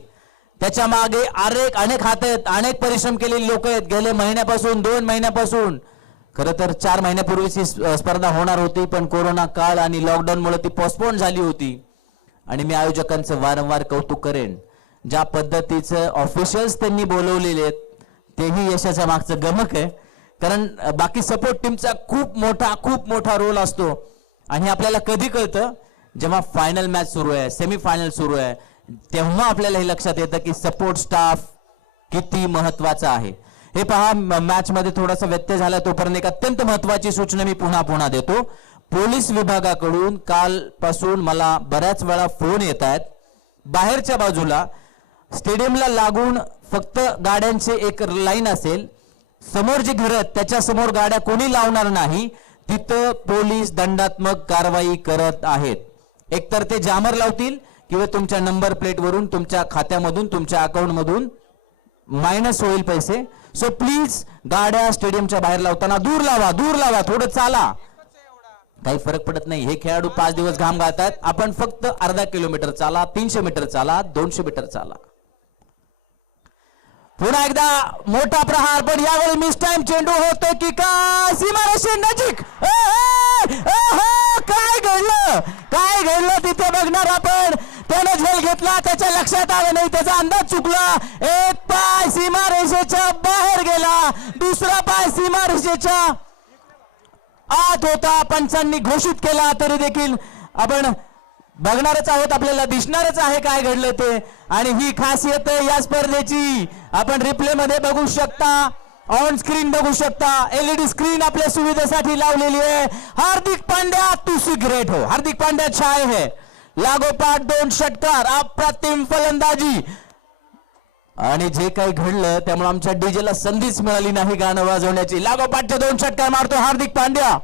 त्याच्या मागे अनेक हात आहेत, अनेक परिश्रम केलेले लोक आहेत. गेले महिन्यापासून, 2 महिन्यापासून, खरं तर 4 महिन्यापूर्वीची स्पर्धा होणार होती, पण कोरोना काळ आणि लॉकडाऊनमुळे ती पोस्टपोन झाली होती. आणि मी आयोजकांचं वारंवार कौतुक करेन. ज्या पद्धतीचं ऑफिशियल्स त्यांनी बोलवलेले आहेत तेही यशाच्या मागचं गमक आहे. कारण बाकी सपोर्ट टीमचा खूप मोठा रोल असतो. आणि आपल्याला कधी कळतं जेव्हा फायनल मॅच सुरू आहे, सेमीफायनल सुरू आहे, तेव्हा आपल्याला हे लक्षात येतं की सपोर्ट स्टाफ किती महत्वाचा आहे. हे पहा, मॅच मध्ये थोडासा व्यत्यय झाला, तोपर्यंत एक अत्यंत महत्वाची सूचना मी पुन्हा देतो. पोलीस विभागाकडून कालपासून मला बऱ्याच वेळा फोन येत आहेत. बाहेरच्या बाजूला स्टेडियमला लागून फक्त गाड्यांचे एक लाईन असेल, समोर जे घर आहेत त्याच्या समोर गाड्या कोणी लावणार नाही, तिथं पोलीस दंडात्मक कारवाई करत आहेत. एकतर ते जामर लावतील किंवा तुमच्या नंबर प्लेट वरून, तुमच्या खात्यामधून, तुमच्या अकाउंट मधून मायनस होईल पैसे. सो प्लीज गाड्या स्टेडियमच्या बाहेर लावताना दूर लावा, थोडं चाला, काही फरक पडत नाही. हे खेळाडू 5 दिवस घाम गाळतात, आपण फक्त अर्धा किलोमीटर चाला, 300 मीटर चाला, 200 मीटर चाला. पुन्हा एकदा मोठा प्रहार, पण यावेळी मिस टाइम चेंडू होतो की का सीमारेषे नजीक. काय घडलं तिथे बघणार आपण. त्याने झेल घेतला, त्याच्या लक्षात आलं नाही, त्याचा अंदाज चुकला. एक पाय सीमारेषेच्या बाहेर गेला, दुसरा पाय सीमारेषेच्या आत होता. पंचांनी घोषित केला तरी देखील आपण बघणारच आहोत, आपल्याला दिसणारच आहे काय घडलं ते. आणि ही खासियत आहे या स्पर्धेची. आपण रिप्ले मध्ये बघू शकता, ऑन स्क्रीन बघू शकता, एलईडी स्क्रीन आपल्या सुविधेसाठी लावलेली आहे. हार्दिक पांड्या तू सिगरेट हो, हार्दिक पांड्या छाय है. लागोपाठ 2 षटकार, अप्रतिम फलंदाजी. आणि जे काही घडलं त्यामुळे आमच्या डीजेला संधीच मिळाली नाही गाणं वाजवण्याची. लागोपाठचे 2 षटकार मारतो हार्दिक पांड्या.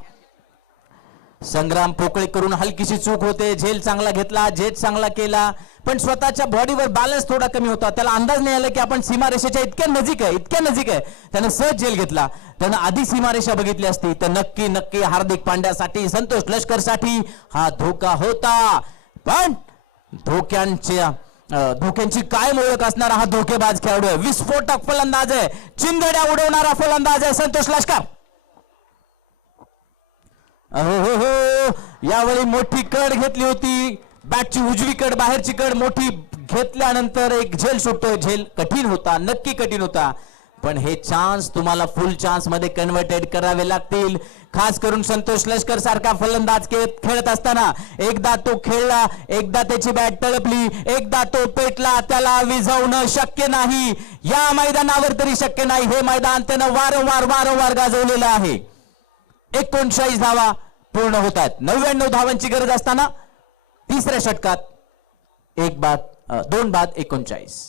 संग्राम पोकळे करून हलकीशी चूक होते. झेल चांगला घेतला, झेल चांगला केला, पण स्वतःच्या बॉडीवर बॅलन्स थोडा कमी होता. त्याला अंदाज नाही आला की आपण सीमारेषेच्या इतक्या नजीक आहे. त्यानं सहज झेल घेतला. त्यानं आधी सीमारेषा बघितली असती तर नक्की हार्दिक पांड्यासाठी, संतोष लष्करसाठी हा धोका होता. पण धोक्यांची काय ओळख असणारा हा धोकेबाज खेळाडू आहे, विस्फोटक फलंदाज आहे, चिंधड्या उडवणारा फलंदाज आहे संतोष लष्कर. यावेळी मोठी कड घेतली होती, बॅटची उजवी कड, बाहेरची कड मोठी घेतल्यानंतर एक झेल सुटतोय. झेल कठीण होता, नक्की कठीण होता, पण हे चान्स तुम्हाला फुल चान्स मध्ये कन्व्हर्टेड करावे लागतील. खास करून संतोष लष्कर सारखा फलंदाज खेळत असताना एकदा तो खेळला, एकदा त्याची बॅट तळपली, एकदा तो पेटला, त्याला विझवणं शक्य नाही. या मैदानावर तरी शक्य नाही. हे मैदान त्यानं वारंवार गाजवलेलं आहे. 39 धावा पूर्ण होत आहेत. 99 धावांची गरज असताना तिसऱ्या षटकात 2 बाद 39.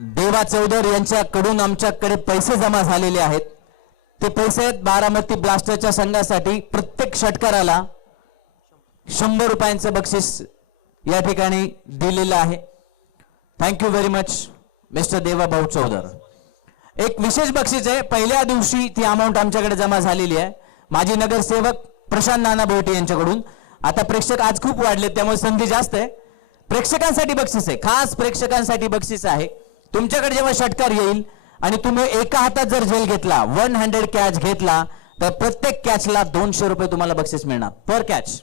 देवा चौधर यांच्याकडून आमच्याकडे पैसे जमा झालेले आहेत. ते पैसे आहेत बारामती ब्लास्टरच्या संघासाठी. प्रत्येक षटकाराला 100 रुपयांचं बक्षीस या ठिकाणी दिलेलं आहे. Thank you very much mister Devabhau Chaudhar. एक विशेष बक्षीस आहे, पहिल्या दिवशी ती अमाऊंट आमच्याकडे जमा झालेली आहे. माजी नगरसेवक प्रशांत नाना बोटे यांच्याकडून. आता प्रेक्षक आज खूप वाढले त्यामुळे संधी जास्त आहे. प्रेक्षकांसाठी बक्षीस आहे, खास प्रेक्षकांसाठी बक्षीस आहे. तुमच्याकडे जेव्हा षटकार येईल आणि तुम्ही एका हातात जर झेल घेतला, 100 कॅच घेतला, तर प्रत्येक कॅचला 200 रुपये तुम्हाला बक्षीस मिळणार per catch.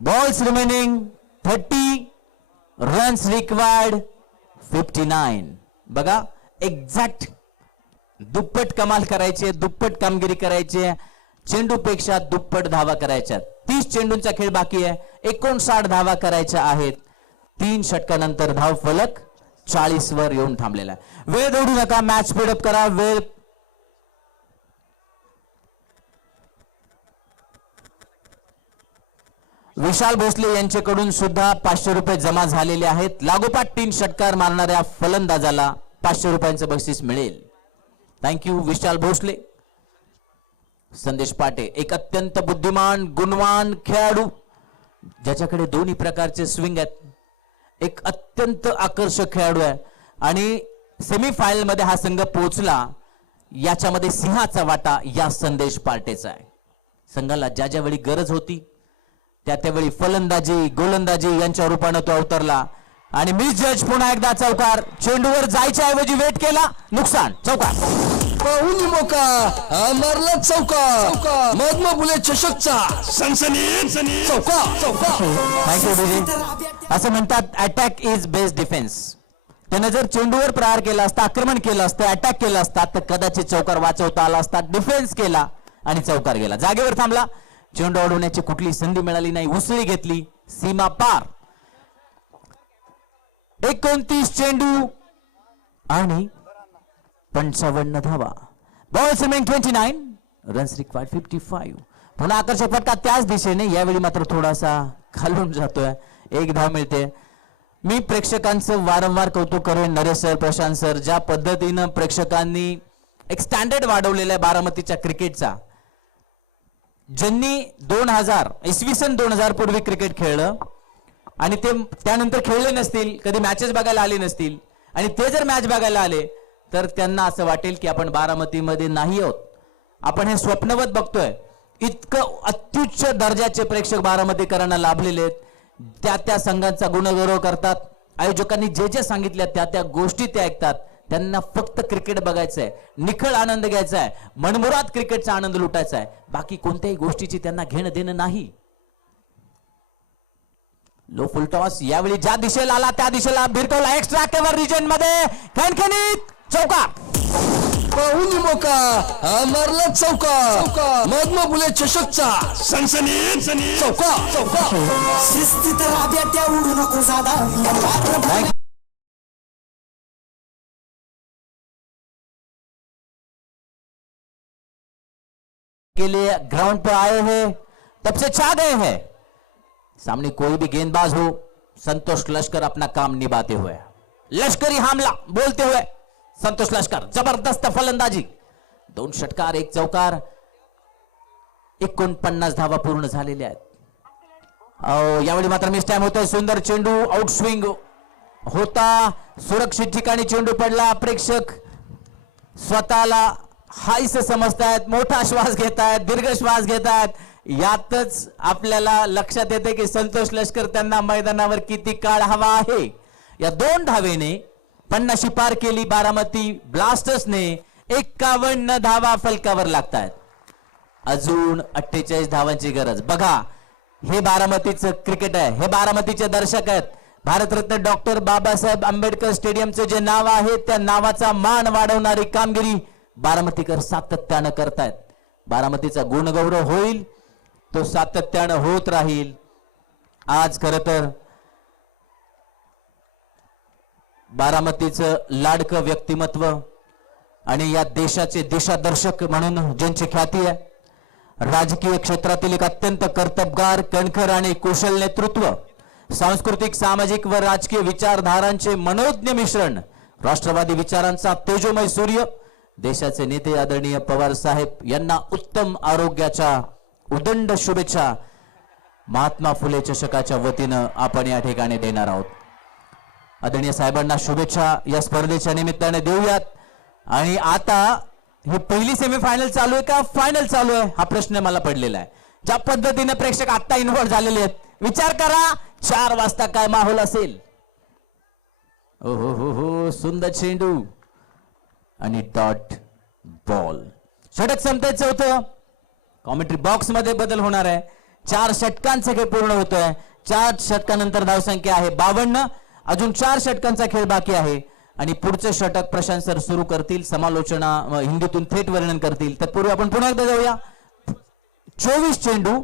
Balls remaining 30, runs required 59. बघा, एक्झॅक्ट दुप्पट कमाल करायचे, दुप्पट कामगिरी करायची, चेंडूपेक्षा दुप्पट धावा करायच्या. 30 चेंडूंचा खेळ बाकी आहे, 59 धावा करायच्या आहेत. 3 षटकानंतर धाव फलक 40 वर येऊन थांबलेला आहे. वेळ दौडू नका, मॅच स्पीडअप करा. वेळ विशाल भोसले यांच्याकडून सुद्धा 500 रुपये जमा झालेले आहेत. लागोपाठ 3 षटकार मारणाऱ्या फलंदाजाला 500 रुपयांचं बक्षीस मिळेल. थँक्यू विशाल भोसले. संदेश पाटे एक अत्यंत बुद्धिमान, गुणवान खेळाडू, ज्याच्याकडे दोन्ही प्रकारचे स्विंग आहेत. एक अत्यंत आकर्षक खेळाडू आहे आणि सेमीफायनल मध्ये हा संघ पोहोचला, याच्यामध्ये सिंहाचा वाटा या संदेश पाटेचा आहे. संघाला ज्या ज्यावेळी गरज होती त्यावेळी फलंदाजी, गोलंदाजी यांच्या रूपाने तो अवतरला. आणि मिस जज पुन्हा एकदा चौकार. चेंडूवर जायच्या ऐवजी वेट केला, नुकसान. चौकार. पाहुली मोका मारला चौका. महात्मा फुले चषकचा सनसनी चौका. Thank you DJ. असं म्हणतात, अटॅक इज बेस्ट डिफेन्स. त्यानं जर चेंडूवर प्रहार केला असता, आक्रमण केलं असतं, अटॅक केला असता, तर कदाचित चौकार वाचवता आला असता. डिफेन्स केला आणि चौकार गेला. जागेवर थांबला, चेंडू अडवण्याची कुठली संधी मिळाली नाही, उसळी घेतली, सीमा पार. 29 चेंडू आणि 55 धावा. Balls remain 29, runs required 55. पुन्हा आकर्षक फटका त्याच दिशेने, यावेळी मात्र थोडासा खालून जातोय. 1 धाव मिळते. मी प्रेक्षकांचं वारंवार कौतुक करेन, नरेश सर, प्रशांत सर, ज्या पद्धतीनं प्रेक्षकांनी एक स्टँडर्ड वाढवलेला आहे बारामतीच्या क्रिकेटचा. ज्यांनी 2000 पूर्वी क्रिकेट खेळलं आणि ते त्यानंतर खेळले नसतील, कधी मॅचेस बघायला आले नसतील, आणि ते जर मॅच बघायला आले तर त्यांना असं वाटेल की आपण बारामतीमध्ये नाही आहोत, आपण हे स्वप्नवत बघतोय. इतकं अत्युच्च दर्जाचे प्रेक्षक बारामतीकरांना लाभलेले आहेत. त्या संघांचा गुणगौरव करतात. आयोजकांनी जे जे सांगितल्या त्या गोष्टी ते ऐकतात. त्यांना फक्त क्रिकेट बघायचं आहे, निखळ आनंद घ्यायचा आहे, मनमुराद क्रिकेटचा आनंद लुटायचा आहे. बाकी कोणत्याही गोष्टीची त्यांना घेणं देणं नाही. लो फुल टॉस, यावेळी ज्या दिशेला आला त्या दिशेला भिरकवला. एक्स्ट्रा कव्हर रिजन मध्ये खणखणीत चौकार. पाहुली मोका मारला चौका. महात्मा फुले चषकचा सनसनीत चौका. शिस्तीत राब्याट्या उडू नको जादा. के लिए ग्राउंड पे आए हैं, तब से छा गए हैं. सामने कोई भी गेंदबाज हो, संतोष लश्कर अपना काम निभाते हुए, लश्करी हमला बोलते हुए संतोष लश्कर जबरदस्त फलंदाजी. 2 षटकार 1 चौकार. 49 धावा पूर्ण झालेल्या आहेत. यावेळी मात्र मिस टाइम होतोय. सुंदर चेंडू आउट स्विंग होता, सुरक्षित ठिकाणी चेंडू पडला. प्रेक्षक स्वतःला हायस समजतायत, मोठा श्वास घेतायत, दीर्घ श्वास घेतायत. यातच आपल्याला लक्षात येते की संतोष लश्कर त्यांना मैदानावर किती काळ हवा आहे. या 2 धावेने 50 पार केली बारामती ब्लास्टर्सने. 51 धावा फलकावर लागतायत. अजून 48 धावांची गरज. बघा, हे बारामतीचं क्रिकेट आहे, हे बारामतीचे दर्शक आहेत. भारतरत्न डॉक्टर बाबासाहेब आंबेडकर स्टेडियमचे जे नाव आहे त्या नावाचा मान वाढवणारी कामगिरी बारामतीकर सातत्यानं करतायत. बारामतीचा गुणगौरव होईल, तो सातत्यानं होत राहील. आज खर तर बारामतीचं लाडकं व्यक्तिमत्व आणि या देशाचे दिशादर्शक म्हणून ज्यांची ख्याती आहे, राजकीय क्षेत्रातील एक अत्यंत कर्तबगार, कणखर आणि कुशल नेतृत्व, सांस्कृतिक, सामाजिक व राजकीय विचारधारांचे मनोज्ञ मिश्रण, राष्ट्रवादी विचारांचा तेजोमय सूर्य, देशाचे नेते आदरणीय पवार साहेब यांना उत्तम आरोग्याच्या उदंड शुभेच्छा महात्मा फुले चषकाच्या वतीनं आपण या ठिकाणी देणार आहोत. आदरणीय साहेबांना शुभेच्छा या स्पर्धेच्या निमित्ताने देऊयात. आणि आता ही पहिली सेमीफायनल चालू आहे का फायनल चालू आहे हा प्रश्न मला पडलेला आहे. ज्या पद्धतीने प्रेक्षक आता इन्व्हॉल्व झालेले आहेत, विचार करा 4 वाजता काय माहोल असेल. ओ हो, सुंदर चेंडू आणि डॉट बॉल. षटक संपते चौथं. कॉमेंट्री बॉक्स मध्ये बदल होणार आहे. 4 षटकांचा खेळ पूर्ण होतोय. 4 षटकानंतर धावसंख्या आहे 52. अजून 4 षटकांचा खेळ बाकी आहे आणि पुढचे षटक प्रशांत सर सुरू करतील. समालोचना हिंदीतून थेट वर्णन करतील. तत्पूर्वी आपण पुन्हा एकदा जाऊया. 24 चेंडू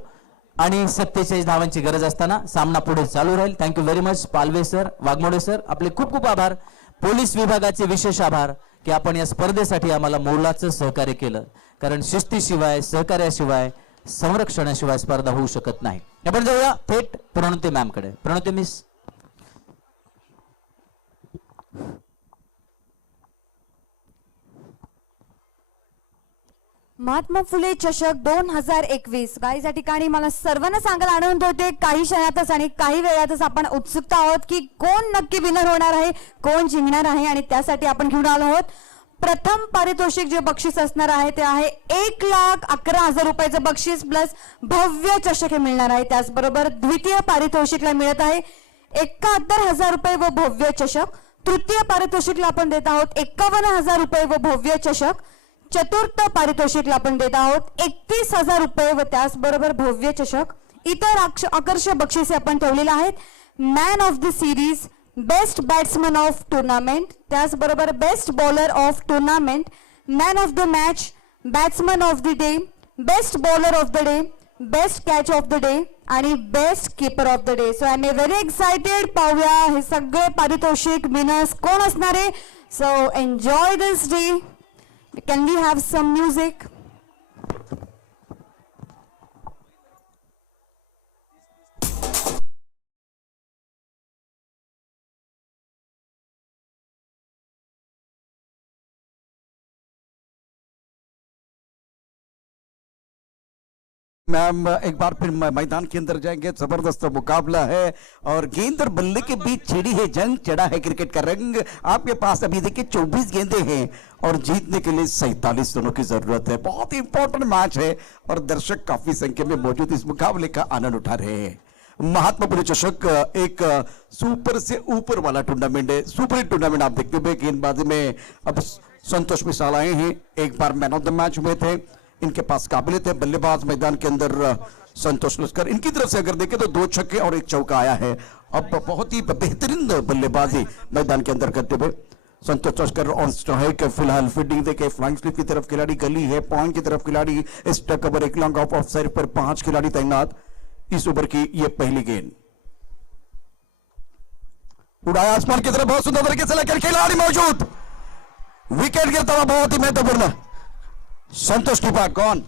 आणि 47 धावांची गरज असताना सामना पुढे चालू राहील. Thank you very much Palve sir, Waghmode sir, आपले खूप खूप आभार. पोलीस विभागाचे विशेष आभार की आपण या स्पर्धेसाठी आम्हाला मोलाचं सहकार्य केलं. कारण शिस्तीशिवाय, सहकार्याशिवाय, संरक्षणाशिवाय स्पर्धा होऊ शकत नाही. आपण जाऊया थेट प्रणोते मॅम कडे. प्रणोते मिस. महात्मा फुले चषक 2021 गाईज या ठिकाणी मला सर्वांना सांगायला आनंद होते. काही क्षणातच आणि काही वेळातच आपण उत्सुकता आहोत की कोण नक्की विनर होणार आहे, कोण जिंकणार आहे. आणि त्यासाठी आपण घेऊन आलो आहोत प्रथम पारितोषिक जे बक्षीस असणार आहे ते आहे 1,11,000 रुपयाचं बक्षीस प्लस भव्य चषक हे मिळणार आहे. त्याचबरोबर द्वितीय पारितोषिकला मिळत आहे 71,000 रुपये व भव्य चषक. तृतीय पारितोषिकला आपण देत आहोत 51,000 रुपये व भव्य चषक. चतुर्थ पारितोषिकला आपण देत आहोत 31,000 रुपये व त्याचबरोबर भव्य चषक. इतर आकर्षक बक्षिसे आपण ठेवलेले आहेत. Man of the series, best batsman of tournament, त्याचबरोबर best bowler of tournament, man of the match, batsman of the day, best bowler of the day, best catch of the day आणि best keeper of the day. So I am very excited. पाहूया हे सगळे पारितोषिक winners कोण असणार आहे. So enjoy this day. Can we have some music. Ma'am एक बार फिर मैदान के अंदर जाएंगे. जबरदस्त मुकाबला है और गेंद और बल्ले के बीच छिड़ी है जंग, चढ़ा है क्रिकेट का रंग. आपके पास अभी देखिए 24 गेंदें हैं और जीतने के लिए 47 रनों की जरूरत है. बहुत ही इंपॉर्टेंट मैच है और दर्शक काफी संख्या में मौजूद इस मुकाबले का आनंद उठा रहे हैं. महात्मा फुले चषक एक सुपर से ऊपर वाला टूर्नामेंट है. सुपर हिट टूर्नामेंट आप देखते हुए गेंदबाजी में अब संतोष मिसाल आए हैं. एक बार मैन ऑफ द मैच हुए थे. इनके पास काबिलियत है. बल्लेबाज मैदान के अंदर संतोष लश्कर, इनकी तरफ से अगर देखें तो 2 छक्के और 1 चौका आया है. अब बहुत ही बेहतरीन बल्लेबाजी मैदान के अंदर करते हुए संतोष लश्कर ऑन स्ट्राइक. फिलहाल फील्डिंग देखे फ्लाइंग स्लिप की तरफ खिलाड़ी गली है, पॉइंट की तरफ खिलाड़ी, स्टक कवर, एक लॉन्ग ऑफ साइड पर 5 खिलाड़ी तैनात. इस ओवर की ये पहली गेंद उड़ाया आसमान की तरफ. बहुत सुंदर तरीके से लेकर खिलाड़ी मौजूद. विकेट गिरता हुआ बहुत ही महत्वपूर्ण. संतोष की बात कौन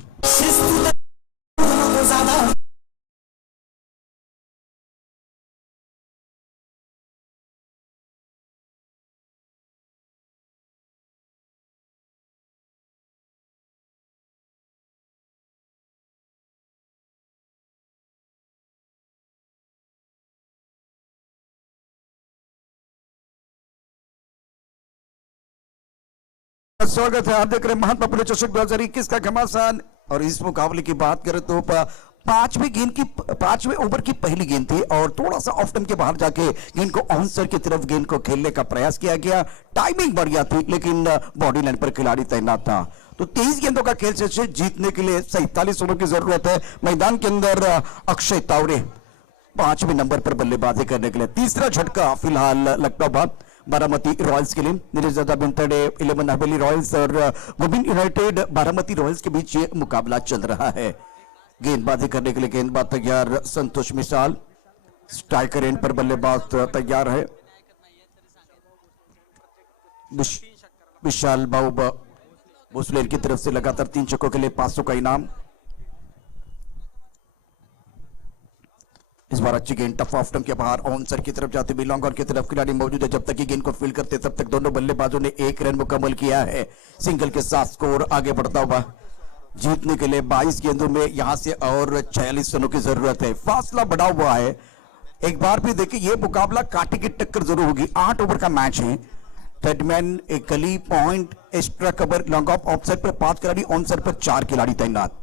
स्वागत है. आप देख रहे हैं महात्मा फुले चषक 2021 का घमासान. और इस मुकाबले की बात करें तो 5वें ओवर की पहली गेंद थी और थोड़ा सा ऑफ टाइम के बाहर जाके गेंद को ऑनसर की तरफ गेंद को खेलने का प्रयास किया गया. टाइमिंग बढ़िया थी लेकिन बॉडी लाइन पर खिलाड़ी तैनात था. तो 23 गेंदों का खेल से जीतने के लिए 47 रनों की जरूरत है. मैदान के अंदर अक्षय तावरे 5वें नंबर पर बल्लेबाजी करने के लिए. तीसरा झटका फिलहाल लगता बारामती रॉयल्स के लिए. निरजदा बिंतड़े 11 हवेली रॉयल्स और गोविंद यूनाइटेड बारामती रॉयल्स के बीच ये मुकाबला चल रहा है. गेंदबाजी करने के लिए गेंदबाज तैयार संतोष मिसाल. स्ट्राइकर एंड पर बल्लेबाज तैयार है विशाल बाबू भोसले की तरफ से लगातार 3 छक्कों के लिए 500 का इनाम. इस बार अच्छी गेंद टफ ऑफ टर्म के बाहर ऑन सर की तरफ जाते हुए लॉन्ग ऑन की तरफ खिलाड़ी मौजूद है. जब तक की गेंद को फील्ड करते तब तक दोनों बल्लेबाजों ने 1 रन मुकम्मल किया है. सिंगल के साथ स्कोर आगे बढ़ता हुआ. जीतने के लिए 22 गेंदों में यहां से और 46 रनों की जरूरत है. फासला बढ़ा हुआ है. एक बार भी देखिए ये मुकाबला कांटे की टक्कर जरूर होगी. 8 ओवर का मैच है. थर्डमैन, एक gully, point, extra cover, long off offside पर 5 खिलाड़ी, ऑन साइड पर 4 खिलाड़ी तैनात.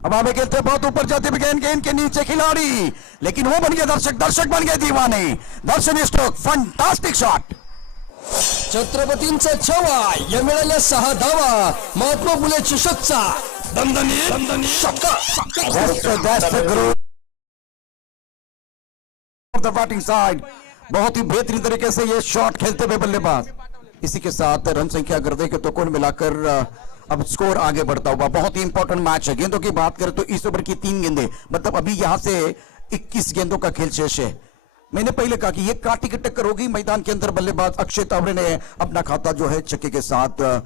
अब आगे खेलते बहुत ऊपर जाते हुए गेंद के नीचे खिलाड़ी, लेकिन वो बन गए दर्शक बन गए दीवाने. दर्शन स्ट्रोक, फंटास्टिक शॉट. छत्रपतींचा छवा या मिळाल्या 6 धावा. महात्मा फुले चषकचा दणदणीत शक्का. द बैटिंग साइड बहुत ही बेहतरीन तरीके से ये शॉट खेलते हुए बल्लेबाज. इसी के साथ रन संख्या अगर देखें तो कुल मिलाकर अब स्कोर आगे बढ़ता हुआ. बहुत ही इंपॉर्टेंट मैच है. गेंदों की बात करें तो इस ओवर की 3 गेंदें, मतलब अभी यहां से 21 गेंदों का खेल शेष है. मैंने पहले कहा कि ये कांटे की टक्कर होगी. मैदान के अंदर बल्लेबाज अक्षय तावरे ने अपना खाता जो है छक्के के साथ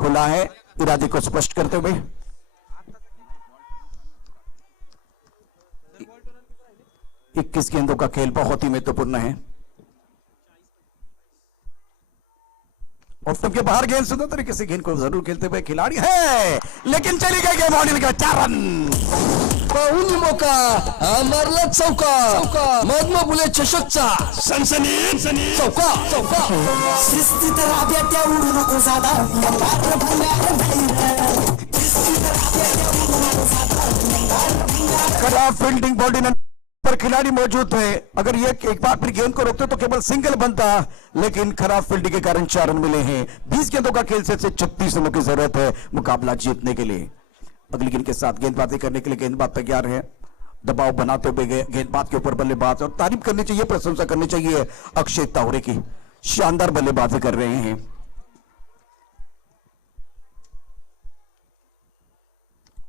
खोला है, इरादे को स्पष्ट करते हुए. 21 गेंदों का खेल बहुत ही महत्वपूर्ण है. ऑफ के बाहर गेंद सुंदर तरीके से गेंद को जरूर खेलते हुए खिलाड़ी है, लेकिन चली गई गेंद ऑन का 4 रन. पाहुनी मोका मारला चौका. महात्मा फुले चषकचा सनसनी चौका. शिस्तीत राब्याट्या उडू नको जादा. खराब फील्डिंग बॉडी पर खिलाड़ी मौजूद थे. अगर ये एक बार फिर गेंद को रोकते तो केवल सिंगल बनता, लेकिन खराब फील्डिंग के कारण 4 रन मिले हैं. 20 गेंदों का खेल से 36 रनों की जरूरत है मुकाबला जीतने के लिए. अगली गेंद के साथ गेंदबाजी करने के लिए गेंदबाज तैयार है दबाव बनाते हुए गए गेंदबाज के ऊपर बल्लेबाज, और तारीफ करनी चाहिए, प्रशंसा करनी चाहिए अक्षय तावरे की, शानदार बल्लेबाजी कर रहे हैं।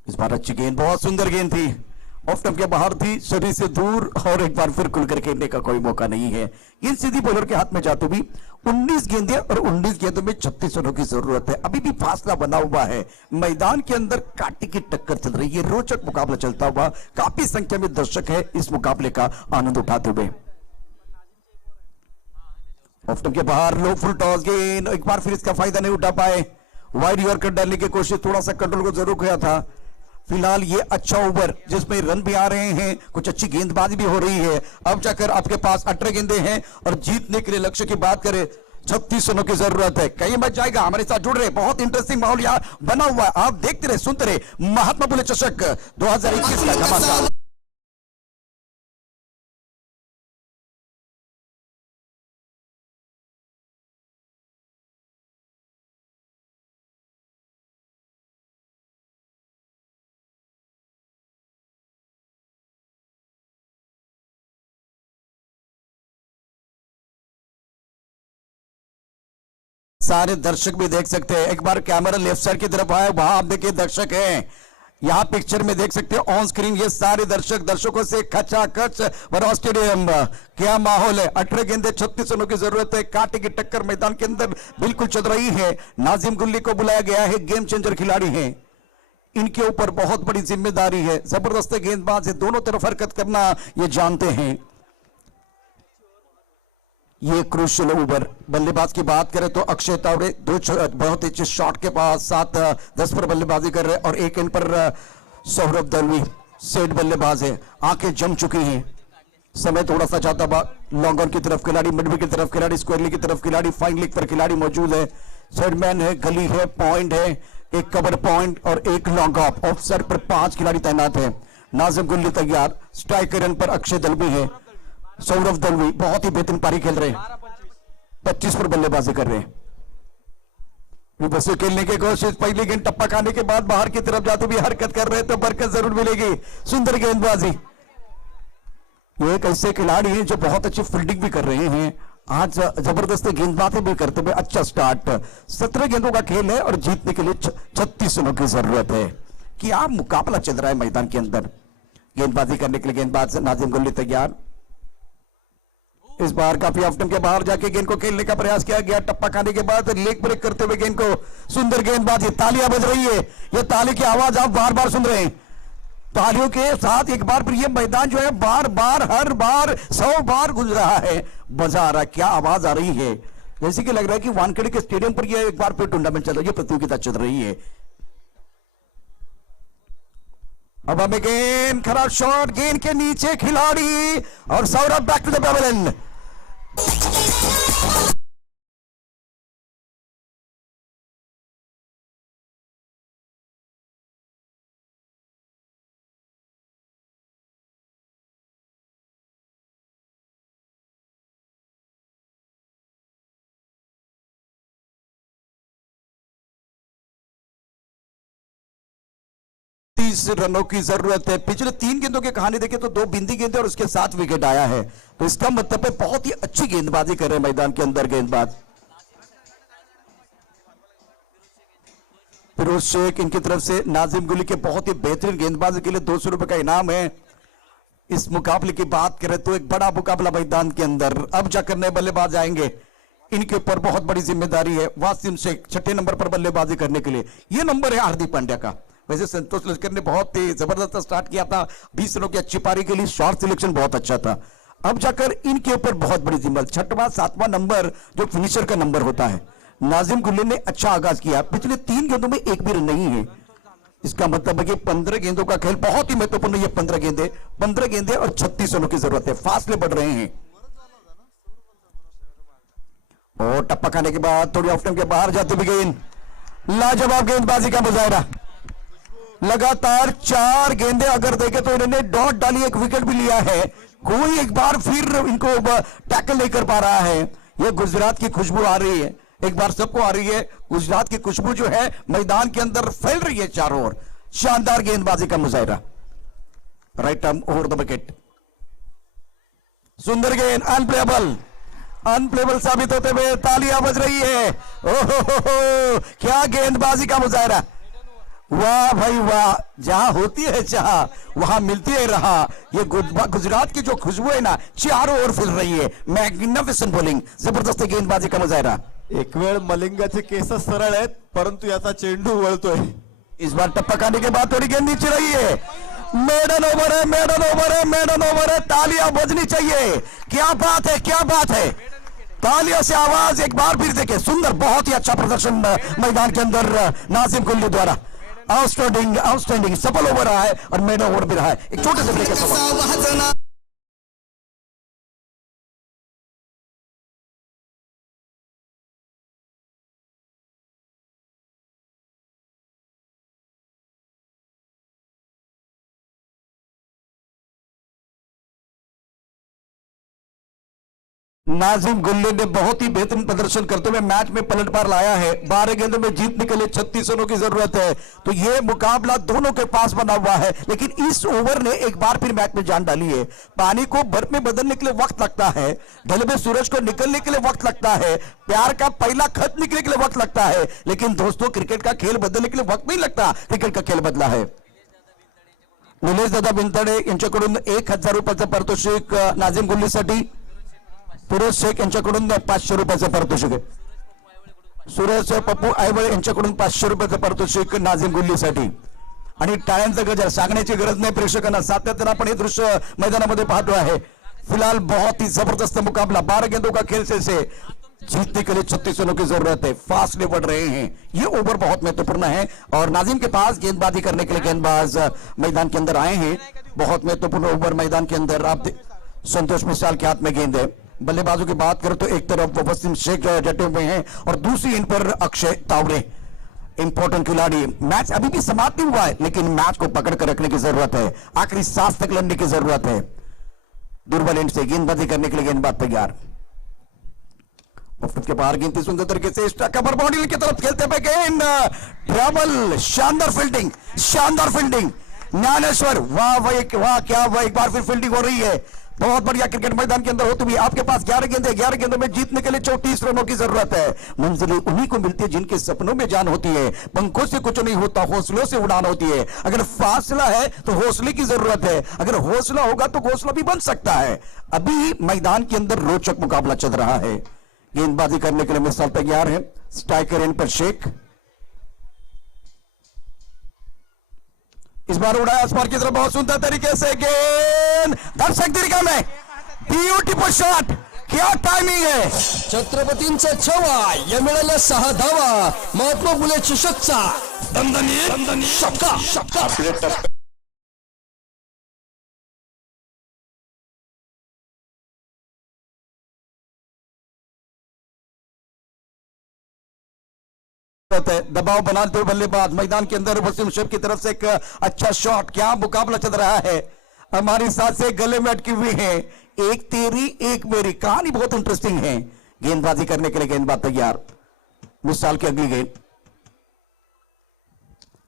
इस बार अच्छी गेंद, बहुत सुंदर गेंद थी, ऑफ स्टंप के बाहर थी, शरीर से दूर, और एक बार फिर खुलकर खेलने का कोई मौका नहीं है। गेंद सीधी बॉलर के हाथ में जाते भी 19 गेंदें और 19 गेंदों में 36 रनों की जरूरत है। अभी भी फासला बना हुआ है, मैदान के अंदर कांटे की टक्कर चल रही है, रोचक मुकाबला चलता हुआ, काफी संख्या में दर्शक है इस मुकाबले का आनंद उठाते हुए। ऑफ स्टंप के बाहर लो फुल टॉस गेंद, एक बार फिर इसका फायदा नहीं उठा पाए, वाइड यॉर्कर डालने की कोशिश, थोड़ा सा कंट्रोल को जरूर किया था। फिलहाल ये अच्छा ओवर जिसमें रन भी आ रहे हैं, कुछ अच्छी गेंदबाजी भी हो रही है। अब जाकर आपके पास 18 गेंदे हैं और जीतने के लिए लक्ष्य की बात करें 36 रनों की जरूरत है। कहीं मच जाएगा, हमारे साथ जुड़ रहे, बहुत इंटरेस्टिंग माहौल यहाँ बना हुआ है। आप देखते रहे, सुनते रहे, महात्मा फुले चषक 2021 का घमासान। सारे दर्शक भी देख सकते हैं, एक बार कैमरा लेफ्ट साइड की तरफ आया, वहां आप देखिए दर्शक हैं, यहां पिक्चर में देख सकते हैं ऑन स्क्रीन, ये सारे दर्शकों से खचाखच भरा स्टेडियम। क्या माहौल है, 18 गेंदे 36 रनों की जरूरत है, कांटे की टक्कर मैदान के अंदर बिल्कुल चल रही है। नाजिम गुल्ली को बुलाया गया है, गेम चेंजर खिलाड़ी है, इनके ऊपर बहुत बड़ी जिम्मेदारी है, जबरदस्त गेंदबाज है, दोनों तरफ हरकत करना ये जानते हैं। ये क्रूशियल ओवर, बल्लेबाज की बात करें तो अक्षय तावरे बहुत अच्छे शॉट के पास 7-10 पर बल्लेबाजी कर रहे हैं, और एक एंड पर सौरभ दलवी सेट बल्लेबाज है, आंखें जम चुकी हैं, समय थोड़ा सा चाहता बा, लॉन्ग ऑन की तरफ खिलाड़ी, मिड विकेट की तरफ खिलाड़ी, स्क्वायर लीग की तरफ खिलाड़ी, फाइन लीग पर खिलाड़ी मौजूद है, सेटमैन है, गली है, पॉइंट है, एक कवर पॉइंट और एक लॉन्ग ऑफ साइड पर 5 खिलाड़ी तैनात है। नाजिम गुल्ली तैयार, स्ट्राइकर रन पर अक्षय दलवी है, सौरभ दलवी बहुत ही बेहतरीन पारी खेल रहे हैं, 25 पर बल्लेबाजी कर रहे हैं। बस खेलने की कोशिश, पहली गेंद टप्पा खाने के बाद बाहर की तरफ जाते हुए हरकत कर रहे हैं तो बरकत जरूर मिलेगी। सुंदर गेंदबाजी, ये एक ऐसे खिलाड़ी हैं जो बहुत अच्छी फील्डिंग भी कर रहे हैं, आज जबरदस्त गेंदबाजी भी करते हुए अच्छा स्टार्ट। 17 गेंदों का खेल है और जीतने के लिए 36 रनों की जरूरत है। क्या मुकाबला चल रहा है मैदान के अंदर। गेंदबाजी करने के लिए गेंदबाज नाजिम गुल्ली तैयार, इस बार काफी ऑफ स्टंप के बाहर जाके गेंद को खेलने का प्रयास किया गया, टप्पा खाने के बाद लेग ब्रेक करते हुए गेंद को, सुंदर गेंदबाजी, तालियां बज रही है, ये ताली की आवाज आप बार बार सुन रहे हैं, तालियों के साथ एक बार फिर ये मैदान जो है बार बार हर बार 100 बार गुजर रहा है, मजा आ रहा है, क्या आवाज आ रही है, जैसे कि लग रहा है कि वानखेड़े के स्टेडियम पर ये एक बार फिर टूर्नामेंट चल रही है, प्रतियोगिता चल रही है। अब हमें गेंद, खराब शॉट, गेंद के नीचे खिलाड़ी और Saurabh back to the pavilion. रनों की जरूरत है। पिछले 3 गेंदों की कहानी देखें तो 2 बिंदी गेंदे और उसके 7 विकेट आया है, तो इसका मतलब है बहुत ही अच्छी गेंदबाजी कर रहे हैं मैदान के अंदर गेंदबाज। फिरोज शेख इनकी तरफ से नाजिम गुली के बहुत ही बेहतरीन गेंदबाजी के लिए 200 रुपए का इनाम है। इस मुकाबले की बात करें तो एक बड़ा मुकाबला मैदान के अंदर, अब जाकर नए बल्लेबाज आएंगे, इनके ऊपर बहुत बड़ी जिम्मेदारी है। वासिम शेख 6ठे नंबर पर बल्लेबाजी करने के लिए, यह नंबर है हार्दिक पांड्या का। वैसे संतोष लश्कर ने बहुत ही जबरदस्त स्टार्ट किया था, 20 रनों की अच्छी पारी के लिए शॉर्ट सिलेक्शन बहुत अच्छा था। अब जाकर इनके ऊपर बहुत बड़ी जिम्मेदारी, 6वां 7वां नंबर जो फिनिशर का नंबर होता है। नाजिम गुल्ली ने अच्छा आगाज किया, पिछले 3 गेंदों में एक भी रन नहीं है, इसका मतलब है कि 15 गेंदों का खेल बहुत ही महत्वपूर्ण है। 15 गेंदे और 36 रनों की जरूरत है, फासले बढ़ रहे हैं। और टप्पा खाने के बाद थोड़ी ऑफ टाइम के बाहर जाते भी गेंद, लाजवाब गेंदबाजी का मुजाहरा, लगातार 4 गेंदे अगर देखे तो इन्होंने डॉट डाली, एक विकेट भी लिया है, कोई एक बार फिर इनको टैकल नहीं कर पा रहा है। ये गुजरात की खुशबू आ रही है, एक बार सबको आ रही है, गुजरात की खुशबू जो है मैदान के अंदर फैल रही है चारों ओर। शानदार गेंदबाजी का मुजाहरा, right arm over the wicket, सुंदर गेंद, अनप्लेबल साबित होते हुए तालियां बज रही है। ओहो क्या गेंदबाजी का मुजाहरा, वाह भाई वाह, जहां होती है चाह वहां मिलती है रहा। ये गुजरात की जो खुशबू है ना चारों ओर फैल रही है। मैग्निफिसेंट बॉलिंग, जबरदस्त गेंदबाजी का मुजाहरा। एक वेळ मलिंगाचे केस सरळ आहेत परंतु याचा चेंडू वळतोय। इस बार टप्पा खाने के बाद थोड़ी गेंद नीचे रही है। मेडन ओवर है, मेडन ओवर है, मेडन ओवर है, तालियां बजनी चाहिए। क्या बात है, क्या बात है, तालियों से आवाज एक बार फिर देखे। सुंदर, बहुत ही अच्छा प्रदर्शन मैदान के अंदर नाजिम कुल्ली द्वारा। आउटस्टैंडिंग, आउटस्टैंडिंग, सफल ओवर रहा है और मेडन ओवर भी रहा है। एक छोटे से ब्रेक के सफल। नाजिम गुल्ले ने बहुत ही बेहतरीन प्रदर्शन करते हुए मैच में पलटवार लाया है। 12 गेंदों में जीतने के लिए 36 रनों की जरूरत है, तो यह मुकाबला दोनों के पास बना हुआ है। लेकिन इस ओवर ने एक बार फिर मैच में जान डाली है। पानी को बर्फ में बदलने के लिए वक्त लगता है, ढलवे सूरज को निकलने के लिए वक्त लगता है, प्यार का पहला खत निकलने के लिए वक्त लगता है, लेकिन दोस्तों क्रिकेट का खेल बदलने के लिए वक्त नहीं लगता। क्रिकेट का खेल बदला है। निलेश दादा बिनतडे यांच्याकडून 1000 रुपयाचं पारितोषिक नाजिम गुल्लीसाठी, फिरोज शेख यांच्याकडून 500 रुपयाचं पारितोषिक आहे। सुरेश पप्पू आयवळे यांच्याकडून 500 रुपयाचं पारितोषिक नाजिम गुल्लीसाठी। आणि टाळ्यांचा गजर सांगण्याची गरज नाही प्रेक्षकांना, सातत्याने आपण हे दृश्य मैदानामध्ये पाहतो आहे। फिलहाल बहुत ही जबरदस्त मुकाबला, 12 गेंदों का खेल से जीतने के लिए 36 रनों की जरूरत है। फासले बढ़ रहे हैं, ये ओवर बहुत महत्वपूर्ण है और नाजिम के पास गेंदबाजी करने के लिए गेंदबाज मैदान के अंदर आए हैं। बहुत महत्वपूर्ण ओवर मैदान के अंदर। आप संतोष मिसाल के हाथ में गेंद है। बल्लेबाजों की बात करें तो एक तरफ वसीम शेख डटे हुए हैं और दूसरी in per Akshay Taware, important खिलाड़ी। मैच अभी भी समाप्त नहीं हुआ है, लेकिन मैच को पकड़ कर रखने की जरूरत है, आखिरी सांस तक लड़ने की जरूरत है। दुर्बल एंड से गेंदबाजी करने के लिए गेंदबाज तैयार। के बाहर गेंद सुंदर तरीके से कवर बाउंड्री की तरफ खेलते हुए गेंद, ट्रैवल, शानदार फील्डिंग, शानदार फील्डिंग। ज्ञानेश्वर, वाह भाई वाह, क्या वाह, एक बार फिर फील्डिंग हो रही है। बहुत बढ़िया क्रिकेट मैदान के अंदर होते हुए आपके पास 11 गेंदे, 11 गेंदों में जीतने के लिए 34 रनों की जरूरत है। मंजिलें उन्हीं को मिलती है जिनके सपनों में जान होती है। पंखों से कुछ नहीं होता, हौसलों से उड़ान होती है। अगर फासला है तो हौसले की जरूरत है, अगर हौसला होगा तो घोंसला भी बन सकता है। अभी मैदान के अंदर रोचक मुकाबला चल रहा है। गेंदबाजी करने के लिए मिसाल तैयार है। स्ट्राइकर एंड पर शेख, इस बार उड़ाया आसमान की तरफ, बहुत सुंदर तरीके से गेंद दर्शक दीर्घा में, ब्यूटीफुल शॉट, क्या टाइमिंग है। छत्रपतींचा छवा, या मिळाल्या 6 धावा। महात्मा फुले चषकचा दणदणीत षटका, षटका। आपले टप्पे दबाव बनाते हुए बल्लेबाज मैदान के अंदर वसीम शेख की तरफ से एक अच्छा शॉट। क्या मुकाबला चल रहा है। हमारी साथ से गले में अटकी हुई है, एक तेरी एक मेरी, कहानी बहुत इंटरेस्टिंग है। गेंदबाजी करने के लिए गेंदबाज तैयार। मिसाल की अगली गेंद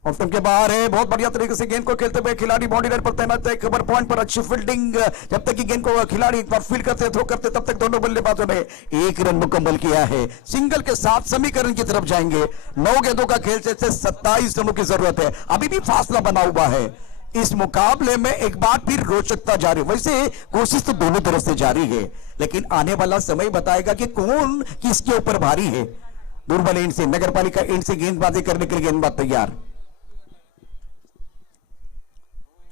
ऑफ स्टंप के बाहर है। बहुत बढ़िया तरीके से गेंद को खेलते हुए खिलाड़ी बाउंड्री लाइन पर तैनात है। कवर पॉइंट पर अच्छी फील्डिंग। जब तक कि गेंद को खिलाड़ी एक बार फील्ड करते थ्रो करते, तब तक दोनों बल्लेबाजों ने 1 रन मुकम्मल किया है। सिंगल के साथ समीकरण की तरफ जाएंगे। 9 गेंदों का खेल से 27 रनों की जरूरत है। अभी भी फासला बना हुआ है। इस मुकाबले में एक बार फिर रोचकता जारी। वैसे कोशिश तो दोनों तरफ से जारी है, लेकिन आने वाला समय बताएगा कि कौन किसके ऊपर भारी है। दुर्बल एंड से, नगर पालिका एंड से गेंदबाजी करने के लिए गेंदबाज तैयार।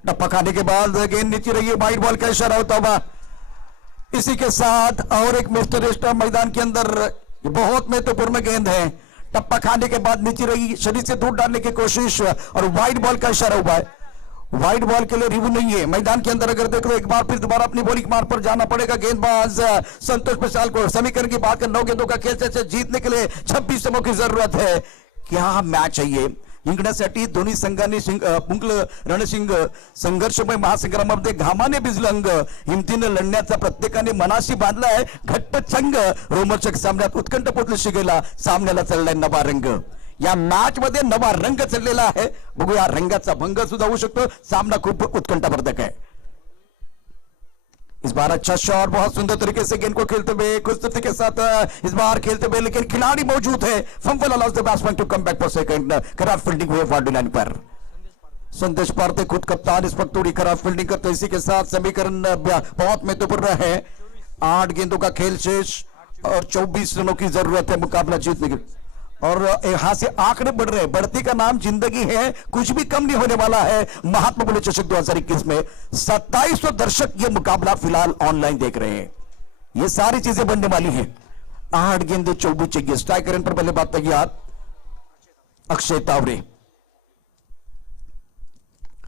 टप्पा खाने के बाद गेंद नीचे रही है, वाइड बॉल का इशारा होता हुआ। इसी के साथ और एक मिस्टर स्टंप मैदान के अंदर, बहुत महत्वपूर्ण गेंद है। टप्पा खाने के बाद नीचे रही, शरीर से दूर डालने की कोशिश और वाइड बॉल का इशारा हुआ है। वाइड बॉल के लिए रिव्यू नहीं है। मैदान के अंदर अगर देख लो, एक बार फिर दोबारा अपनी बॉलिंग मार पर जाना पड़ेगा। गेंदबाज संतोष मिसाल को समीकरण की बात कर, 9 गेंदों का खेल से जीतने के लिए 26 रनों की जरूरत है। क्या मैच है ये। जिंकण्यासाठी दोन्ही संघांनी पुंकल रणसिंग संघर्षमय महासंग्रामामध्ये घामाने भिजलं अंग, हिमतीनं लढण्याचा प्रत्येकाने मनाशी बांधला आहे घट्ट चंग। रोमर्चक सामन्यात उत्कंठ पोचली शिगेला, सामन्याला चढलाय नवा रंग। या मॅच मध्ये नवा रंग चढलेला आहे। बघूया रंगाचा भंग सुद्धा होऊ शकतो। सामना खूप उत्कंठावर्धक आहे। इस बार अच्छा शॉट, बहुत सुंदर तरीके से गेंद को खेलते हुए खुशनुती के साथ इस बार खेलते हुए, लेकिन खिलाड़ी मौजूद है। Fumble allows the batsman to come back for second. खराब फील्डिंग हुई बाउंड्री लाइन पर। संदेश पारते खुद कप्तान इस वक्त थोड़ी खराब फील्डिंग करते, इसी के साथ समीकरण बहुत महत्वपूर्ण है। 8 गेंदों का खेल शेष और 24 रनों की जरूरत है मुकाबला जीतने की। और यहां से आंकड़े बढ़ रहे हैं, बढ़ती का नाम जिंदगी है, कुछ भी कम नहीं होने वाला है। महात्मा फुले चषक 2021 में 2700 दर्शक ये मुकाबला फिलहाल ऑनलाइन देख रहे हैं। ये सारी चीजें बनने वाली हैं। 8 गेंदे 24 चाहिए। स्ट्राइक रन पर बल्लेबाज तैयार अक्षय तावरे।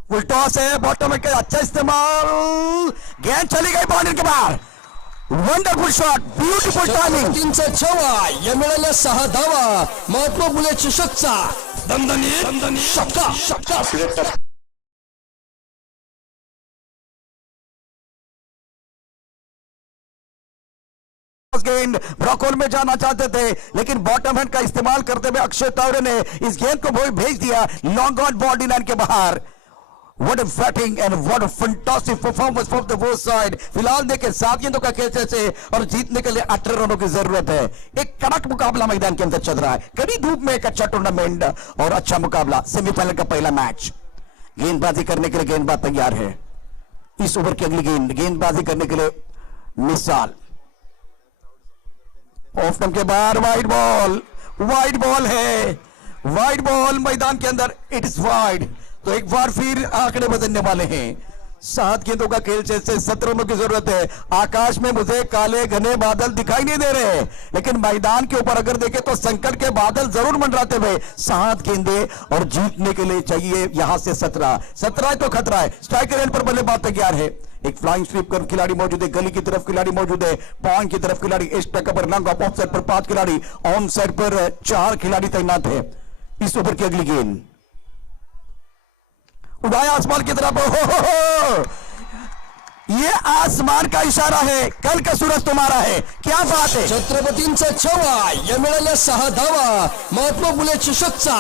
फुल टॉस है, बॉटम का अच्छा इस्तेमाल, गेंद चली गई बाउंड्री के बाहर। Wonderful shot, beautiful timing. छत्रपतींचा छवा, या मिळाल्या 6 धावा, महात्मा फुले चषकचा दणदणीत शक्का. आपल्या टप्प्यात गेंद ब्रॉकहोल में जाना चाहते थे, लेकिन बॉटम हैंड का इस्तेमाल करते हुए अक्षय तावरे ने इस गेंद को भेज दिया लॉन्ग ऑन बॉडी लाइन के बाहर। What a batting and what a fantastic performance from the both side। फिलहाल देखें 7 गेंदों का खेल से और जीतने के लिए 18 रनों की जरूरत है। एक कड़क मुकाबला मैदान के अंदर चल रहा है, कड़ी धूप में एक अच्छा टूर्नामेंट और अच्छा मुकाबला। सेमीफाइनल का पहला मैच। गेंदबाजी करने के लिए गेंदबाज तैयार है। इस ओवर की अगली गेंद गेंदबाजी करने के लिए मिसाल। ऑफ स्टंप के बाहर वाइड बॉल है, वाइड बॉल मैदान के अंदर, इट इज वाइड। तो एक बार फिर आंकड़े बदलने वाले हैं। 7 गेंदों का खेल से 17 रनों की जरूरत है। आकाश में मुझे काले घने बादल दिखाई नहीं दे रहे, लेकिन मैदान के ऊपर अगर देखें तो संकट के बादल जरूर मंडराते हुए। 7 गेंदे और जीतने के लिए चाहिए यहां से 17 तो खतरा है। स्ट्राइकर एंड पर बल्लेबाज तैयार है। एक फ्लाइंग स्वीप कर खिलाड़ी मौजूद है, गली की तरफ खिलाड़ी मौजूद है, पॉइंट की तरफ खिलाड़ी, इस टैकअप पर लॉन्ग ऑफ साइड पर 5 खिलाड़ी, ऑन साइड पर 4 खिलाड़ी तैनात है। इस ओवर की अगली गेंद उड़ाया आसमान की तरफ। ये आसमान का इशारा है, कल का सूरज तुम्हारा है। क्या बात है। छत्रपतींचा छवा, या मिळाल्या 6 धावा, महात्मा फुले चषकचा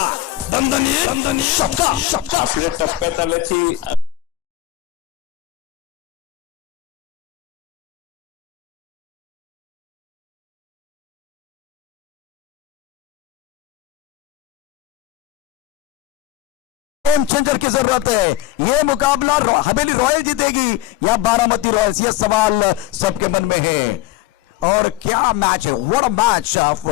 दणदणीत शक्का. आपल्या टप्प्यात आल्याची गेम चेंजर की जरूरत है। ये मुकाबला हवेली रॉयल जीतेगी या बारामती रॉयल्स, ये सवाल सबके मन में है। और क्या मैच है, what a match of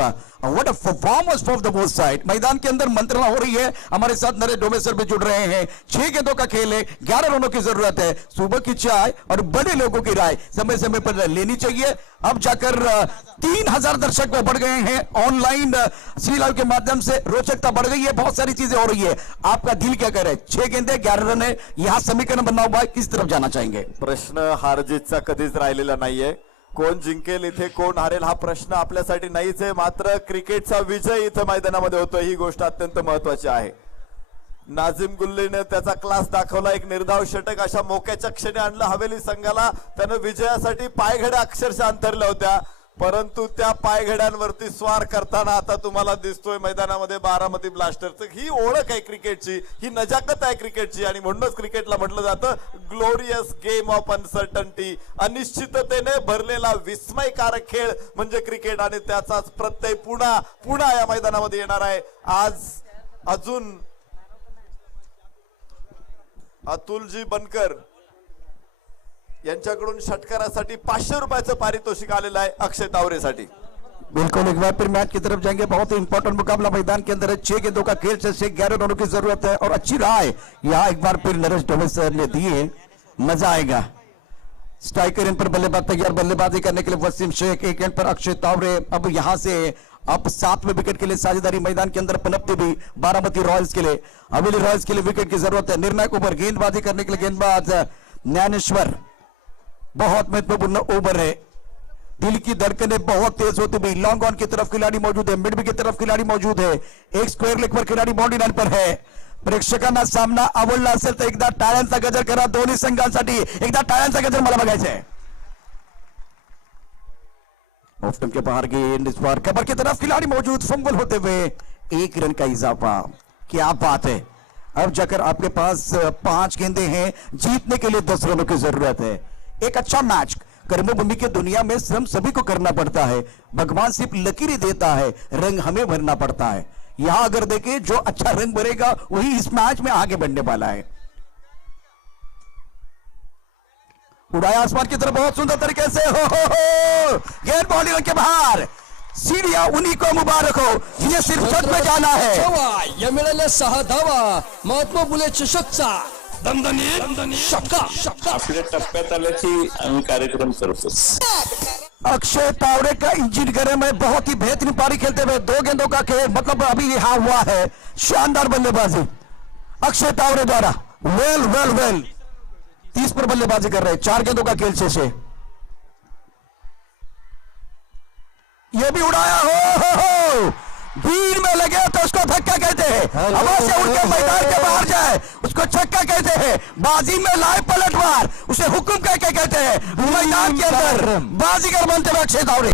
what a performance from the both side. मैदान के अंदर मंत्रणा हो रही है। हमारे साथ नरेश डोमेसर भी जुड़ रहे हैं। 6 गेंदों का खेल है, 11 रनों की जरूरत है। सुबह की चाय और बड़े लोगों की राय समय समय पर लेनी चाहिए। अब जाकर 3000 दर्शक बढ़ गए हैं ऑनलाइन सी लाइव के माध्यम से। रोचकता बढ़ गई है, बहुत सारी चीजें हो रही है। आपका दिल क्या कह रहा है। 6 गेंदे 11 रन है, यहां समीकरण बनना हुआ है, किस तरफ जाना चाहेंगे। प्रश्न हार जीतचा कधीच राहिलेला नाहीये। कोण जिंकेल इथे कोण हारेल हा प्रश्न आपल्यासाठी नाहीच आहे, मात्र क्रिकेटचा विजय इथे मैदानामध्ये होतो ही गोष्ट अत्यंत महत्वाची आहे। नाझिम गुल्लीने त्याचा क्लास दाखवला, एक निर्धाव षटक अशा मोक्याच्या क्षणी आणलं हवेली संघाला। त्यानं विजयासाठी पायघड्या अक्षरशः अंतरल्या होत्या, परंतु त्या पायघड्यांवरती स्वार करताना आता तुम्हाला दिसतोय मैदानामध्ये बारामती ब्लास्टर्स। ही ओळख आहे क्रिकेटची, ही नजाकत आहे क्रिकेटची, आणि म्हणूनच क्रिकेटला म्हटलं जातं ग्लोरियस गेम ऑफ अनसर्टनिटी। अनिश्चिततेने भरलेला विस्मयकारक खेळ म्हणजे क्रिकेट, आणि त्याचाच प्रत्यय पुन्हा या मैदानामध्ये येणार आहे। आज अजून अतुलजी बनकर यांच्याकडून षटकारासाठी 500 रुपयाचं पारितोषिक आलेलं आहे अक्षय तावरेसाठी। बिल्कुल, एक बार फिर मैच की तरफ जाएंगे। बहुत ही इंपॉर्टेंट मुकाबला मैदान के अंदर है। 6 गेंदों का खेल से 11 रनों की जरूरत है और अच्छी राय यहाँ एक बार फिर नरेश डोमेसर ने दी है, मजा आएगा। स्ट्राइकर इन पर बल्लेबाज तैयार, बल्लेबाजी करने के लिए वसीम शेख, एक एंड पर अक्षय तावरे। अब यहां से अब 7वें विकेट के लिए साझेदारी मैदान के अंदर पनपती भी बारामती रॉयल्स के लिए, हवेली रॉयल्स के लिए विकेट की जरूरत है। निर्णायक ओवर गेंदबाजी करने के लिए गेंदबाज ज्ञानेश्वर। बहुत महत्वपूर्ण ओवर है, दिल की धड़कनें बहुत तेज होती हुई। लॉन्ग ऑन की तरफ खिलाड़ी मौजूद है, मिड की तरफ खिलाड़ी मौजूद है, एक स्क्वेअर लेग पर खिलाड़ी बाउंड्री लाइन पर है। प्रेक्षकांना सामना आवडला असेल तर एकदा टाळ्यांचा गजर करा दोन्ही संघांसाठी। एकदा टाळ्यांचा गजर मला बघायचा है। ऑफ स्टंप के बाहर गेंद, इस बार कबर की तरफ खिलाड़ी मौजूद, फंबल होते हुए 1 रन का इजाफा। क्या बात है। अब जाकर आपके पास 5 गेंदे हैं, जीतने के लिए 10 रनों की जरूरत है। एक अच्छा मैच कर्मभूमि की दुनिया में श्रम सभी को करना पड़ता है, भगवान सिर्फ लकीरें देता है, रंग हमें भरना पड़ता है। यहां अगर देखें जो अच्छा रंग भरेगा वही इस मैच में आगे बढ़ने वाला है। उड़ाया आसमान की तरफ बहुत सुंदर तरीके से, हो गेंद बॉलिंग के बाहर, सीढ़ियां उन्हीं को मुबारक हो जिन्हें सिर्फ छत में जाना है। छवा या मिळाल्या 6 धावा महात्मा फुले चषकचा दणदणीत षटकार आपल्या टप्प्यात आल्याची आम्ही कार्यक्रम करतो। अक्षय तावड़े का इंजन गर्म है, बहुत ही बेहतरीन पारी खेलते हुए 2 गेंदों का खेल, मतलब अभी यहाँ हुआ है शानदार बल्लेबाजी अक्षय तावड़े द्वारा। वेल वेल वेल 30 पर बल्लेबाजी कर रहे हैं, 4 गेंदों का खेल शेष। ये भी उड़ाया, हो भीड़ में लगे तो उसको धक्का कहते हैं, हवा से उड़ के मैदान के बाहर जाए उसको छक्का कहते हैं, बाजी में लाए पलटवार उसे हुक्म कह के कहते हैं। मैदान के अंदर बाजीगर बनते हुए अक्षय तावड़े।